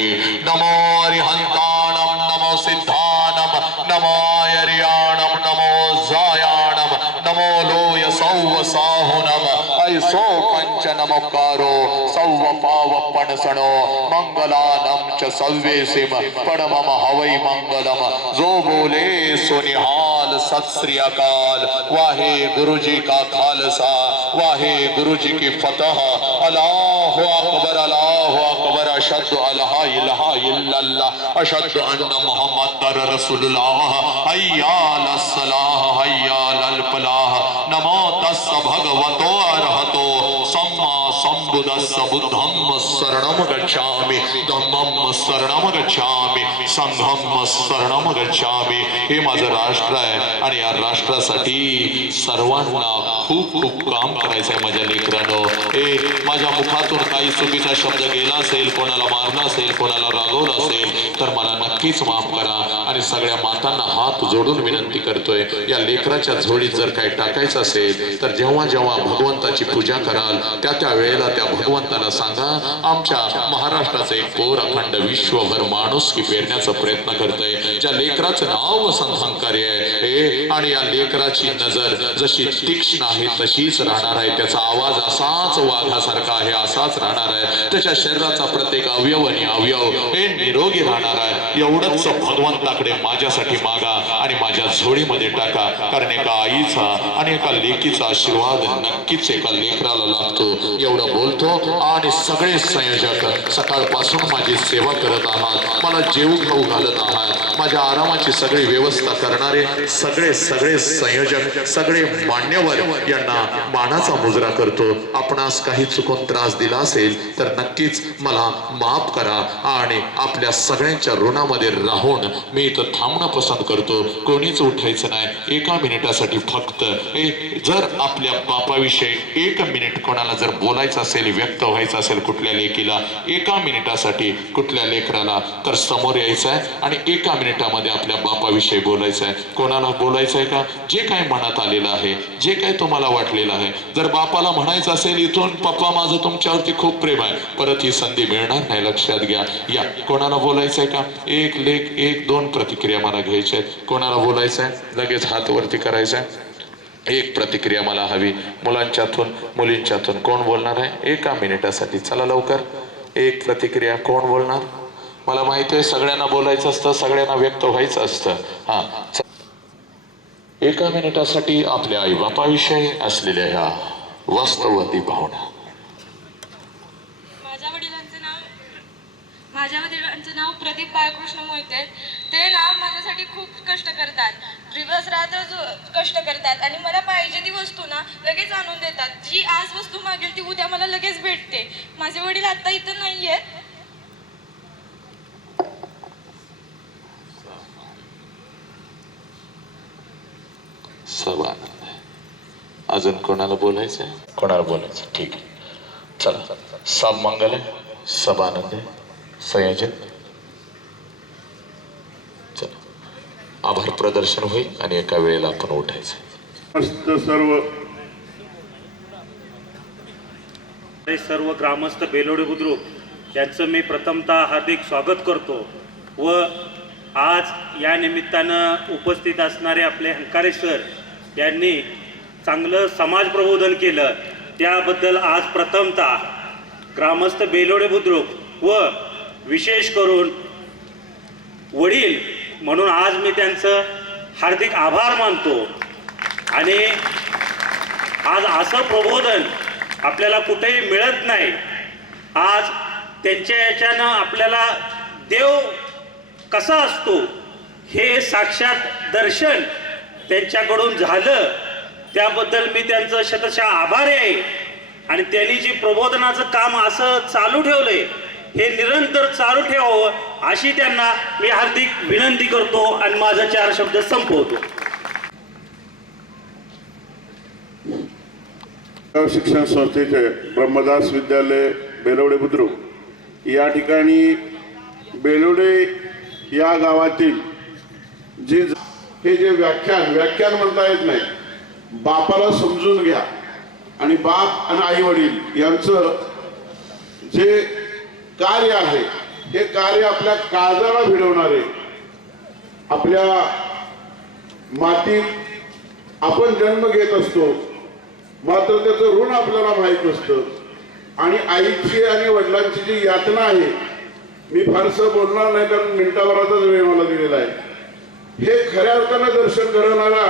नमो अरिहंताणम नमो सिद्धानम नमो अर्याणम नमो जायाणम नमो लोय सौव साहुनम ऐसो पंच नमकारो सौव पाव पणसणो मंगलानम च सव्येसिम पडमम हवै मंगलम. जो बोले सो निहाल सत श्री अकाल. वाहे गुरुजी का खालसा वाहे गुरुजी की फतह. अल्लाहु अकबर अशहदु अल्ला इलाहा इल्लल्लाह अशहदु अन्ना मुहम्मदर रसूलुल्लाह. हय्या अलस सलाह हय्या अल फलाह. नमो तस्स भगवतो अरहतो सम्मा संबुद्धस्स. बुद्धं शरणं गच्छामि धम्मं शरणं गच्छामि संघं शरणं गच्छामि. हे माझं राष्ट्र आहे आणि या राष्ट्रासाठी सर्वांना खूप खूप काम करायचं आहे माझ्या लेकरांनो. हे माझ्या मुखातून काही चुकीचा शब्द गेला असेल, कोणाला मारला असेल, कोणाला रागवलं असेल तर मला नक्कीच माफ करा. आणि सगळ्या मातांना हात जोडून विनंती करतोय, या लेकराच्या झोळीत जर काही टाकायचं असेल तर जेव्हा जेव्हा भगवंताची पूजा कराल त्या त्या वेळेला त्या भगवंताला सांगा आमच्या महाराष्ट्राचं एक पोर अखंड विश्वभर माणुसकी पेरण्याचा प्रयत्न करतोय. ज्या लेकराचं नाव संधानकारी आहे आणि या लेकराची नजर जशी तीक्ष्ण आहे तशीच राहणार आहे. त्याचा आवाज असाच वाघासारखा आहे, असाच राहणार आहे. त्याच्या शरीराचा प्रत्येक अवयव आणि अवयव हे निरोगी राहणार आहे. एवढंच भगवंताकडे माझ्यासाठी मागा आणि माझ्या झोळीमध्ये टाका. कारण एका आईचा आणि एका लेकीचा आशीर्वाद नक्कीच एका लेकराला लागतो. एवढं बोलतो आणि सगळे संयोजक सकाळपासून माझी सेवा करत आहात, मला जेव खाऊ घालत आहात, माझ्या आरामाची सगळी व्यवस्था करणारे सगळे संयोजक सगळे मान्यवर यांना मानाचा मुजरा करतो. आपणास काही चुकून त्रास दिला असेल तर नक्कीच मला माफ करा आणि आपल्या सगळ्यांच्या ऋणामध्ये राहून मी इथं थांबणं पसंत करतो. कोणीच उठायचं नाही. एका मिनिटासाठी फक्त जर आपल्या बापाविषयी एक मिनिट कोणाला जर बोलायचं असेल, व्यक्त व्हायचं असेल कुठल्या लेकीला, एका मिनिटासाठी कुठल्या लेकराला तर समोर यायचं आहे आणि एका मिनिटामध्ये आपल्या बापाविषयी बोलायचं आहे. कोणाला बोलायचं आहे का? जे काय मनात आलेलं आहे, जे काय तुम्हाला वाटलेलं आहे. जर बापाला म्हणायचं असेल इथून पप्पा माझं तुमच्यावरती खूप प्रेम आहे, परत ही संधी मिळणार नाही, लक्षात घ्या. या कोणाला बोलायचं आहे का? एक लेख एक दोन प्रतिक्रिया मला घ्यायच्या आहेत. कोणाला बोलायचं आहे लगेच हात वरती करायचा आहे. एक प्रतिक्रिया मला हवी. मुलांच्यातून मुलींच्यातून कोण बोलणार आहे एका मिनिटासाठी? चला लवकर. एक प्रतिक्रिया कोण बोलणार? मला माहिती आहे सगळ्यांना बोलायचं असतं, सगळ्यांना व्यक्त व्हायचं असतं. हा, एका मिनिटासाठी आपल्या आई बापाविषयी असलेल्या ह्या वास्तववादी भावना. माझ्या वडिलांचं नाव प्रदीप बाळकृष्ण मोहिते. ते ना माझ्यासाठी खूप कष्ट करतात, दिवस रात्र कष्ट करतात आणि मला पाहिजे ती वस्तू ना लगेच आणून देतात. जी आज वस्तू मागेल ती उद्या मला लगेच भेटते. माझे वडील आता इथं नाही आहेत. अजून कोणाला बोलायचं? कोणाला बोलायचं? ठीक आहे, चला. सब मंगल आहे, सब आनंद आहे. संयोजन चला, आभार प्रदर्शन होईल आणि एका वेळेला आपण उठायचं. सर्व ग्रामस्थ बेलोडे बुद्रुक यांचं मी प्रथमतः हार्दिक स्वागत करतो व आज या निमित्तानं उपस्थित असणारे आपले हंकारे सर यांनी चांगलं समाज प्रबोधन केलं त्याबद्दल आज प्रथमतः ग्रामस्थ बेलोडे बुद्रुक व विशेष करून वडील म्हणून आज मी त्यांचं हार्दिक आभार मानतो. आणि आज असं प्रबोधन आपल्याला कुठेही मिळत नाही. आज त्यांच्या याच्यानं आपल्याला देव कसा असतो हे साक्षात दर्शन त्यांच्याकडून झालं. त्याबद्दल मी त्यांचं शतशः आभारी आहे. आणि त्यांनी जे प्रबोधनाचं काम असं चालू ठेवलंय हे निरंतर चालू ठेवावं अशी त्यांना मी हार्दिक विनंती करतो आणि माझा 4 शब्द संपवतो. शिक्षण संस्थेचे ब्रह्मदास विद्यालय बेलवडे बुद्रुक या ठिकाणी बेलवडे या गावातील जे हे जे व्याख्यान म्हणता येत नाही, बापाला समजून घ्या आणि बाप आणि आई वडील यांचं जे कार्य आहे हे कार्य आपल्या काळजाला भिडवणारे, आपल्या मातीत आपण जन्म घेत असतो मात्र त्याचं ऋण आपल्याला माहीत नसतं आणि आईची आणि वडिलांची जी यातना आहे, मी फारसं बोलणार नाही कारण मिनिटाभराचाच वेळ मला दिलेला आहे, हे खऱ्या अर्थानं दर्शन घडवणारा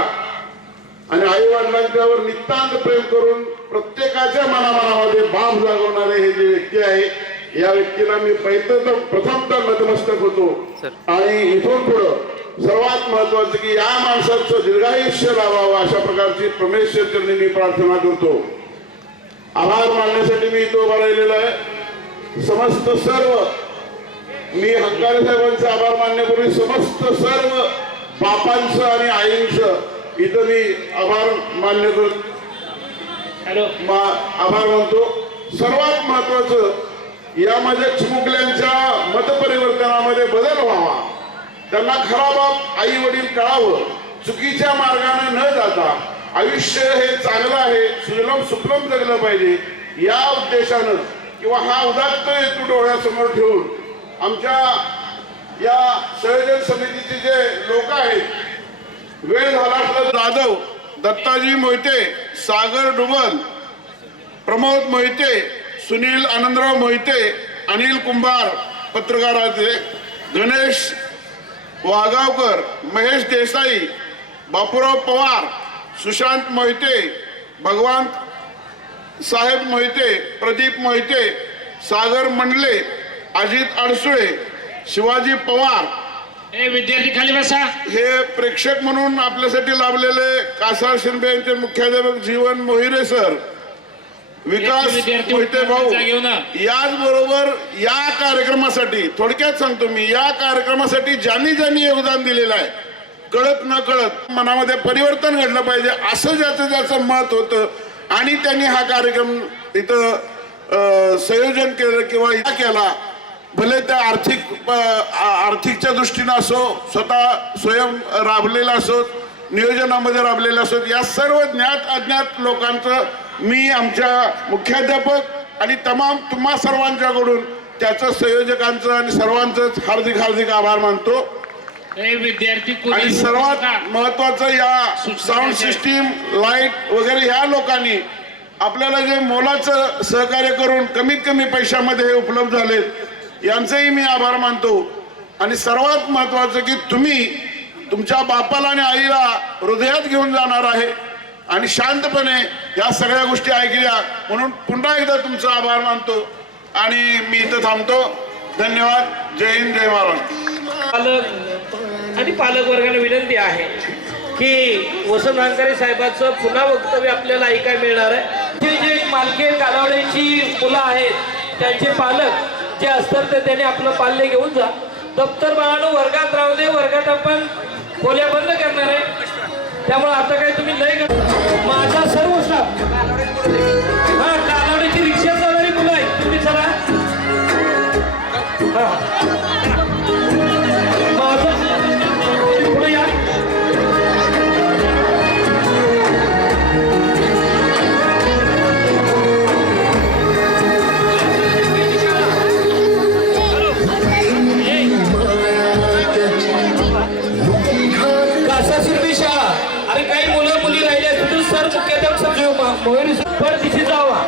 आणि आई वडिलांच्यावर नितांत प्रेम करून प्रत्येकाच्या मनामध्ये बाप जागवणारे हे जे व्यक्ती आहे, या व्यक्तीला मी प्रथमतः नतमस्तक होतो. आणि इथून पुढं सर्वात महत्वाचं की या माणसाचं दीर्घायुष्य लाभावं अशा प्रकारची परमेश्वरचरणी मी प्रार्थना करतो. आभार मानण्यासाठी मी इथं उभा राहिलेला आहे. समस्त सर्व मी हंकारे साहेबांचे आभार मानण्यापूर्वी समस्त सर्व बापांचं आणि आईंचं इथं मी आभार मान्य करतो, आभार मानतो. सर्वात महत्वाचं यामध्ये चिमुकल्यांच्या मतपरिवर्तनामध्ये बदल व्हावा, त्यांना खरा बाप आई वडील कळावं, चुकीच्या मार्गाने न जाता आयुष्य हे चांगलं आहे, सुजलम सुफलम जगलं पाहिजे या उद्देशानं किंवा हा उदात्त हेतू डोळ्यासमोर ठेवून आमच्या या संयोजन समितीचे जे लोक आहेत, वेळ झाला असला जाधव, दत्ताजी मोहिते, सागर डुबल, प्रमोद मोहिते, सुनील आनंदराव मोहिते, अनिल कुंभार पत्रकाराचे, गणेश वाघावकर, महेश देसाई, बापूराव पवार, सुशांत मोहिते, भगवान साहेब मोहिते, प्रदीप मोहिते, सागर मंडले, अजित अडसुळे, शिवाजी पवार, विद्यार्थी खाली बसा. हे प्रेक्षक म्हणून आपल्यासाठी लाभलेले कासार शिंदे यांचे मुख्याध्यापक जीवन मोहिरे सर, विकास मोहिते भाऊ, याचबरोबर या कार्यक्रमासाठी थोडक्यात सांगतो मी, या कार्यक्रमासाठी ज्यांनी योगदान दिलेलं आहे, कळत न कळत मनामध्ये परिवर्तन घडलं पाहिजे असं ज्याचं मत होतं आणि त्यांनी हा कार्यक्रम इथं संयोजन केलं किंवा केला. भले त्या आर्थिकच्या दृष्टीनं असो, स्वतः स्वयं राबलेला असो, नियोजनामध्ये राबलेला असो, या सर्व ज्ञात अज्ञात लोकांचं मी आमच्या मुख्याध्यापक आणि तुम्हा सर्वांच्याकडून त्याचं संयोजकांचं आणि सर्वांचंच हार्दिक आभार मानतो. विद्यार्थी आणि सर्वात महत्वाचं या साऊंड सिस्टीम, लाईट वगैरे ह्या लोकांनी आपल्याला जे मोलाचं सहकार्य करून कमीत कमी पैशामध्ये हे उपलब्ध झालेत, यांचेही मी आभार मानतो. आणि सर्वात महत्वाचं की तुम्ही तुमच्या बापाला आणि आईला हृदयात घेऊन जाणार आहे आणि शांतपणे या सगळ्या गोष्टी ऐकल्या म्हणून पुन्हा एकदा तुमचा आभार मानतो आणि मी इथं थांबतो. धन्यवाद. जय हिंद, जय महाराष्ट्र. आणि पालक वर्गाला विनंती आहे की वसंत हंकारे साहेबांचं पुन्हा वक्तव्य आपल्याला ऐकायला मिळणार आहे. जे मालकी कालावडीची मुलं आहेत त्यांचे पालक जे असतात ते त्यांनी आपलं पाल्य घेऊन जा. दप्तर बाळानं वर्गात राहू दे, वर्गात आपण खोल्या बंद करणार आहे, त्यामुळे आता काही तुम्ही लय माझा सर्व स्टाफ हा कालावडीची रिक्षा चालणारी मुलं आहेत, तुम्ही चला. माझं पुढे या. अरे काही मुलं मुली राहिले असतील सर मुख्याध्यापक समजू मोहिनी पर दिशी जावा.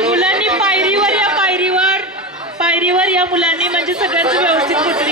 मुलांनी पायरीवर या पायरीवर या मुलांनी, म्हणजे सगळ्यांचं व्यवस्थित फोटो